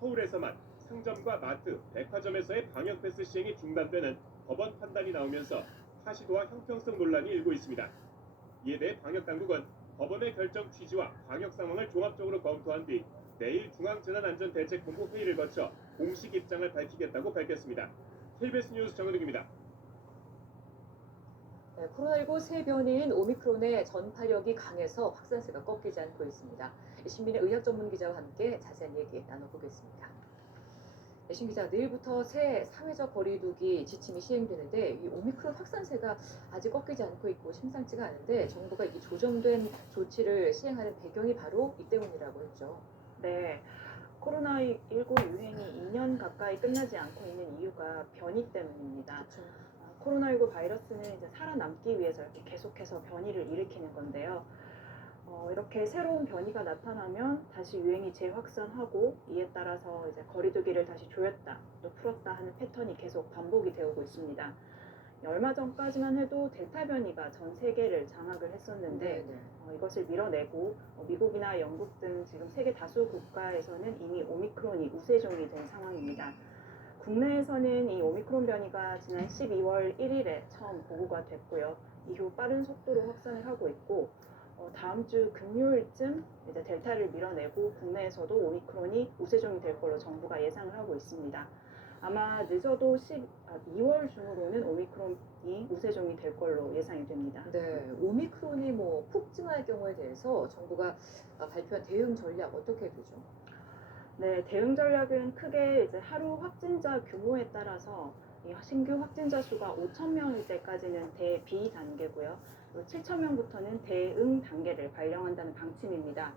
서울에서만 상점과 마트, 백화점에서의 방역 패스 시행이 중단되는 법원 판단이 나오면서 타시도와 형평성 논란이 일고 있습니다. 이에 대해 방역당국은 법원의 결정 취지와 방역 상황을 종합적으로 검토한 뒤 내일 중앙재난안전대책본부 회의를 거쳐 공식 입장을 밝히겠다고 밝혔습니다. KBS 뉴스 정은욱입니다. 네, 코로나19 새 변이인 오미크론의 전파력이 강해서 확산세가 꺾이지 않고 있습니다. 신민의 의학 전문 기자와 함께 자세한 얘기 나눠보겠습니다. 네, 신 기자, 내일부터 새 사회적 거리두기 지침이 시행되는데 이 오미크론 확산세가 아직 꺾이지 않고 있고 심상치가 않은데 정부가 이 조정된 조치를 시행하는 배경이 바로 이 때문이라고 했죠. 네. 코로나19 유행이 2년 가까이 끝나지 않고 있는 이유가 변이 때문입니다. 코로나19 바이러스는 이제 살아남기 위해서 이렇게 계속해서 변이를 일으키는 건데요. 이렇게 새로운 변이가 나타나면 다시 유행이 재확산하고 이에 따라서 이제 거리두기를 다시 조였다 또 풀었다 하는 패턴이 계속 반복이 되고 있습니다. 얼마 전까지만 해도 델타 변이가 전 세계를 장악을 했었는데 이것을 밀어내고 미국이나 영국 등 지금 세계 다수 국가에서는 이미 오미크론이 우세종이 된 상황입니다. 국내에서는 이 오미크론 변이가 지난 12월 1일에 처음 보고가 됐고요. 이후 빠른 속도로 확산을 하고 있고 다음 주 금요일쯤 이제 델타를 밀어내고 국내에서도 오미크론이 우세종이 될 걸로 정부가 예상을 하고 있습니다. 아마 늦어도 2월 중으로는 오미크론이 우세종이 될 걸로 예상이 됩니다. 네, 오미크론이 폭증할 경우에 대해서 정부가 발표한 대응 전략 어떻게 되죠? 네, 대응 전략은 크게 이제 하루 확진자 규모에 따라서 이 신규 확진자 수가 5,000명일 때까지는 대비 단계고요. 7,000명부터는 대응 단계를 발령한다는 방침입니다.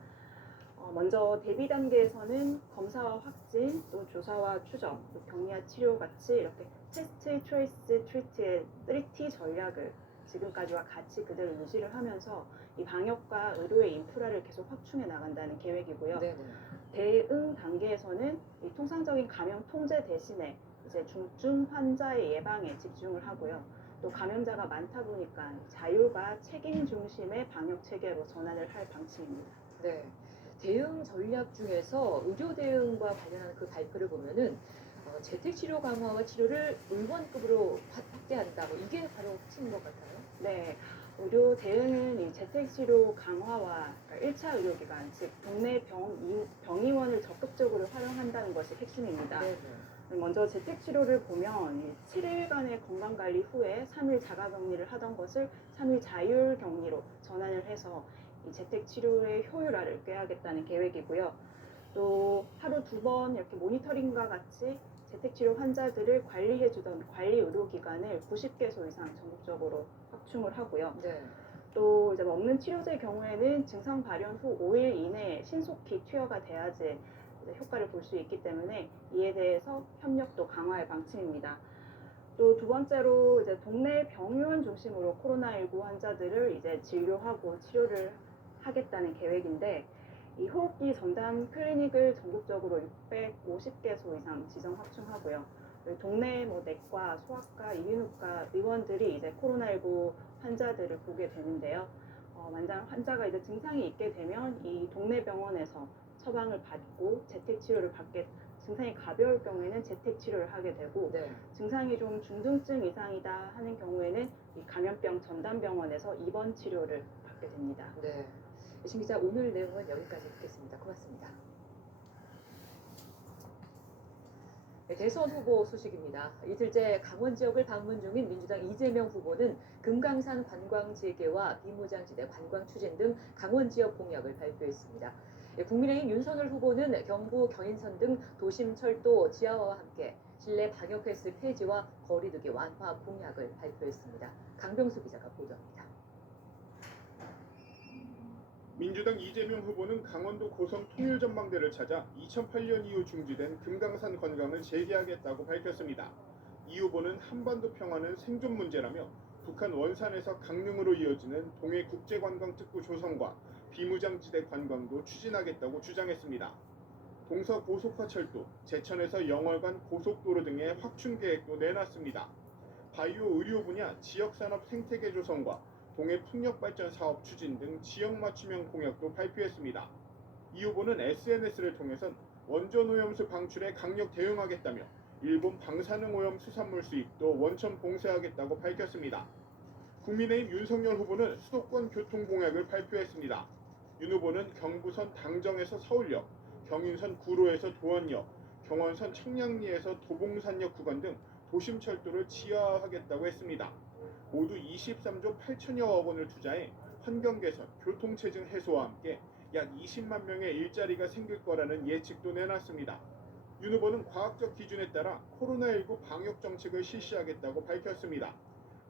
먼저 대비 단계에서는 검사와 확진, 또 조사와 추적, 또 격리와 치료 같이 이렇게 테스트, 트레이스, 트리트의 3T 전략을 지금까지와 같이 그대로 유지를 하면서 이 방역과 의료의 인프라를 계속 확충해 나간다는 계획이고요. 네네. 대응 단계에서는 이 통상적인 감염 통제 대신에 이제 중증 환자의 예방에 집중을 하고요. 또 감염자가 많다 보니까 자율과 책임 중심의 방역 체계로 전환을 할 방침입니다. 네. 대응 전략 중에서 의료 대응과 관련한 그 발표를 보면은 재택 치료 강화와 치료를 의원급으로 확대한다. 뭐 이게 바로 핵심인 것 같아요. 네. 의료 대응은 이 재택치료 강화와 1차 의료기관, 즉 동네 병의원을 적극적으로 활용한다는 것이 핵심입니다. 먼저 재택치료를 보면 이 7일간의 건강관리 후에 3일 자가격리를 하던 것을 3일 자율격리로 전환을 해서 이 재택치료의 효율화를 꾀하겠다는 계획이고요. 또 하루 2번 이렇게 모니터링과 같이 재택치료 환자들을 관리해주던 관리의료기관을 90개소 이상 전국적으로 확충을 하고요. 네. 또 이제 먹는 치료제의 경우에는 증상 발현 후 5일 이내에 신속히 투여가 돼야지 이제 효과를 볼 수 있기 때문에 이에 대해서 협력도 강화할 방침입니다. 또 두 번째로 이제 동네 병의원 중심으로 코로나19 환자들을 이제 진료하고 치료를 하겠다는 계획인데 이 호흡기 전담 클리닉을 전국적으로 650개소 이상 지정 확충하고요. 동네 내과, 소아과, 이비인후과 의원들이 이제 코로나19 환자들을 보게 되는데요. 만약 환자가 이제 증상이 있게 되면 이 동네 병원에서 처방을 받고 재택 치료를 받게, 증상이 가벼울 경우에는 재택 치료를 하게 되고 증상이 좀 중증증 이상이다 하는 경우에는 이 감염병 전담병원에서 입원 치료를 받게 됩니다. 네. 신 기자, 오늘 내용은 여기까지 듣겠습니다. 고맙습니다. 네, 대선 후보 소식입니다. 이틀째 강원 지역을 방문 중인 민주당 이재명 후보는 금강산 관광 재개와 비무장지대 관광 추진 등 강원 지역 공약을 발표했습니다. 국민의힘 윤석열 후보는 경부 경인선 등 도심 철도 지하화와 함께 실내 방역 패스 폐지와 거리두기 완화 공약을 발표했습니다. 강병수 기자가 보도합니다. 민주당 이재명 후보는 강원도 고성 통일전망대를 찾아 2008년 이후 중지된 금강산 관광을 재개하겠다고 밝혔습니다. 이 후보는 한반도 평화는 생존 문제라며 북한 원산에서 강릉으로 이어지는 동해 국제관광특구 조성과 비무장지대 관광도 추진하겠다고 주장했습니다. 동서고속화철도, 제천에서 영월간 고속도로 등의 확충 계획도 내놨습니다. 바이오 의료 분야 지역산업 생태계 조성과 동해 풍력발전 사업 추진 등 지역 맞춤형 공약도 발표했습니다. 이 후보는 SNS를 통해선 원전 오염수 방출에 강력 대응하겠다며 일본 방사능 오염 수산물 수입도 원천 봉쇄하겠다고 밝혔습니다. 국민의힘 윤석열 후보는 수도권 교통 공약을 발표했습니다. 윤 후보는 경부선 당정에서 서울역, 경인선 구로에서 도원역, 경원선 청량리에서 도봉산역 구간 등 도심철도를 지하화하겠다고 했습니다. 모두 23조 8천여억 원을 투자해 환경 개선, 교통체증 해소와 함께 약 20만 명의 일자리가 생길 거라는 예측도 내놨습니다. 윤 후보는 과학적 기준에 따라 코로나19 방역 정책을 실시하겠다고 밝혔습니다.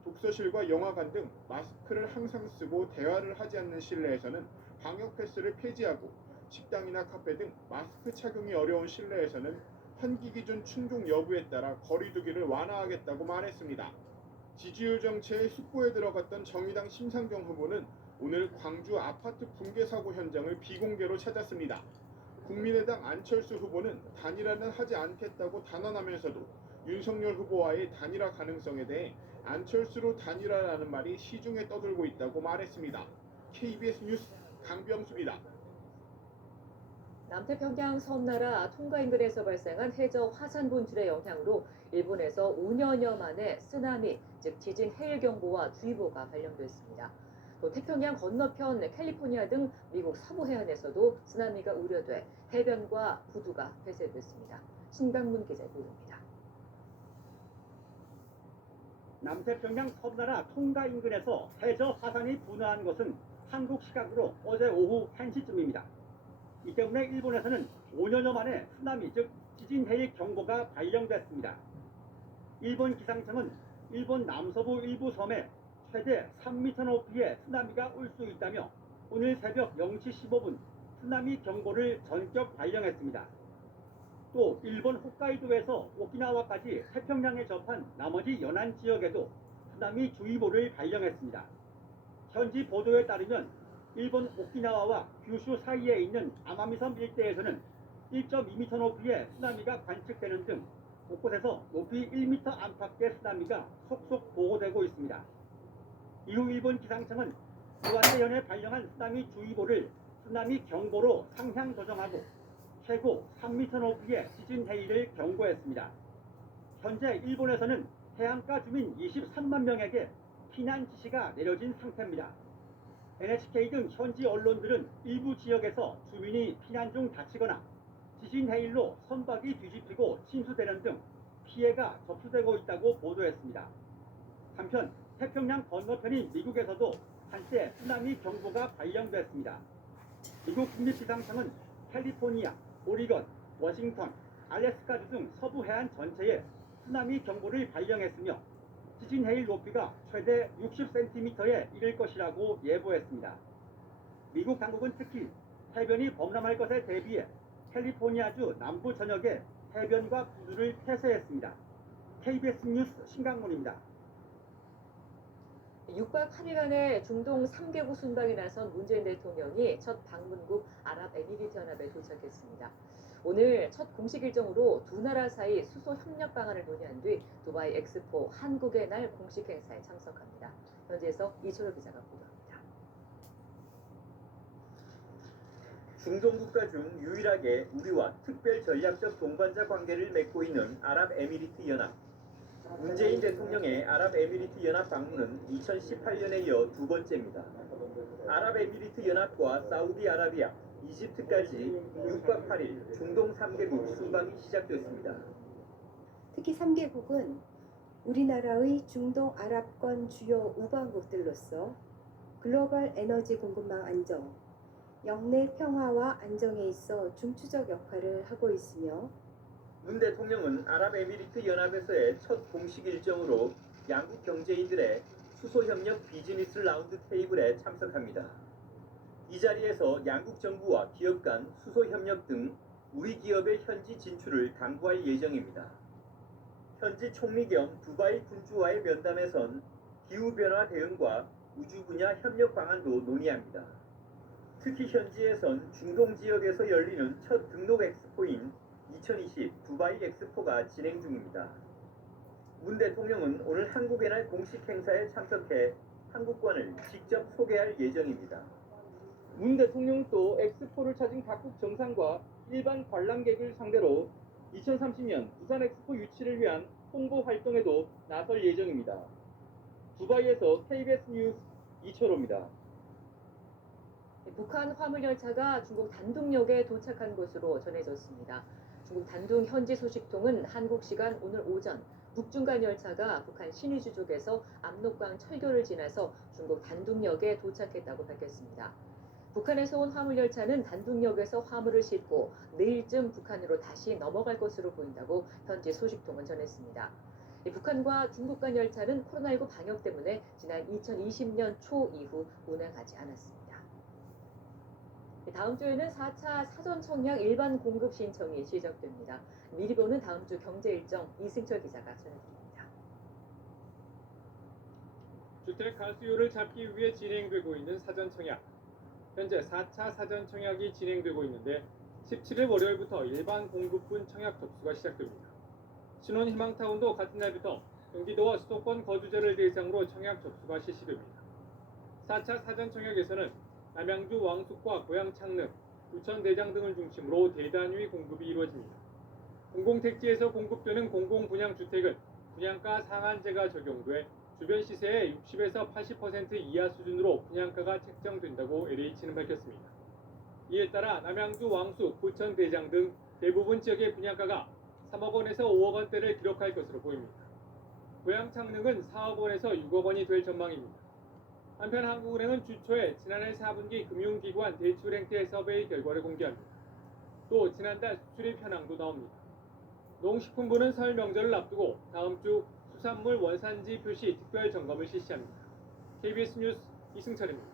독서실과 영화관 등 마스크를 항상 쓰고 대화를 하지 않는 실내에서는 방역 패스를 폐지하고 식당이나 카페 등 마스크 착용이 어려운 실내에서는 환기 기준 충족 여부에 따라 거리두기를 완화하겠다고 말했습니다. 지지율 정체의 숙고에 들어갔던 정의당 심상정 후보는 오늘 광주 아파트 붕괴 사고 현장을 비공개로 찾았습니다. 국민의당 안철수 후보는 단일화는 하지 않겠다고 단언하면서도 윤석열 후보와의 단일화 가능성에 대해 안철수로 단일화라는 말이 시중에 떠돌고 있다고 말했습니다. KBS 뉴스 강병수입니다. 남태평양 섬나라 통가 인근에서 발생한 해저 화산 분출의 영향으로 일본에서 5년여 만에 쓰나미, 즉 지진 해일 경보와 주의보가 발령됐습니다. 또 태평양 건너편 캘리포니아 등 미국 서부 해안에서도 쓰나미가 우려돼 해변과 부두가 폐쇄됐습니다. 신강문 기자의 보도입니다. 남태평양 섬나라 통가 인근에서 해저 화산이 분화한 것은 한국 시각으로 어제 오후 1시쯤입니다. 이 때문에 일본에서는 5년여 만에 쓰나미 즉 지진 해일 경보가 발령됐습니다. 일본 기상청은 일본 남서부 일부 섬에 최대 3m 높이의 쓰나미가 올 수 있다며 오늘 새벽 0시 15분 쓰나미 경보를 전격 발령했습니다. 또 일본 홋카이도에서 오키나와까지 태평양에 접한 나머지 연안 지역에도 쓰나미 주의보를 발령했습니다. 현지 보도에 따르면 일본 오키나와와 규슈 사이에 있는 아마미섬 일대에서는 1.2m 높이의 쓰나미가 관측되는 등 곳곳에서 높이 1m 안팎의 쓰나미가 속속 보고되고 있습니다. 이후 일본 기상청은 이와테현에 발령한 쓰나미 주의보를 쓰나미 경보로 상향 조정하고 최고 3m 높이의 지진 해일을 경고했습니다. 현재 일본에서는 해안가 주민 23만 명에게 피난 지시가 내려진 상태입니다. NHK 등 현지 언론들은 일부 지역에서 주민이 피난 중 다치거나 지진 해일로 선박이 뒤집히고 침수되는 등 피해가 접수되고 있다고 보도했습니다. 한편 태평양 건너편인 미국에서도 한때 쓰나미 경보가 발령됐습니다. 미국 국립기상청은 캘리포니아, 오리건, 워싱턴, 알래스카주 등 서부 해안 전체에 쓰나미 경보를 발령했으며 지진 해일 높이가 최대 60cm에 이를 것이라고 예보했습니다. 미국 당국은 특히 해변이 범람할 것에 대비해 캘리포니아주 남부 전역에 해변과 부두를 폐쇄했습니다. KBS 뉴스 신강문입니다. 6박 8일간의 중동 3개국 순방에 나선 문재인 대통령이 첫 방문국 아랍에미리트연합에 도착했습니다. 오늘 첫 공식 일정으로 두 나라 사이 수소 협력 방안을 논의한 뒤 두바이 엑스포 한국의 날 공식 행사에 참석합니다. 현지에서 이철호 기자가 보도합니다. 중동 국가 중 유일하게 우리와 특별 전략적 동반자 관계를 맺고 있는 아랍에미리트 연합. 문재인 대통령의 아랍에미리트 연합 방문은 2018년에 이어 두 번째입니다. 아랍에미리트 연합과 사우디아라비아, 이집트까지 6박 8일 중동 3개국 순방이 시작됐습니다. 특히 3개국은 우리나라의 중동 아랍권 주요 우방국들로서 글로벌 에너지 공급망 안정, 영내 평화와 안정에 있어 중추적 역할을 하고 있으며 문 대통령은 아랍에미리트 연합에서의 첫 공식 일정으로 양국 경제인들의 수소협력 비즈니스 라운드 테이블에 참석합니다. 이 자리에서 양국 정부와 기업 간 수소협력 등 우리 기업의 현지 진출을 당부할 예정입니다. 현지 총리 겸 두바이 군주와의 면담에선 기후변화 대응과 우주 분야 협력 방안도 논의합니다. 특히 현지에선 중동 지역에서 열리는 첫 등록 엑스포인 2020 두바이 엑스포가 진행 중입니다. 문 대통령은 오늘 한국의 날 공식 행사에 참석해 한국관을 직접 소개할 예정입니다. 문 대통령 또 엑스포를 찾은 각국 정상과 일반 관람객을 상대로 2030년 부산 엑스포 유치를 위한 홍보 활동에도 나설 예정입니다. 두바이에서 KBS 뉴스 이철호입니다. 북한 화물열차가 중국 단둥역에 도착한 것으로 전해졌습니다. 중국 단둥 현지 소식통은 한국 시간 오늘 오전 북중간 열차가 북한 신의주 쪽에서 압록강 철교를 지나서 중국 단둥역에 도착했다고 밝혔습니다. 북한에서 온 화물열차는 단둥역에서 화물을 싣고 내일쯤 북한으로 다시 넘어갈 것으로 보인다고 현지 소식통은 전했습니다. 북한과 중국 간 열차는 코로나19 방역 때문에 지난 2020년 초 이후 운행하지 않았습니다. 다음 주에는 4차 사전 청약 일반 공급 신청이 시작됩니다. 미리 보는 다음 주 경제 일정 이승철 기자가 전해드립니다. 주택 가수요를 잡기 위해 진행되고 있는 사전 청약. 현재 4차 사전 청약이 진행되고 있는데 17일 월요일부터 일반 공급분 청약 접수가 시작됩니다. 신혼희망타운도 같은 날부터 경기도와 수도권 거주자를 대상으로 청약 접수가 실시됩니다. 4차 사전 청약에서는 남양주 왕숙과 고양 창릉, 부천 대장 등을 중심으로 대단위 공급이 이루어집니다. 공공택지에서 공급되는 공공분양주택은 분양가 상한제가 적용돼 주변 시세의 60에서 80% 이하 수준으로 분양가가 책정된다고 LH는 밝혔습니다. 이에 따라 남양주 왕숙, 부천 대장 등 대부분 지역의 분양가가 3억 원에서 5억 원대를 기록할 것으로 보입니다. 고양 창릉은 4억 원에서 6억 원이 될 전망입니다. 한편 한국은행은 주초에 지난해 4분기 금융기관 대출 행태 서베이 결과를 공개합니다. 또 지난달 수출입 현황도 나옵니다. 농식품부는 설 명절을 앞두고 다음 주 수산물 원산지 표시 특별 점검을 실시합니다. KBS 뉴스 이승철입니다.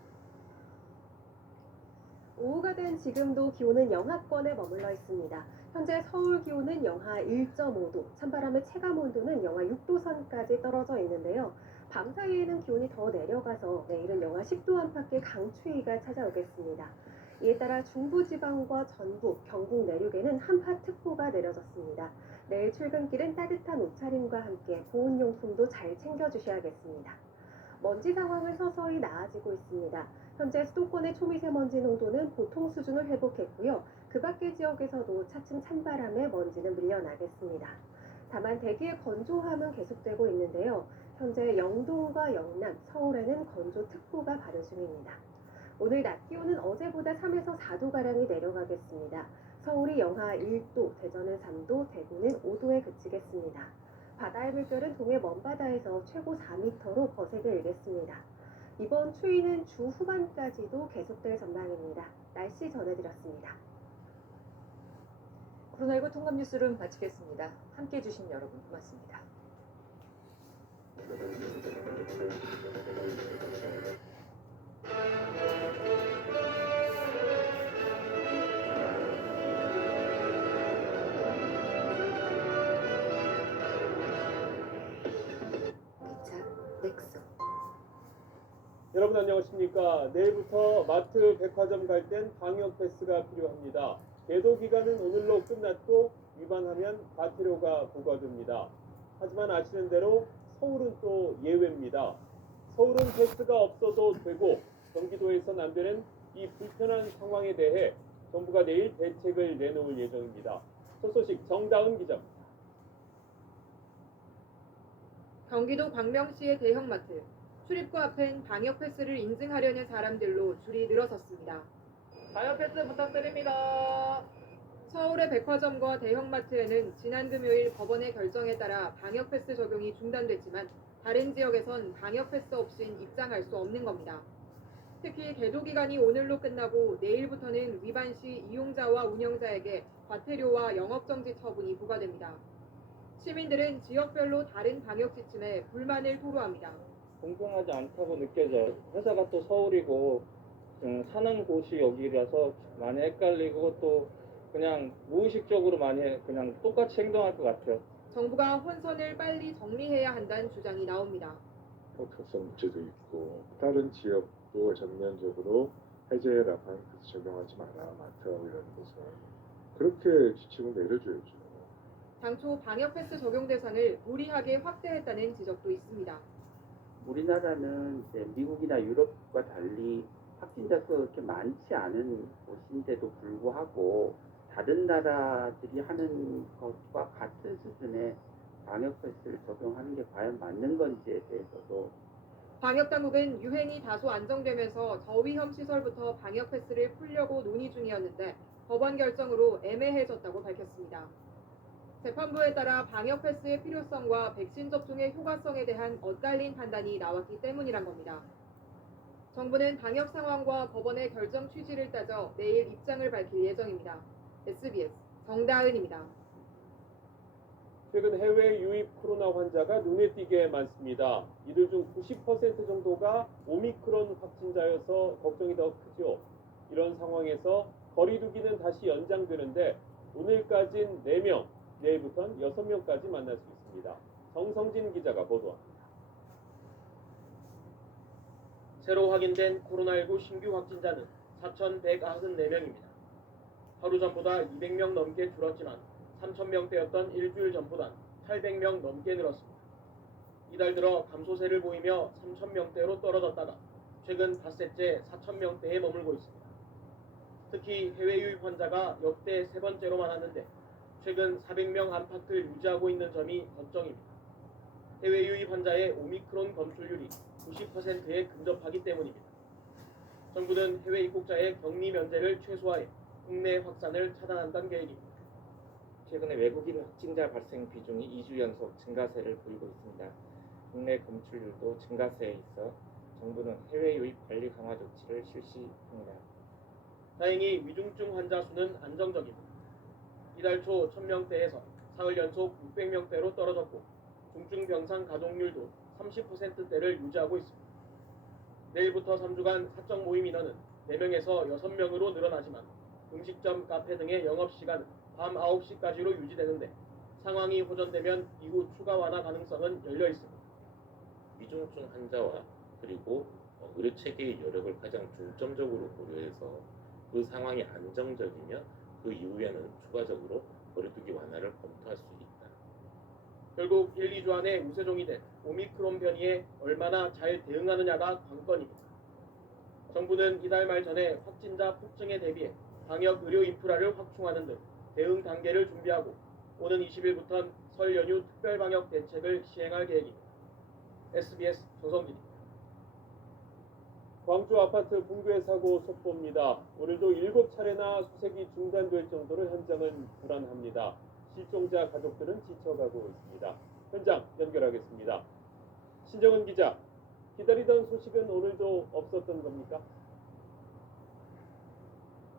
오후가 된 지금도 기온은 영하권에 머물러 있습니다. 현재 서울 기온은 영하 1.5도, 찬바람의 체감 온도는 영하 6도 선까지 떨어져 있는데요. 밤 사이에는 기온이 더 내려가서 내일은 영하 10도 안팎의 강추위가 찾아오겠습니다. 이에 따라 중부지방과 전북, 경북 내륙에는 한파특보가 내려졌습니다. 내일 출근길은 따뜻한 옷차림과 함께 보온용품도 잘 챙겨주셔야겠습니다. 먼지 상황은 서서히 나아지고 있습니다. 현재 수도권의 초미세먼지 농도는 보통 수준을 회복했고요. 그 밖의 지역에서도 차츰 찬바람에 먼지는 밀려나겠습니다. 다만 대기의 건조함은 계속되고 있는데요. 현재 영동과 영남, 서울에는 건조특보가 발효 중입니다. 오늘 낮 기온은 어제보다 3에서 4도가량이 내려가겠습니다. 서울이 영하 1도, 대전은 3도, 대구는 5도에 그치겠습니다. 바다의 물결은 동해 먼바다에서 최고 4m로 거세게 일겠습니다. 이번 추위는 주 후반까지도 계속될 전망입니다. 날씨 전해드렸습니다. 코로나19 통합 뉴스룸 마치겠습니다. 함께해 주신 여러분 고맙습니다. 여러분 안녕하십니까. 내일부터 마트, 백화점 갈 땐 방역 패스가 필요합니다. 계도 기간은 오늘로 끝났고 위반하면 과태료가 부과됩니다. 하지만 아시는 대로 서울은 또 예외입니다. 서울은 패스가 없어도 되고 경기도에선 안 되는 이 불편한 상황에 대해 정부가 내일 대책을 내놓을 예정입니다. 첫 소식 정다은 기자입니다. 경기도 광명시의 대형마트. 출입구 앞엔 방역 패스를 인증하려는 사람들로 줄이 늘어섰습니다. 방역 패스 부탁드립니다. 서울의 백화점과 대형마트에는 지난 금요일 법원의 결정에 따라 방역 패스 적용이 중단됐지만 다른 지역에선 방역 패스 없인 입장할 수 없는 겁니다. 특히 계도 기간이 오늘로 끝나고 내일부터는 위반 시 이용자와 운영자에게 과태료와 영업정지 처분이 부과됩니다. 시민들은 지역별로 다른 방역 지침에 불만을 토로합니다. 공평하지 않다고 느껴져요. 회사가 또 서울이고 사는 곳이 여기라서 많이 헷갈리고 또 그냥 무의식적으로 많이 그냥 똑같이 행동할 것 같아요. 정부가 혼선을 빨리 정리해야 한다는 주장이 나옵니다. 특성 문제도 있고 다른 지역도 전면적으로 해제라 방역패스 적용하지 마라 마트하고 이런 것은 그렇게 지침을 내려줘야죠. 당초 방역 패스 적용 대상을 무리하게 확대했다는 지적도 있습니다. 우리나라는 이제 미국이나 유럽과 달리 확진자 수가 그렇게 많지 않은 곳인데도 불구하고 다른 나라들이 하는 것과 같은 수준의 방역 패스를 적용하는 게 과연 맞는 건지에 대해서도 방역당국은 유행이 다소 안정되면서 저위험 시설부터 방역 패스를 풀려고 논의 중이었는데 법원 결정으로 애매해졌다고 밝혔습니다. 재판부에 따라 방역 패스의 필요성과 백신 접종의 효과성에 대한 엇갈린 판단이 나왔기 때문이란 겁니다. 정부는 방역 상황과 법원의 결정 취지를 따져 내일 입장을 밝힐 예정입니다. SBS 정다은입니다. 최근 해외 유입 코로나 환자가 눈에 띄게 많습니다. 이들 중 90% 정도가 오미크론 확진자여서 걱정이 더 크죠. 이런 상황에서 거리 두기는 다시 연장되는데 오늘까지는 4명, 내일부터는 6명까지 만날 수 있습니다. 정성진 기자가 보도합니다. 새로 확인된 코로나19 신규 확진자는 4,194명입니다. 하루 전보다 200명 넘게 줄었지만 3,000명대였던 일주일 전보단 800명 넘게 늘었습니다. 이달 들어 감소세를 보이며 3,000명대로 떨어졌다가 최근 닷새째 4,000명대에 머물고 있습니다. 특히 해외 유입 환자가 역대 세 번째로 많았는데 최근 400명 안팎을 유지하고 있는 점이 걱정입니다. 해외 유입 환자의 오미크론 검출률이 90%에 근접하기 때문입니다. 정부는 해외 입국자의 격리 면제를 최소화해 국내 확산을 차단한다는 계획입니다. 최근에 외국인 확진자 발생 비중이 2주 연속 증가세를 보이고 있습니다. 국내 검출률도 증가세에 있어 정부는 해외 유입 관리 강화 조치를 실시합니다. 다행히 위중증 환자 수는 안정적입니다. 이달 초 1,000명대에서 사흘 연속 600명대로 떨어졌고 중증 병상 가동률도 30%대를 유지하고 있습니다. 내일부터 3주간 사적 모임 인원은 4명에서 6명으로 늘어나지만 음식점, 카페 등의 영업시간은 밤 9시까지로 유지되는데 상황이 호전되면 이후 추가 완화 가능성은 열려 있습니다. 위중증 환자와 그리고 의료 체계의 여력을 가장 중점적으로 고려해서 그 상황이 안정적이면 그 이후에는 추가적으로 거리두기 완화를 검토할 수 있다. 결국 1, 2주 안에 우세종이 된 오미크론 변이에 얼마나 잘 대응하느냐가 관건입니다. 정부는 이달 말 전에 확진자 폭증에 대비해 방역 의료 인프라를 확충하는 등 대응 단계를 준비하고 오는 20일부터는 설 연휴 특별 방역 대책을 시행할 계획입니다. SBS 조성진입니다. 광주 아파트 붕괴 사고 속보입니다. 오늘도 7차례나 수색이 중단될 정도로 현장은 불안합니다. 실종자 가족들은 지쳐가고 있습니다. 현장 연결하겠습니다. 신정은 기자, 기다리던 소식은 오늘도 없었던 겁니까?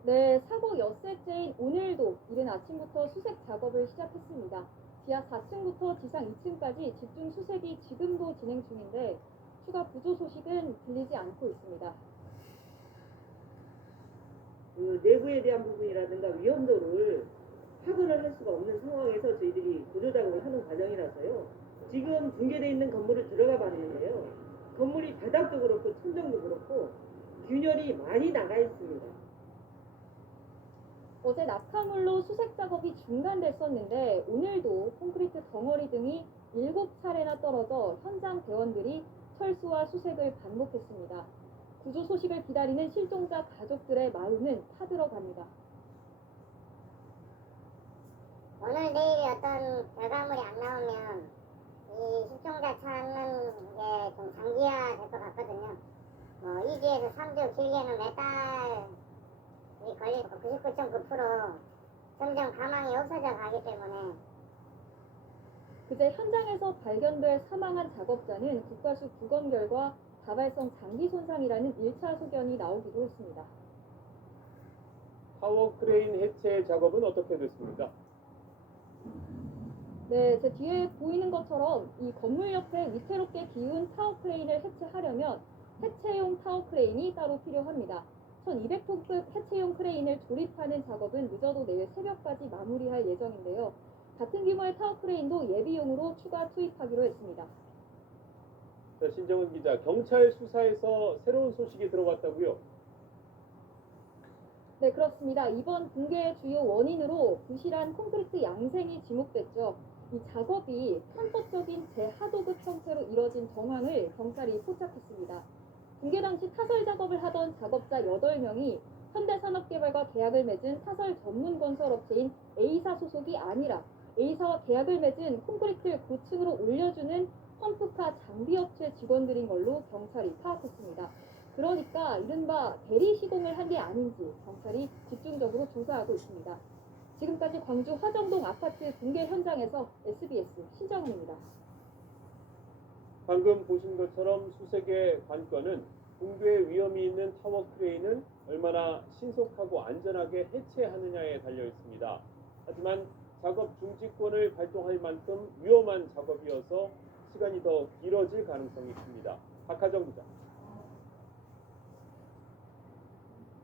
네, 사고 엿새째인 오늘도 이른 아침부터 수색 작업을 시작했습니다. 지하 4층부터 지상 2층까지 집중 수색이 지금도 진행 중인데 추가 구조 소식은 들리지 않고 있습니다. 그 내부에 대한 부분이라든가 위험도를 확인을 할 수가 없는 상황에서 저희들이 구조 작업을 하는 과정이라서요. 지금 붕괴되어 있는 건물을 들어가 봤는데요. 건물이 바닥도 그렇고 천정도 그렇고 균열이 많이 나가 있습니다. 어제 낙하물로 수색 작업이 중단됐었는데 오늘도 콘크리트 덩어리 등이 7차례나 떨어져 현장 대원들이 철수와 수색을 반복했습니다. 구조 소식을 기다리는 실종자 가족들의 마음은 타들어갑니다. 오늘 내일 어떤 결과물이 안 나오면 이 실종자 찾는 게 좀 장기화 될 것 같거든요. 2주에서 3주, 길게는 몇 달이 걸리고 99.9% 점점 가망이 없어져 가기 때문에 그제 현장에서 발견돼 사망한 작업자는 국가수 부검 결과 다발성 장기 손상이라는 1차 소견이 나오기도 했습니다. 타워 크레인 해체 작업은 어떻게 됐습니까? 네, 제 뒤에 보이는 것처럼 이 건물 옆에 위태롭게 기운 타워 크레인을 해체하려면 해체용 타워 크레인이 따로 필요합니다. 1200톤급 해체용 크레인을 조립하는 작업은 늦어도 내일 새벽까지 마무리할 예정인데요. 같은 규모의 타워 크레인도 예비용으로 추가 투입하기로 했습니다. 자, 신정은 기자, 경찰 수사에서 새로운 소식이 들어왔다고요? 네, 그렇습니다. 이번 붕괴의 주요 원인으로 부실한 콘크리트 양생이 지목됐죠. 이 작업이 편법적인 재하도급 형태로 이뤄진 정황을 경찰이 포착했습니다. 붕괴 당시 타설 작업을 하던 작업자 8명이 현대산업개발과 계약을 맺은 타설 전문 건설업체인 A사 소속이 아니라 A사와 계약을 맺은 콘크리트를 고층으로 올려주는 펌프카 장비업체 직원들인 걸로 경찰이 파악했습니다. 그러니까 이른바 대리 시공을 한 게 아닌지 경찰이 집중적으로 조사하고 있습니다. 지금까지 광주 화정동 아파트 붕괴 현장에서 SBS 신정은입니다. 방금 보신 것처럼 수색의 관건은 붕괴 위험이 있는 타워 크레인을 얼마나 신속하고 안전하게 해체하느냐에 달려 있습니다. 하지만 작업 중지권을 발동할 만큼 위험한 작업이어서 시간이 더 길어질 가능성이 큽니다. 박하정 기자.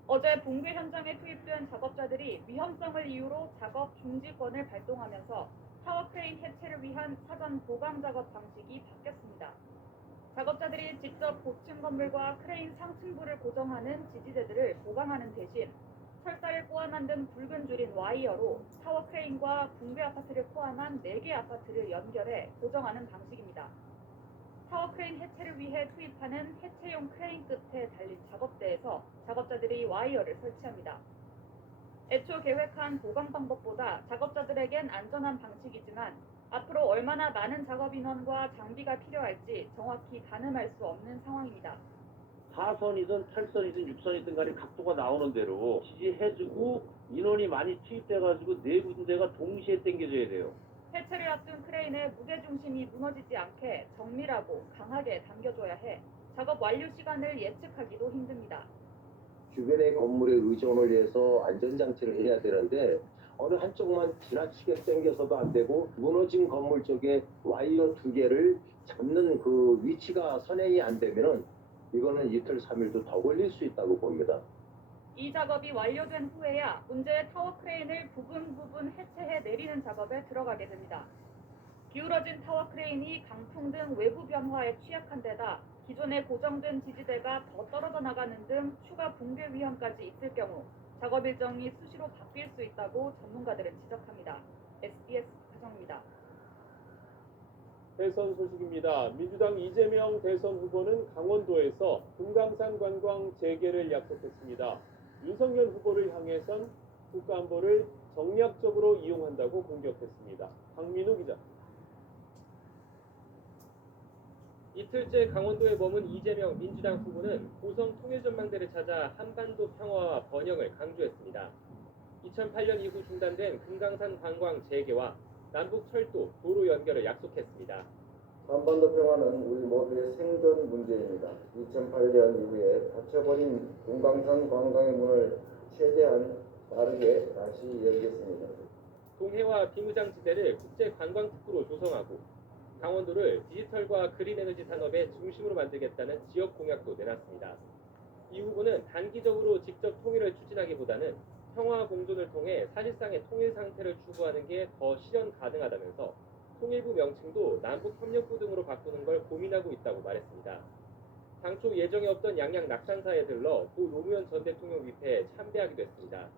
어제 붕괴 현장에 투입된 작업자들이 위험성을 이유로 작업 중지권을 발동하면서 타워 크레인 해체를 위한 사전 보강 작업 방식이 바뀌었습니다. 작업자들이 직접 고층 건물과 크레인 상층부를 고정하는 지지대들을 보강하는 대신 철사를 꼬아 만든 굵은 줄인 와이어로 타워 크레인과 붕괴 아파트를 포함한 4개 아파트를 연결해 고정하는 방식입니다. 타워 크레인 해체를 위해 투입하는 해체용 크레인 끝에 달린 작업대에서 작업자들이 와이어를 설치합니다. 애초 계획한 보강 방법보다 작업자들에겐 안전한 방식이지만 앞으로 얼마나 많은 작업 인원과 장비가 필요할지 정확히 가늠할 수 없는 상황입니다. 하선이든 8선이든 6선이든 간에 각도가 나오는 대로 지지해주고 인원이 많이 투입돼가지고 4군데가 동시에 당겨줘야 돼요. 해체를 앞둔 크레인의 무게중심이 무너지지 않게 정밀하고 강하게 당겨줘야 해 작업 완료 시간을 예측하기도 힘듭니다. 주변의 건물에 의존을 해서 안전장치를 해야 되는데 어느 한쪽만 지나치게 당겨서도 안 되고 무너진 건물 쪽에 와이어 2개를 잡는 그 위치가 선행이 안 되면은 이거는 이틀 3일도 더 걸릴 수 있다고 봅니다. 이 작업이 완료된 후에야 문제의 타워 크레인을 부분 해체해 내리는 작업에 들어가게 됩니다. 기울어진 타워 크레인이 강풍 등 외부 변화에 취약한 데다 기존에 고정된 지지대가 더 떨어져 나가는 등 추가 붕괴 위험까지 있을 경우 작업 일정이 수시로 바뀔 수 있다고 전문가들은 지적합니다. SBS 박정입니다. 대선 소식입니다. 민주당 이재명 대선 후보는 강원도에서 금강산 관광 재개를 약속했습니다. 윤석열 후보를 향해선 국가안보를 정략적으로 이용한다고 공격했습니다. 박민우 기자. 이틀째 강원도에 머문 이재명 민주당 후보는 고성 통일전망대를 찾아 한반도 평화와 번영을 강조했습니다. 2008년 이후 중단된 금강산 관광 재개와 남북 철도, 도로 연결을 약속했습니다. 한반도 평화는 우리 모두의 생존 문제입니다. 2008년 이후에 닫혀버린 금강산 관광의 문을 최대한 빠르게 다시 열겠습니다. 동해와 비무장지대를 국제관광특구로 조성하고 강원도를 디지털과 그린에너지 산업의 중심으로 만들겠다는 지역 공약도 내놨습니다. 이 후보는 단기적으로 직접 통일을 추진하기보다는 평화 공존을 통해 사실상의 통일 상태를 추구하는 게 더 실현 가능하다면서 통일부 명칭도 남북협력부 등으로 바꾸는 걸 고민하고 있다고 말했습니다. 당초 예정에 없던 양양 낙산사에 들러 고 노무현 전 대통령 위패에 참배하기도 했습니다.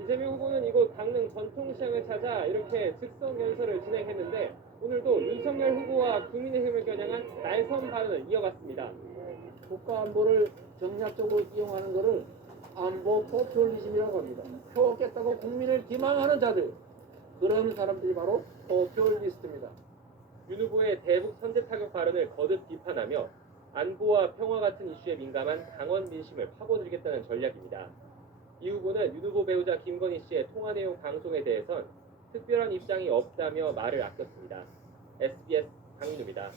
이재명 후보는 이곳 강릉 전통시장을 찾아 이렇게 즉석 연설을 진행했는데 오늘도 윤석열 후보와 국민의힘을 겨냥한 날선 발언을 이어갔습니다. 국가 안보를 정략적으로 이용하는 것을 안보 포퓰리즘이라고 합니다. 표 얻겠다고 국민을 기망하는 자들, 그런 사람들이 바로 포퓰리스트입니다. 윤 후보의 대북 선제 타격 발언을 거듭 비판하며 안보와 평화 같은 이슈에 민감한 강원 민심을 파고들겠다는 전략입니다. 이 후보는 윤 후보 배우자 김건희 씨의 통화 내용 방송에 대해선 특별한 입장이 없다며 말을 아꼈습니다. SBS 강민우입니다.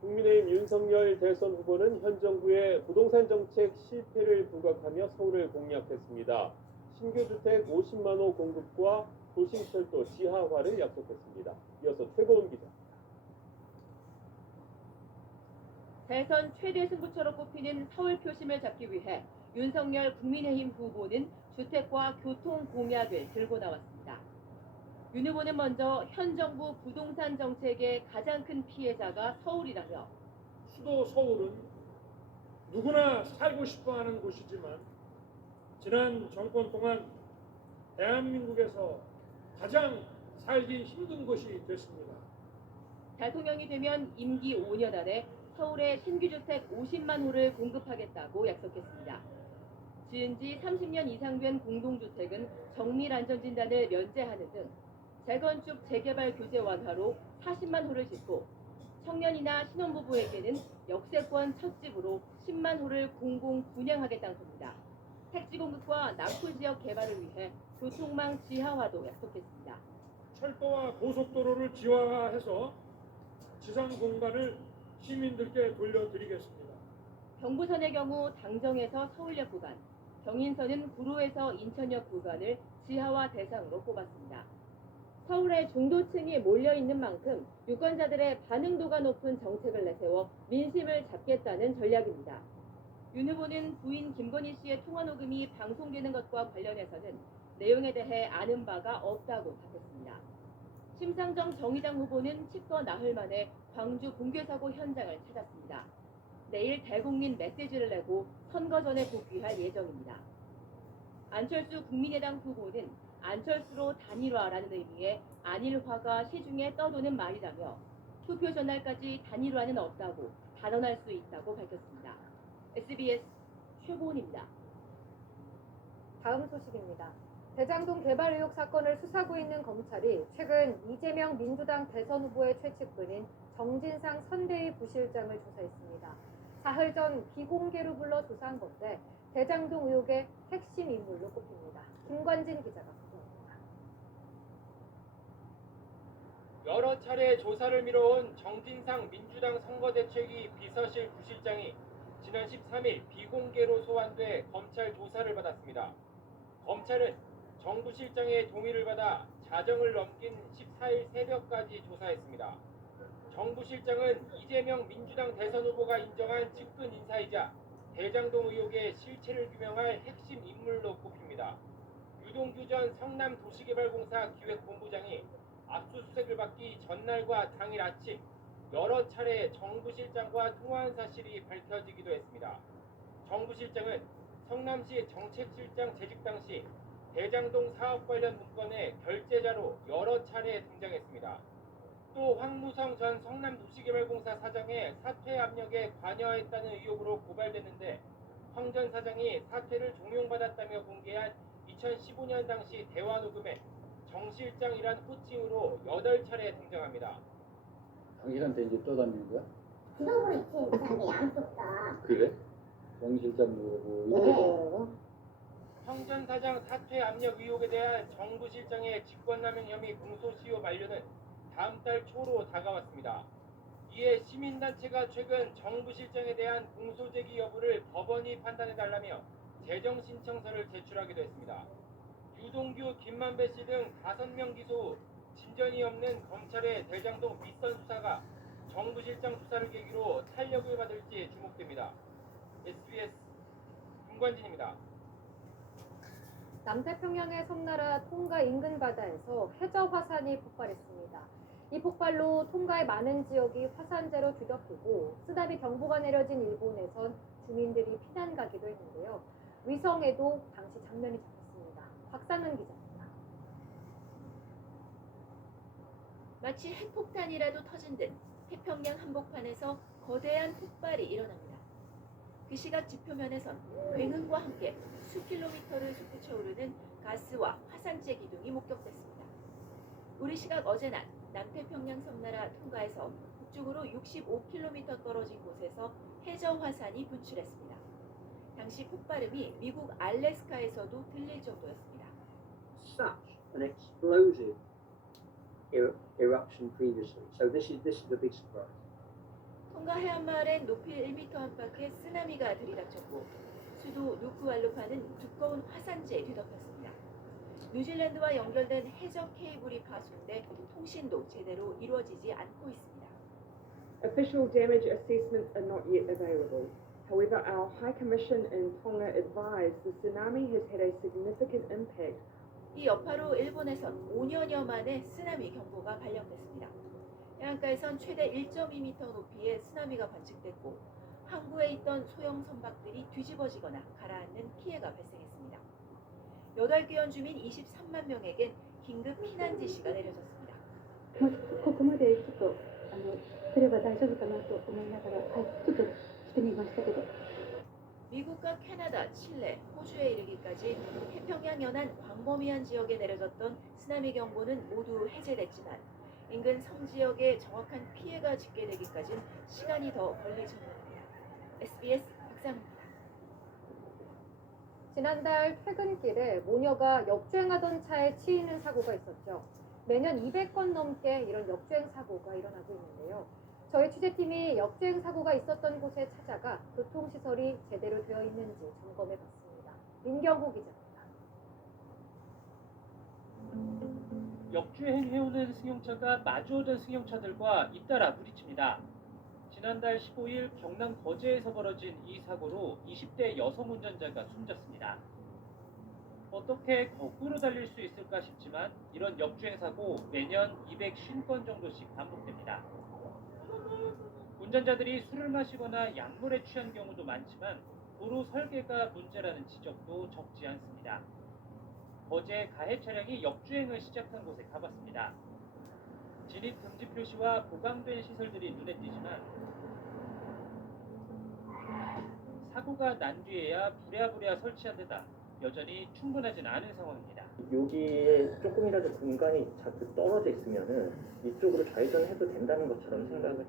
국민의힘 윤석열 대선 후보는 현 정부의 부동산 정책 실패를 부각하며 서울을 공략했습니다. 신규 주택 50만 호 공급과 도심철도 지하화를 약속했습니다. 이어서 최고은 기자. 대선 최대 승부처로 꼽히는 서울 표심을 잡기 위해 윤석열 국민의힘 후보는 주택과 교통 공약을 들고 나왔습니다. 윤 후보는 먼저 현 정부 부동산 정책의 가장 큰 피해자가 서울이라며 수도 서울은 누구나 살고 싶어하는 곳이지만 지난 정권 동안 대한민국에서 가장 살기 힘든 곳이 됐습니다. 대통령이 되면 임기 5년 안에 서울에 신규주택 50만 호를 공급하겠다고 약속했습니다. 지은 지 30년 이상 된 공동주택은 정밀안전진단을 면제하는 등 재건축 재개발 규제 완화로 40만 호를 짓고 청년이나 신혼부부에게는 역세권 첫 집으로 10만 호를 공공 분양하겠다는 겁니다. 택지 공급과 남부 지역 개발을 위해 교통망 지하화도 약속했습니다. 철도와 고속도로를 지하화해서 지상 공간을 시민들께 돌려드리겠습니다. 경부선의 경우 당정에서 서울역 구간, 경인선은 구로에서 인천역 구간을 지하화 대상으로 꼽았습니다. 서울에 중도층이 몰려있는 만큼 유권자들의 반응도가 높은 정책을 내세워 민심을 잡겠다는 전략입니다. 윤 후보는 부인 김건희 씨의 통화 녹음이 방송되는 것과 관련해서는 내용에 대해 아는 바가 없다고 답했습니다. 심상정 정의당 후보는 치과 나흘 만에 광주 붕괴 사고 현장을 찾았습니다. 내일 대국민 메시지를 내고 선거 전에 복귀할 예정입니다. 안철수 국민의당 후보는 안철수로 단일화라는 의미의 안일화가 시중에 떠도는 말이라며 투표 전날까지 단일화는 없다고 단언할 수 있다고 밝혔습니다. SBS 최고은입니다. 다음 소식입니다. 대장동 개발 의혹 사건을 수사하고 있는 검찰이 최근 이재명 민주당 대선 후보의 최측근인 정진상 선대위 부실장을 조사했습니다. 사흘 전 비공개로 불러 조사한 건데 대장동 의혹의 핵심 인물로 꼽힙니다. 김관진 기자가 보도합니다. 여러 차례 조사를 미뤄온 정진상 민주당 선거대책위 비서실 부실장이 지난 13일 비공개로 소환돼 검찰 조사를 받았습니다. 검찰은 정부 실장의 동의를 받아 자정을 넘긴 14일 새벽까지 조사했습니다. 정부 실장은 이재명 민주당 대선 후보가 인정한 측근 인사이자 대장동 의혹의 실체를 규명할 핵심 인물로 꼽힙니다. 유동규 전 성남도시개발공사 기획본부장이 압수수색을 받기 전날과 당일 아침 여러 차례 정부실장과 통화한 사실이 밝혀지기도 했습니다. 정부실장은 성남시 정책실장 재직 당시 대장동 사업 관련 문건의 결제자로 여러 차례 등장했습니다. 또 황무성 전 성남도시개발공사 사장의 사퇴 압력에 관여했다는 의혹으로 고발됐는데 황 전 사장이 사퇴를 종용받았다며 공개한 2015년 당시 대화 녹음에 정 실장이란 호칭으로 8차례 등장합니다. 당신한테 이제 떠다니는 거야? 그러고 있지, 그 사람이 양쪽 다. 그래? 정 실장 모르고 황 전 사장 사퇴 압력 의혹에 대한 정부 실장의 직권남용 혐의 공소시효 만료는 다음 달 초로 다가왔습니다. 이에 시민단체가 최근 정부 실장에 대한 공소 제기 여부를 법원이 판단해달라며 재정 신청서를 제출하기도 했습니다. 유동규, 김만배 씨 등 5명 기소 후 진전이 없는 검찰의 대장동 윗선 수사가 정부 실장 수사를 계기로 탄력을 받을지 주목됩니다. SBS 김관진입니다. 남태평양의 섬나라 통가 인근 바다에서 해저 화산이 폭발했습니다. 이 폭발로 통가의 많은 지역이 화산재로 뒤덮이고 쓰나미 경보가 내려진 일본에선 주민들이 피난 가기도 했는데요. 위성에도 당시 장면이 잡혔습니다. 박상은 기자입니다. 마치 핵폭탄이라도 터진 듯 태평양 한복판에서 거대한 폭발이 일어납니다. 그 시각 지표면에선 굉음과 함께 수킬로미터를 솟구쳐 오르는 가스와 화산재 기둥이 목격됐습니다. 우리 시각 어제 낮 남태평양 섬나라 통가에서 북쪽으로 65km 떨어진 곳에서 해저 화산이 분출했습니다. 당시 폭발음이 미국 알래스카에서도 들릴 정도였습니다. Such an explosive eruption previously. So this is the big surprise. 통가 해안마을엔 높이 1m 안팎의 쓰나미가 들이닥쳤고 수도 누쿠알루파는 두꺼운 화산재에 뒤덮였습니다. 뉴질랜드와 연결된 해저 케이블이 파손돼 통신도 제대로 이루어지지 않고 있습니다. Official damage assessments are not yet available. However, our High Commission in Tonga advised the tsunami has had a significant impact. 이 여파로 일본에선 5년여 만에 쓰나미 경보가 발령됐습니다. 해안가에선 최대 1.2m 높이의 쓰나미가 관측됐고 항구에 있던 소형 선박들이 뒤집어지거나 가라앉는 피해가 발생했습니다. 8개원 주민 23만 명에겐 긴급 피난 지시가 내려졌습니다. ここまでちょっとすれば大丈夫かなと思いながら、ちょっとしてみましたけど。 미국과 캐나다, 칠레, 호주에 이르기까지 태평양 연안 광범위한 지역에 내려졌던 쓰나미 경보는 모두 해제됐지만 인근 섬 지역에 정확한 피해가 집계되기까지는 시간이 더 걸릴 전망입니다. SBS 박상입니다. 지난달 퇴근길에 모녀가 역주행하던 차에 치이는 사고가 있었죠. 매년 200건 넘게 이런 역주행 사고가 일어나고 있는데요. 저희 취재팀이 역주행 사고가 있었던 곳에 찾아가 교통시설이 제대로 되어 있는지 점검해봤습니다. 민경호 기자입니다. 역주행해오는 승용차가 마주오던 승용차들과 잇따라 부딪힙니다. 지난달 15일 경남 거제에서 벌어진 이 사고로 20대 여성 운전자가 숨졌습니다. 어떻게 거꾸로 달릴 수 있을까 싶지만 이런 역주행 사고 매년 250건 정도씩 반복됩니다. 운전자들이 술을 마시거나 약물에 취한 경우도 많지만 도로 설계가 문제라는 지적도 적지 않습니다. 어제 가해 차량이 역주행을 시작한 곳에 가봤습니다. 진입 금지 표시와 보강된 시설들이 눈에 띄지만 사고가 난 뒤에야 부랴부랴 설치한 데다 여전히 충분하진 않은 상황입니다. 여기에 조금이라도 공간이 자꾸 떨어져 있으면은 이쪽으로 좌회전해도 된다는 것처럼 생각을.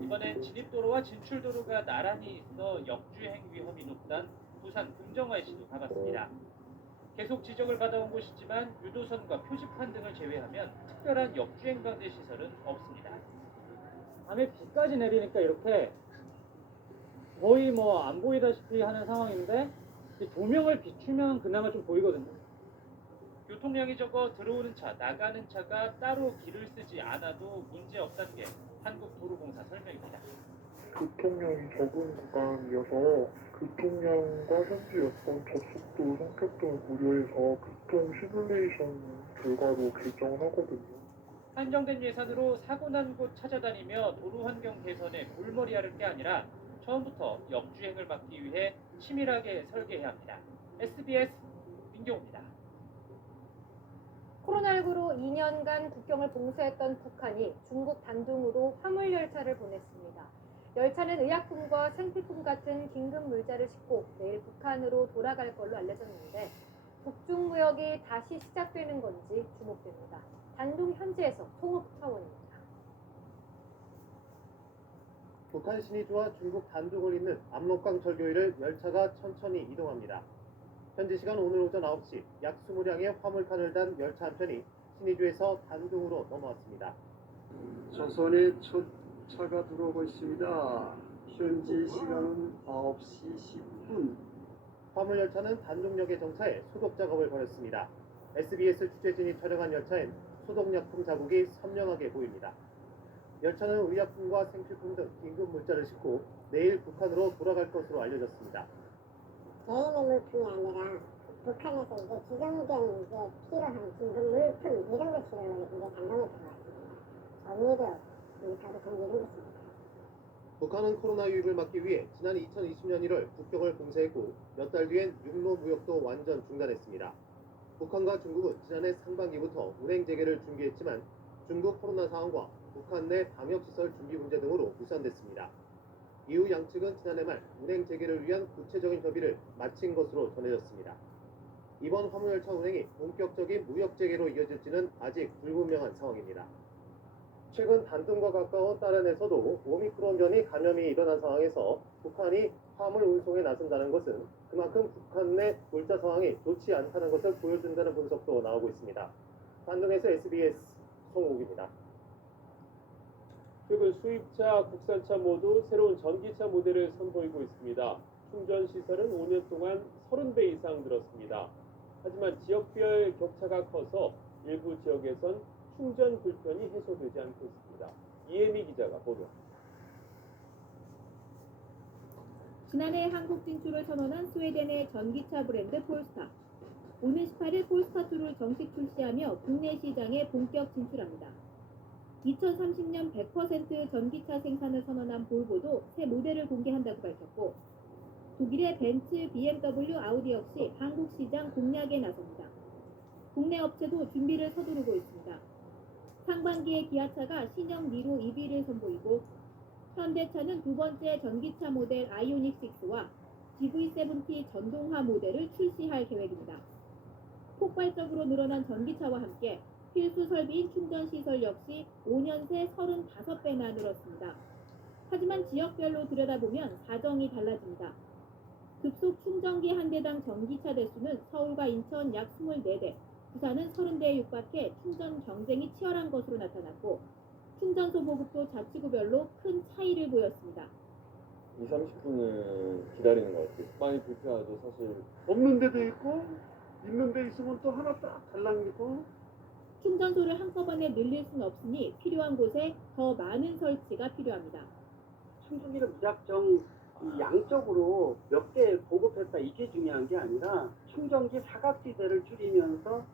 이번엔 진입도로와 진출도로가 나란히 있어 역주행 위험이 높단 부산 금정화에시도 가봤습니다. 계속 지적을 받아온 곳이지만 유도선과 표지판 등을 제외하면 특별한 역주행 방지 시설은 없습니다. 밤에 비까지 내리니까 이렇게 거의 안 보이다시피 하는 상황인데 조명을 비추면 그나마 좀 보이거든요. 교통량이 적어 들어오는 차, 나가는 차가 따로 길을 쓰지 않아도 문제 없다는 게 한국도로공사 설명입니다. 교통량이 적은 구간이어서 교통량과 현지 여권 접속도 성격 등을 고려해서 교통 시뮬레이션 결과로 결정하거든요. 한정된 예산으로 사고 난 곳 찾아다니며 도로 환경 개선에 골머리하는 게 아니라 처음부터 역주행을 막기 위해 치밀하게 설계해야 합니다. SBS 민경호입니다. 코로나19로 2년간 국경을 봉쇄했던 북한이 중국 단둥으로 화물 열차를 보냈습니다. 열차는 의약품과 생필품 같은 긴급 물자를 싣고 내일 북한으로 돌아갈 걸로 알려졌는데 북중 무역이 다시 시작되는 건지 주목됩니다. 단둥 현지에서 송욱 차원입니다. 북한 신의주와 중국 단둥을 잇는 압록강 철교일을 열차가 천천히 이동합니다. 현지 시간 오늘 오전 9시 약 20량의 화물칸을 단 열차 한 편이 신의주에서 단둥으로 넘어왔습니다. 조선의 첫 차가 들어오고 있습니다. 현지 시간은 9시 10분. 화물 열차는 단둥역에 정차해 소독 작업을 벌였습니다. SBS 취재진이 촬영한 열차엔 소독약품 자국이 선명하게 보입니다. 열차는 의약품과 생필품 등 긴급 물자를 싣고 내일 북한으로 돌아갈 것으로 알려졌습니다. 개인의 물품이 아니라 북한에서 이제 지정된 이제 필요한 긴급 물품 이런 것들을 이제 단동에 들어왔습니다. 정리도 인사도 이런 것입니다. 북한은 코로나 유입을 막기 위해 지난 2020년 1월 국경을 봉쇄했고 몇 달 뒤엔 육로 무역도 완전 중단했습니다. 북한과 중국은 지난해 상반기부터 운행 재개를 준비했지만 중국 코로나 상황과 북한 내 방역시설 준비 문제 등으로 무산됐습니다. 이후 양측은 지난해 말 운행 재개를 위한 구체적인 협의를 마친 것으로 전해졌습니다. 이번 화물열차 운행이 본격적인 무역 재개로 이어질지는 아직 불분명한 상황입니다. 최근 단둥과 가까운 다롄에서도 오미크론 변이 감염이 일어난 상황에서 북한이 화물 운송에 나선다는 것은 그만큼 북한 내 물자 상황이 좋지 않다는 것을 보여준다는 분석도 나오고 있습니다. 단둥에서 SBS 송욱입니다. 최근 수입차, 국산차 모두 새로운 전기차 모델을 선보이고 있습니다. 충전 시설은 5년 동안 30배 이상 늘었습니다. 하지만 지역별 격차가 커서 일부 지역에선 충전 불편이 해소되지 않고 있습니다. 이혜미 기자가 보도합니다. 지난해 한국 진출을 선언한 스웨덴의 전기차 브랜드 폴스타. 오는 18일 폴스타2를 정식 출시하며 국내 시장에 본격 진출합니다. 2030년 100% 전기차 생산을 선언한 볼보도 새 모델을 공개한다고 밝혔고 독일의 벤츠, BMW, 아우디 역시 한국 시장 공략에 나섭니다. 국내 업체도 준비를 서두르고 있습니다. 상반기에 기아차가 신형 니로 EV를 선보이고 현대차는 두 번째 전기차 모델 아이오닉 6와 GV70 전동화 모델을 출시할 계획입니다. 폭발적으로 늘어난 전기차와 함께 필수 설비인 충전시설 역시 5년 새 35배나 늘었습니다. 하지만 지역별로 들여다보면 사정이 달라집니다. 급속 충전기 한 대당 전기차 대수는 서울과 인천 약 24대, 부산은 30대에 육박해 충전 경쟁이 치열한 것으로 나타났고 충전소 보급도 자치구별로 큰 차이를 보였습니다. 2, 30분은 기다리는 것 같아요. 많이 불편하죠, 사실. 없는 데도 있고 있는 데 있으면 또 하나 딱 달랑이고. 충전소를 한꺼번에 늘릴 수는 없으니 필요한 곳에 더 많은 설치가 필요합니다. 충전기를 무작정 양쪽으로 몇 개 보급했다 이게 중요한 게 아니라 충전기 사각지대를 줄이면서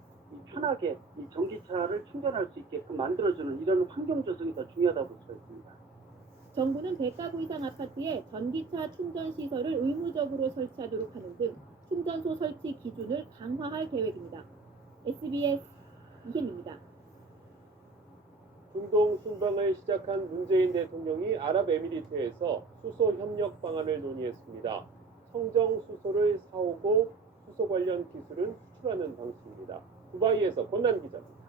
편하게 이 전기차를 충전할 수 있게끔 만들어주는 이런 환경 조성이 더 중요하다고 볼 수가 있습니다. 정부는 100가구 이상 아파트에 전기차 충전 시설을 의무적으로 설치하도록 하는 등 충전소 설치 기준을 강화할 계획입니다. SBS 이혜미입니다. 중동 순방을 시작한 문재인 대통령이 아랍에미리트에서 수소 협력 방안을 논의했습니다. 청정 수소를 사오고 수소 관련 기술은 수출하는 방식입니다. 두바이에서 권난 기자입니다.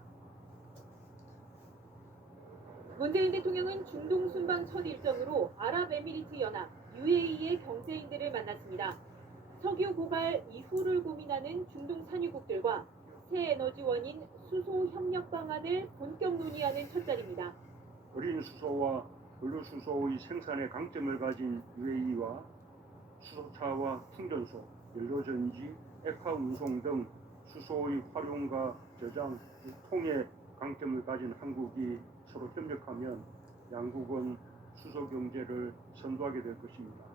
문재인 대통령은 중동 순방 첫 일정으로 아랍에미리트 연합 UAE의 경제인들을 만났습니다. 석유 고갈 이후를 고민하는 중동 산유국들과 새 에너지원인 수소 협력 방안을 본격 논의하는 첫 자리입니다. 그린 수소와 블루 수소의 생산에 강점을 가진 UAE와 수소차와 충전소, 연료전지, 액화 운송 등 수소의 활용과 저장, 유통에 강점을 가진 한국이 서로 협력하면 양국은 수소 경제를 선도하게 될 것입니다.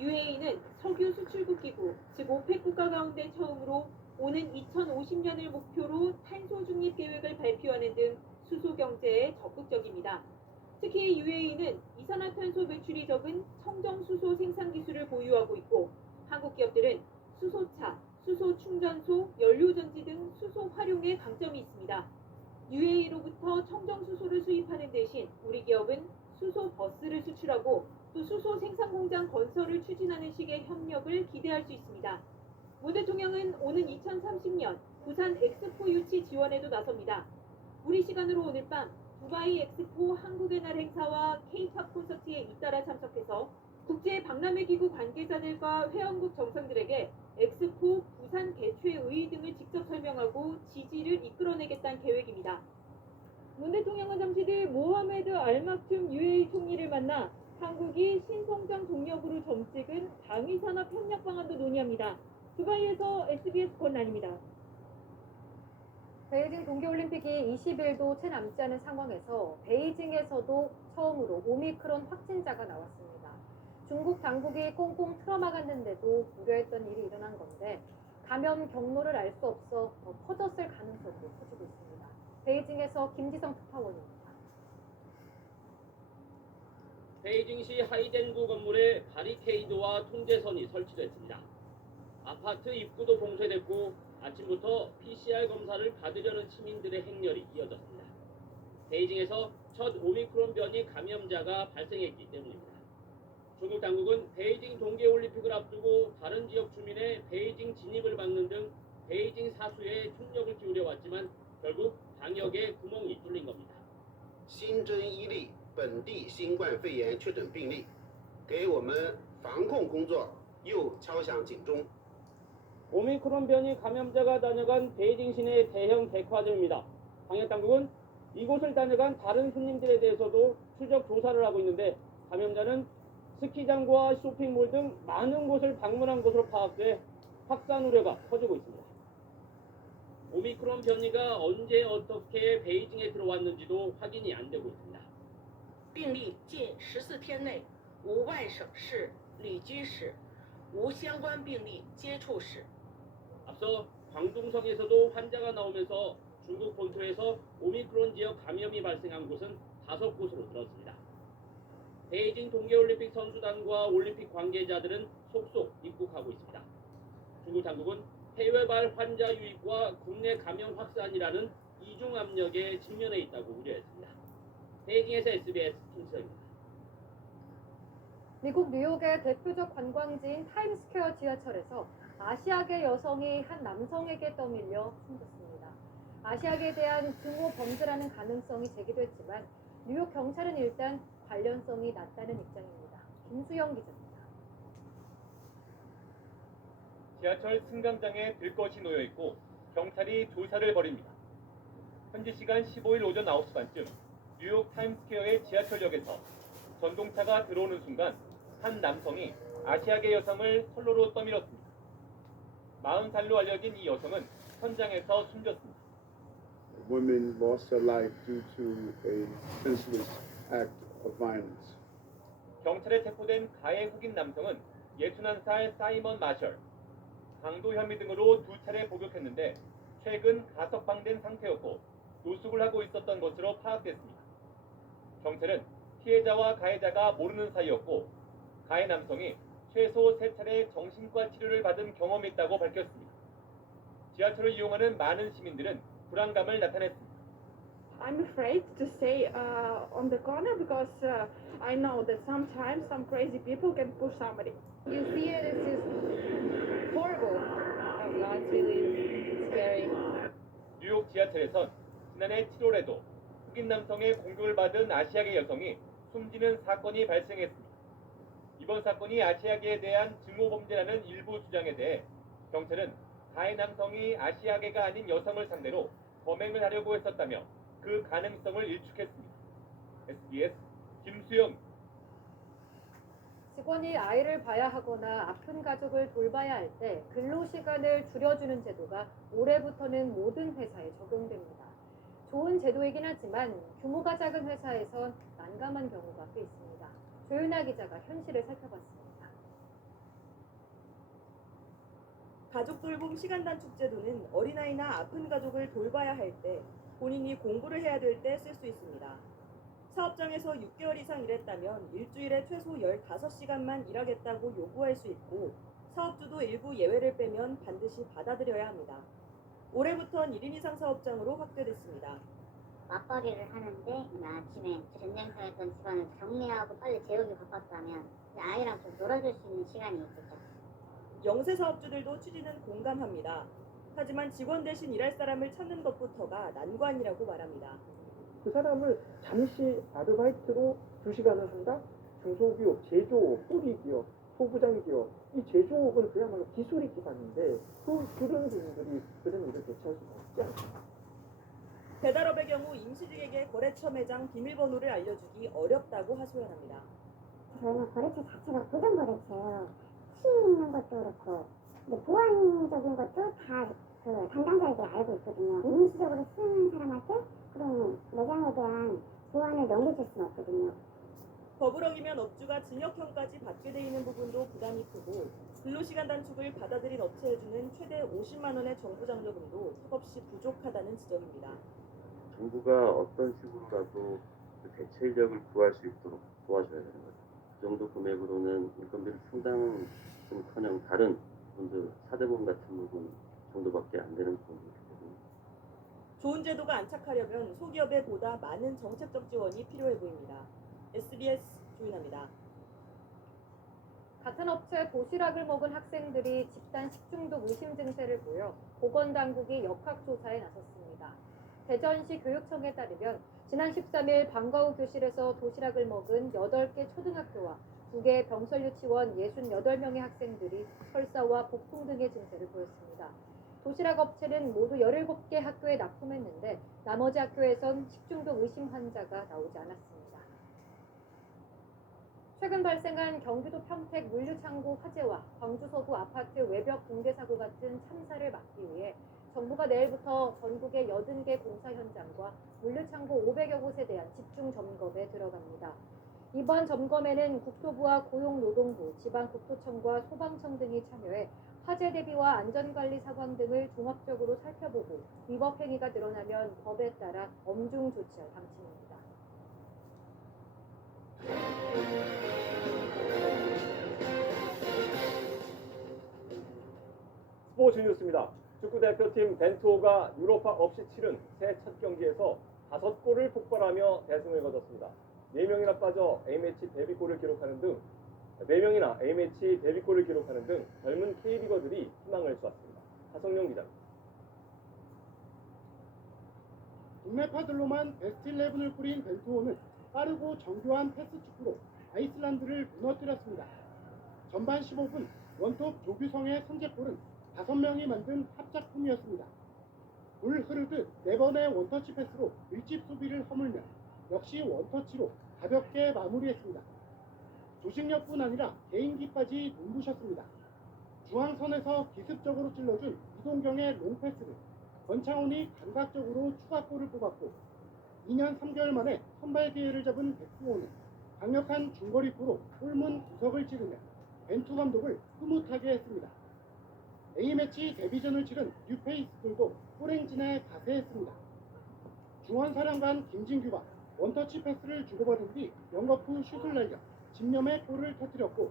UAE는 석유 수출국 기구, 즉 오펙 국가 가운데 처음으로 오는 2050년을 목표로 탄소 중립 계획을 발표하는 등 수소 경제에 적극적입니다. 특히 UAE는 이산화탄소 배출이 적은 청정 수소 생산 기술을 보유하고 있고 한국 기업들은 수소차, 수소 충전소, 연료전지 등 수소 활용에 강점이 있습니다. UAE로부터 청정 수소를 수입하는 대신 우리 기업은 수소 버스를 수출하고 또 수소 생산 공장 건설을 추진하는 식의 협력을 기대할 수 있습니다. 문 대통령은 오는 2030년 부산 엑스포 유치 지원에도 나섭니다. 우리 시간으로 오늘 밤 두바이 엑스포 한국의 날 행사와 K-팝 콘서트에 잇따라 참석해서 국제 박람회 기구 관계자들과 회원국 정상들에게 엑스포 부산 개최 의의 등을 직접 설명하고 지지를 이끌어내겠다는 계획입니다. 문 대통령은 잠시 뒤 모하메드 알막툼 UAE 총리를 만나 한국이 신성장 동력으로 점찍은 방위산업 협력 방안도 논의합니다. 두바이에서 SBS 권란입니다. 베이징 동계올림픽이 20일도 채 남지 않은 상황에서 베이징에서도 처음으로 오미크론 확진자가 나왔습니다. 중국 당국이 꽁꽁 틀어막았는데도 우려했던 일이 일어난 건데 감염 경로를 알 수 없어 더 퍼졌을 가능성도 커지고 있습니다. 베이징에서 김지성 특파원입니다. 베이징시 하이덴구 건물에 바리케이드와 통제선이 설치됐습니다. 아파트 입구도 봉쇄됐고 아침부터 PCR 검사를 받으려는 시민들의 행렬이 이어졌습니다. 베이징에서 첫 오미크론 변이 감염자가 발생했기 때문입니다. 중국 당국은 베이징 동계올림픽을 앞두고 다른 지역 주민의 베이징 진입을 막는 등 베이징 사수에 총력을 기울여 왔지만 결국 방역에 구멍이 뚫린 겁니다. 新增一例本地新冠肺炎确诊病例，给我们防控工作又敲响警钟。 오미크론 변이 감염자가 다녀간 베이징 시내 대형 백화점입니다. 방역 당국은 이곳을 다녀간 다른 손님들에 대해서도 추적 조사를 하고 있는데 감염자는 스키장과 쇼핑몰 등 많은 곳을 방문한 것으로 파악돼 확산 우려가 커지고 있습니다. 오미크론 변이가 언제 어떻게 베이징에 들어왔는지도 확인이 안 되고 있습니다. 病例近14天内无外省市旅居史，无相关病例接触史。 앞서 광둥성에서도 환자가 나오면서 중국 본토에서 오미크론 지역 감염이 발생한 곳은 5곳으로 늘었습니다. 베이징 동계올림픽 선수단과 올림픽 관계자들은 속속 입국하고 있습니다. 중국 당국은 해외발 환자 유입과 국내 감염 확산이라는 이중 압력에 직면해 있다고 우려했습니다. 베이징에서 SBS 김수영입니다. 미국 뉴욕의 대표적 관광지인 타임스퀘어 지하철에서 아시아계 여성이 한 남성에게 떠밀려 숨졌습니다. 아시아계에 대한 증오 범죄라는 가능성이 제기됐지만 뉴욕 경찰은 일단 관련성이 낮다는 입장입니다. 김수영 기자입니다. 지하철 승강장에 들것이 놓여 있고 경찰이 조사를 벌입니다. 현지 시간 15일 오전 9시 반쯤 뉴욕 타임스퀘어의 지하철역에서 전동차가 들어오는 순간 한 남성이 아시아계 여성을 선로로 떠밀었습니다. 40살로 알려진 이 여성은 현장에서 숨졌습니다. Women lost their life due to a senseless act of violence. 경찰에 체포된 가해 흑인 남성은 61살 사이먼 마셜, 강도 혐의 등으로 2차례 복역했는데 최근 가석방된 상태였고 노숙을 하고 있었던 것으로 파악됐습니다. 경찰은 피해자와 가해자가 모르는 사이였고 가해 남성이 최소 3차례 정신과 치료를 받은 경험이 있다고 밝혔습니다. 지하철을 이용하는 많은 시민들은 불안감을 나타냈습니다. I'm afraid to stay on the corner because I know that sometimes some crazy people can push somebody. You see it, it's just horrible. Oh God, it's really scary. 뉴욕 지하철에선 지난해 7월에도 흑인 남성의 공격을 받은 아시아계 여성이 숨지는 사건이 발생했습니다. 이번 사건이 아시아계에 대한 증오범죄라는 일부 주장에 대해 경찰은 가해 남성이 아시아계가 아닌 여성을 상대로 범행을 하려고 했었다며 그 가능성을 일축했습니다. SBS 김수영. 직원이 아이를 봐야 하거나 아픈 가족을 돌봐야 할 때 근로시간을 줄여주는 제도가 올해부터는 모든 회사에 적용됩니다. 좋은 제도이긴 하지만 규모가 작은 회사에선 난감한 경우가 꽤 있습니다. 조윤아 기자가 현실을 살펴봤습니다. 가족 돌봄 시간 단축 제도는 어린아이나 아픈 가족을 돌봐야 할 때, 본인이 공부를 해야 될 때 쓸 수 있습니다. 사업장에서 6개월 이상 일했다면 일주일에 최소 15시간만 일하겠다고 요구할 수 있고, 사업주도 일부 예외를 빼면 반드시 받아들여야 합니다. 올해부턴 1인 이상 사업장으로 확대됐습니다. 맞벌이를 하는데 아침에 전쟁터였던 집안을 정리하고 빨리 재우기 바빴다면 아이랑 좀 놀아줄 수 있는 시간이 있겠죠. 영세 사업주들도 취지는 공감합니다. 하지만 직원 대신 일할 사람을 찾는 것부터가 난관이라고 말합니다. 그 사람을 잠시 아르바이트로 2시간을 한다? 중소기업, 제조업, 뿌리기업, 소부장기업, 이 제조업은 그야말로 기술이 기반인데 그런 분들이 그런 일을 대체할 수가 없지 않습니까? 배달업의 경우 임시직에게 거래처 매장 비밀번호를 알려주기 어렵다고 하소연합니다. 저희는 거래처 자체가 고정 거래처예요. 키 있는 것도 그렇고 보안적인 것도 다 그 담당자에게 알고 있거든요. 임시적으로 쓰는 사람한테 그런 매장에 대한 보안을 넘겨줄 수는 없거든요. 법을 어기면 업주가 징역형까지 받게 돼 있는 부분도 부담이 크고, 근로시간 단축을 받아들인 업체에 주는 최대 50만 원의 정부 장려금도 턱없이 부족하다는 지적입니다. 정부가 어떤 식으로라도 그 대체 인력을 구할 수 있도록 도와줘야 되는 거죠. 그 정도 금액으로는 인건비를 충당은커녕 다른 부분들, 사대보험 같은 부분 정도밖에 안 되는 부분이기 때문에 좋은 제도가 안착하려면 소기업에 보다 많은 정책적 지원이 필요해 보입니다. SBS 조윤아입니다. 같은 업체 도시락을 먹은 학생들이 집단 식중독 의심 증세를 보여 보건당국이 역학조사에 나섰습니다. 대전시 교육청에 따르면 지난 13일 방과 후 교실에서 도시락을 먹은 8개 초등학교와 2개 병설 유치원 68명의 학생들이 설사와 복통 등의 증세를 보였습니다. 도시락 업체는 모두 17개 학교에 납품했는데 나머지 학교에선 식중독 의심 환자가 나오지 않았습니다. 최근 발생한 경기도 평택 물류창고 화재와 광주 서구 아파트 외벽 붕괴 사고 같은 참사를 막기 위해 정부가 내일부터 전국의 80개 공사 현장과 물류창고 500여 곳에 대한 집중 점검에 들어갑니다. 이번 점검에는 국토부와 고용노동부, 지방국토청과 소방청 등이 참여해 화재 대비와 안전관리 상황 등을 종합적으로 살펴보고 위법 행위가 드러나면 법에 따라 엄중 조치할 방침입니다. 스포츠 뉴스입니다. 축구 대표팀 벤투호가 유로파 없이 치른 새 첫 경기에서 5골을 폭발하며 대승을 거뒀습니다. 4명이나 빠져 A매치 데뷔골을 기록하는 등 4명이나 A매치 데뷔골을 기록하는 등 젊은 K리거들이 희망을 쏘았습니다. 하성룡 기자입니다. 동네파들로만 베스트 11을 꾸린 벤투호는 빠르고 정교한 패스 축구로 아이슬란드를 무너뜨렸습니다. 전반 15분 원톱 조규성의 선제골은 5명이 만든 합작품이었습니다. 물 흐르듯 4번의 원터치 패스로 밀집 수비를 허물며 역시 원터치로 가볍게 마무리했습니다. 조직력뿐 아니라 개인기까지 눈부셨습니다. 중앙선에서 기습적으로 찔러준 이동경의 롱패스를 권창훈이 감각적으로 추가골을 뽑았고 2년 3개월 만에 선발 기회를 잡은 백승호는 강력한 중거리포로 골문 구석을 찌르며 벤투 감독을 흐뭇하게 했습니다. A매치 데뷔전을 치른 뉴페이스들도 골행진에 가세했습니다. 중원사령관 김진규가 원터치 패스를 주고받은 뒤 연거푸 슛을 날려 집념의 골을 터뜨렸고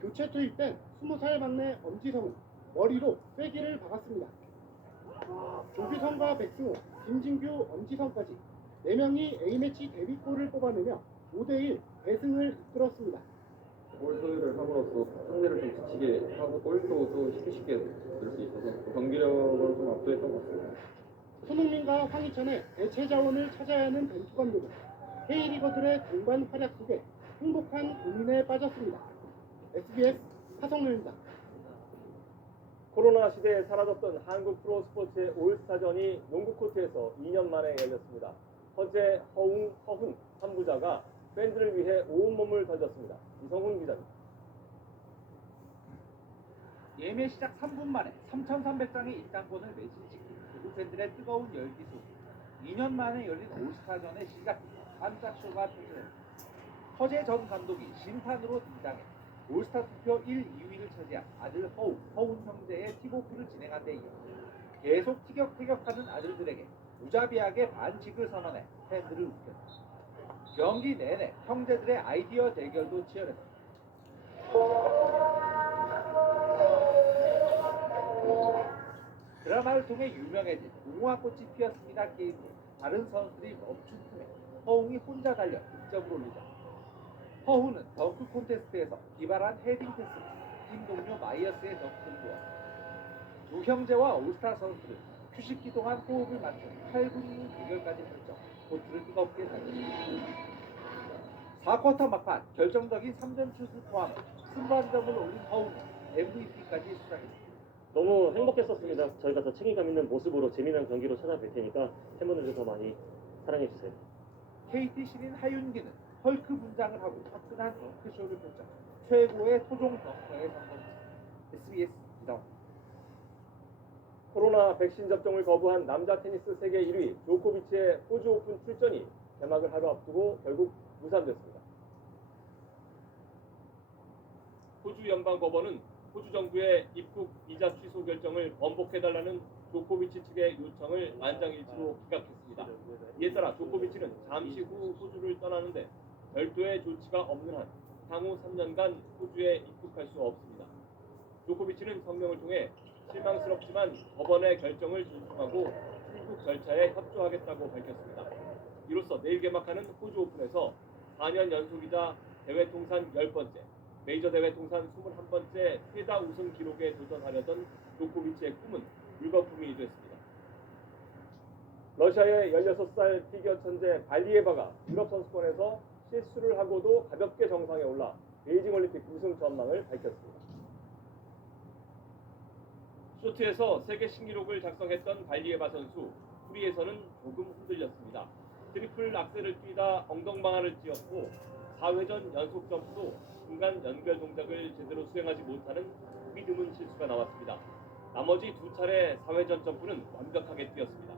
교체 투입된 20살 막내 엄지성은 머리로 쐐기를 박았습니다. 조규성과 백승호, 김진규, 엄지성까지 4명이 A매치 데뷔골을 뽑아내며 5대1 대승을 이끌었습니다. 골 소유를 함으로써 상대를 좀 지치게 하고 골도 또 쉽게 넣을 수 있어서 경기력으로 좀 압도했던 것 같습니다. 손흥민과 황희찬의 대체 자원을 찾아야 하는 벤투 감독은 K리거들의 동반 활약 속에 행복한 고민에 빠졌습니다. SBS 하성룡입니다. 코로나 시대에 사라졌던 한국 프로스포츠의 올스타전이 농구 코트에서 2년 만에 열렸습니다. 허재, 허웅, 허훈 3부자가 팬들을 위해 온몸을 던졌습니다. 이성훈 기자입니다. 예매 시작 3분 만에 3,300장의 입장권을 매진 직후 대구 팬들의 뜨거운 열기 속 2년 만에 열린 올스타전의 시작부터 반짝쇼가 펼쳐졌습니다. 허재 전 감독이 심판으로 등장해 올스타 투표 1, 2위를 차지한 아들 허운 형제의 킥오프를 진행한 데 이어 계속 티격태격하는 아들들에게 무자비하게 반칙을 선언해 팬들을 웃겼다. 경기 내내 형제들의 아이디어 대결도 치열했습니다. 드라마를 통해 유명해진 무궁화꽃이 피었습니다 게임을 다른 선수들이 멈춘 틈에 허웅이 혼자 달려 득점을 올리자 허훈은 덩크 콘테스트에서 기발한 헤딩 패스로 팀 동료 마이어스의 덩크를 도왔습니다. 두 형제와 올스타 선수들은 휴식기 동안 호흡을 맞춘 8분 이후 대결까지 펼쳐 코트를 뜨겁게 달렸습니다. 4쿼터 막판 결정적인 3점 슛을 포함해 승관점을 올린 허훈이 MVP까지 수상했습니다. 너무 행복했었습니다. 저희가 더 책임감 있는 모습으로 재미난 경기로 찾아뵐 테니까 팬분들도 더 많이 사랑해주세요. KT 신인 하윤기는 헐크 분장을 하고 화끈한 덩크쇼를 펼쳐 최고의 토종 덩커에 성공했습니다. SBS 기자입니다. 코로나 백신 접종을 거부한 남자 테니스 세계 1위 조코비치의 호주 오픈 출전이 개막을 하루 앞두고 결국 무산됐습니다. 호주 연방법원은 호주 정부의 입국 비자 취소 결정을 번복해달라는 조코비치 측의 요청을 만장일치로 기각했습니다. 이에 따라 조코비치는 잠시 후 호주를 떠나는데 별도의 조치가 없는 한 향후 3년간 호주에 입국할 수 없습니다. 조코비치는 성명을 통해 실망스럽지만 법원의 결정을 존중하고 출국 절차에 협조하겠다고 밝혔습니다. 이로써 내일 개막하는 호주 오픈에서 4년 연속이자 대회 통산 10번째, 메이저 대회 통산 21번째 최다 우승 기록에 도전하려던 조코비치의 꿈은 물거품이 됐습니다. 러시아의 16살 피겨 천재 발리에바가 유럽 선수권에서 실수를 하고도 가볍게 정상에 올라 베이징 올림픽 우승 전망을 밝혔습니다. 쇼트에서 세계 신기록을 작성했던 발리에바 선수, 프리에서는 조금 흔들렸습니다. 트리플 악셀을 뛰다 엉덩방아를 찧었고 4회전 연속 점프도 중간 연결 동작을 제대로 수행하지 못하는 보기 드문 실수가 나왔습니다. 나머지 두 차례 4회전 점프는 완벽하게 뛰었습니다.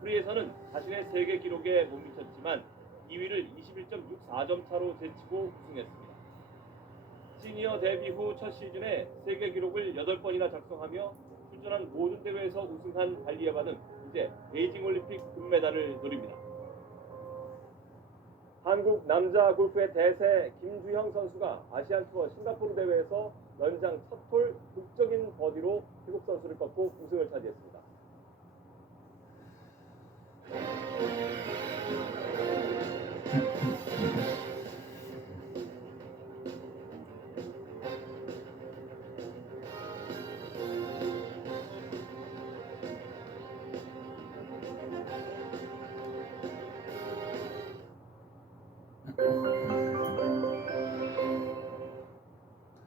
프리에서는 자신의 세계 기록에 못 미쳤지만 2위를 21.64점 차로 제치고 우승했습니다. 시니어 데뷔 후 첫 시즌에 세계 기록을 8번이나 작성하며 출전한 모든 대회에서 우승한 발리에바는 이제 베이징 올림픽 금메달을 노립니다. 한국 남자 골프의 대세 김주형 선수가 아시안 투어 싱가포르 대회에서 연장 첫 홀 극적인 버디로 태국 선수를 꺾고 우승을 차지했습니다.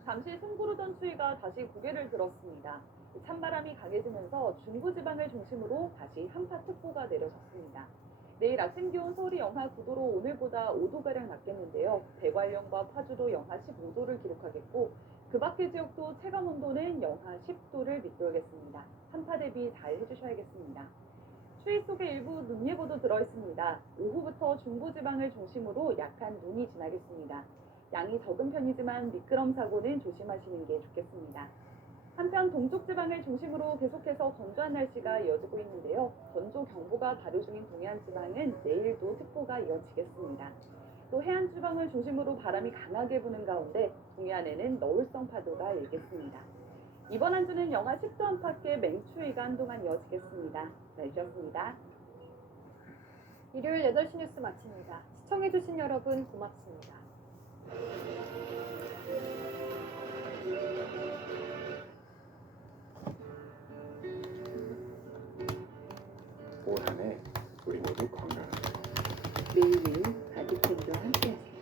잠시 숨고르던 추위가 다시 고개를 들었습니다. 찬바람이 강해지면서 중부지방을 중심으로 다시 한파특보가 내려졌습니다. 내일 아침 기온 서울이 영하 9도로 오늘보다 5도가량 낮겠는데요. 대관령과 파주도 영하 15도를 기록하겠고 그 밖의 지역도 체감온도는 영하 10도를 밑돌겠습니다. 한파 대비 잘 해주셔야겠습니다. 추위 속에 일부 눈 예보도 들어있습니다. 오후부터 중부지방을 중심으로 약한 눈이 지나겠습니다. 양이 적은 편이지만 미끄럼 사고는 조심하시는 게 좋겠습니다. 한편 동쪽 지방을 중심으로 계속해서 건조한 날씨가 이어지고 있는데요. 건조 경보가 발효 중인 동해안 지방은 내일도 특보가 이어지겠습니다. 또 해안 지방을 중심으로 바람이 강하게 부는 가운데 동해안에는 너울성 파도가 일겠습니다. 이번 한 주는 영하 10도 안팎의 맹추위가 한동안 이어지겠습니다. 날씨였습니다. 일요일 8시 뉴스 마칩니다. 시청해주신 여러분 고맙습니다. 올 한 해 우리 모두 건강하게 매일매일 가족들과 함께하세요.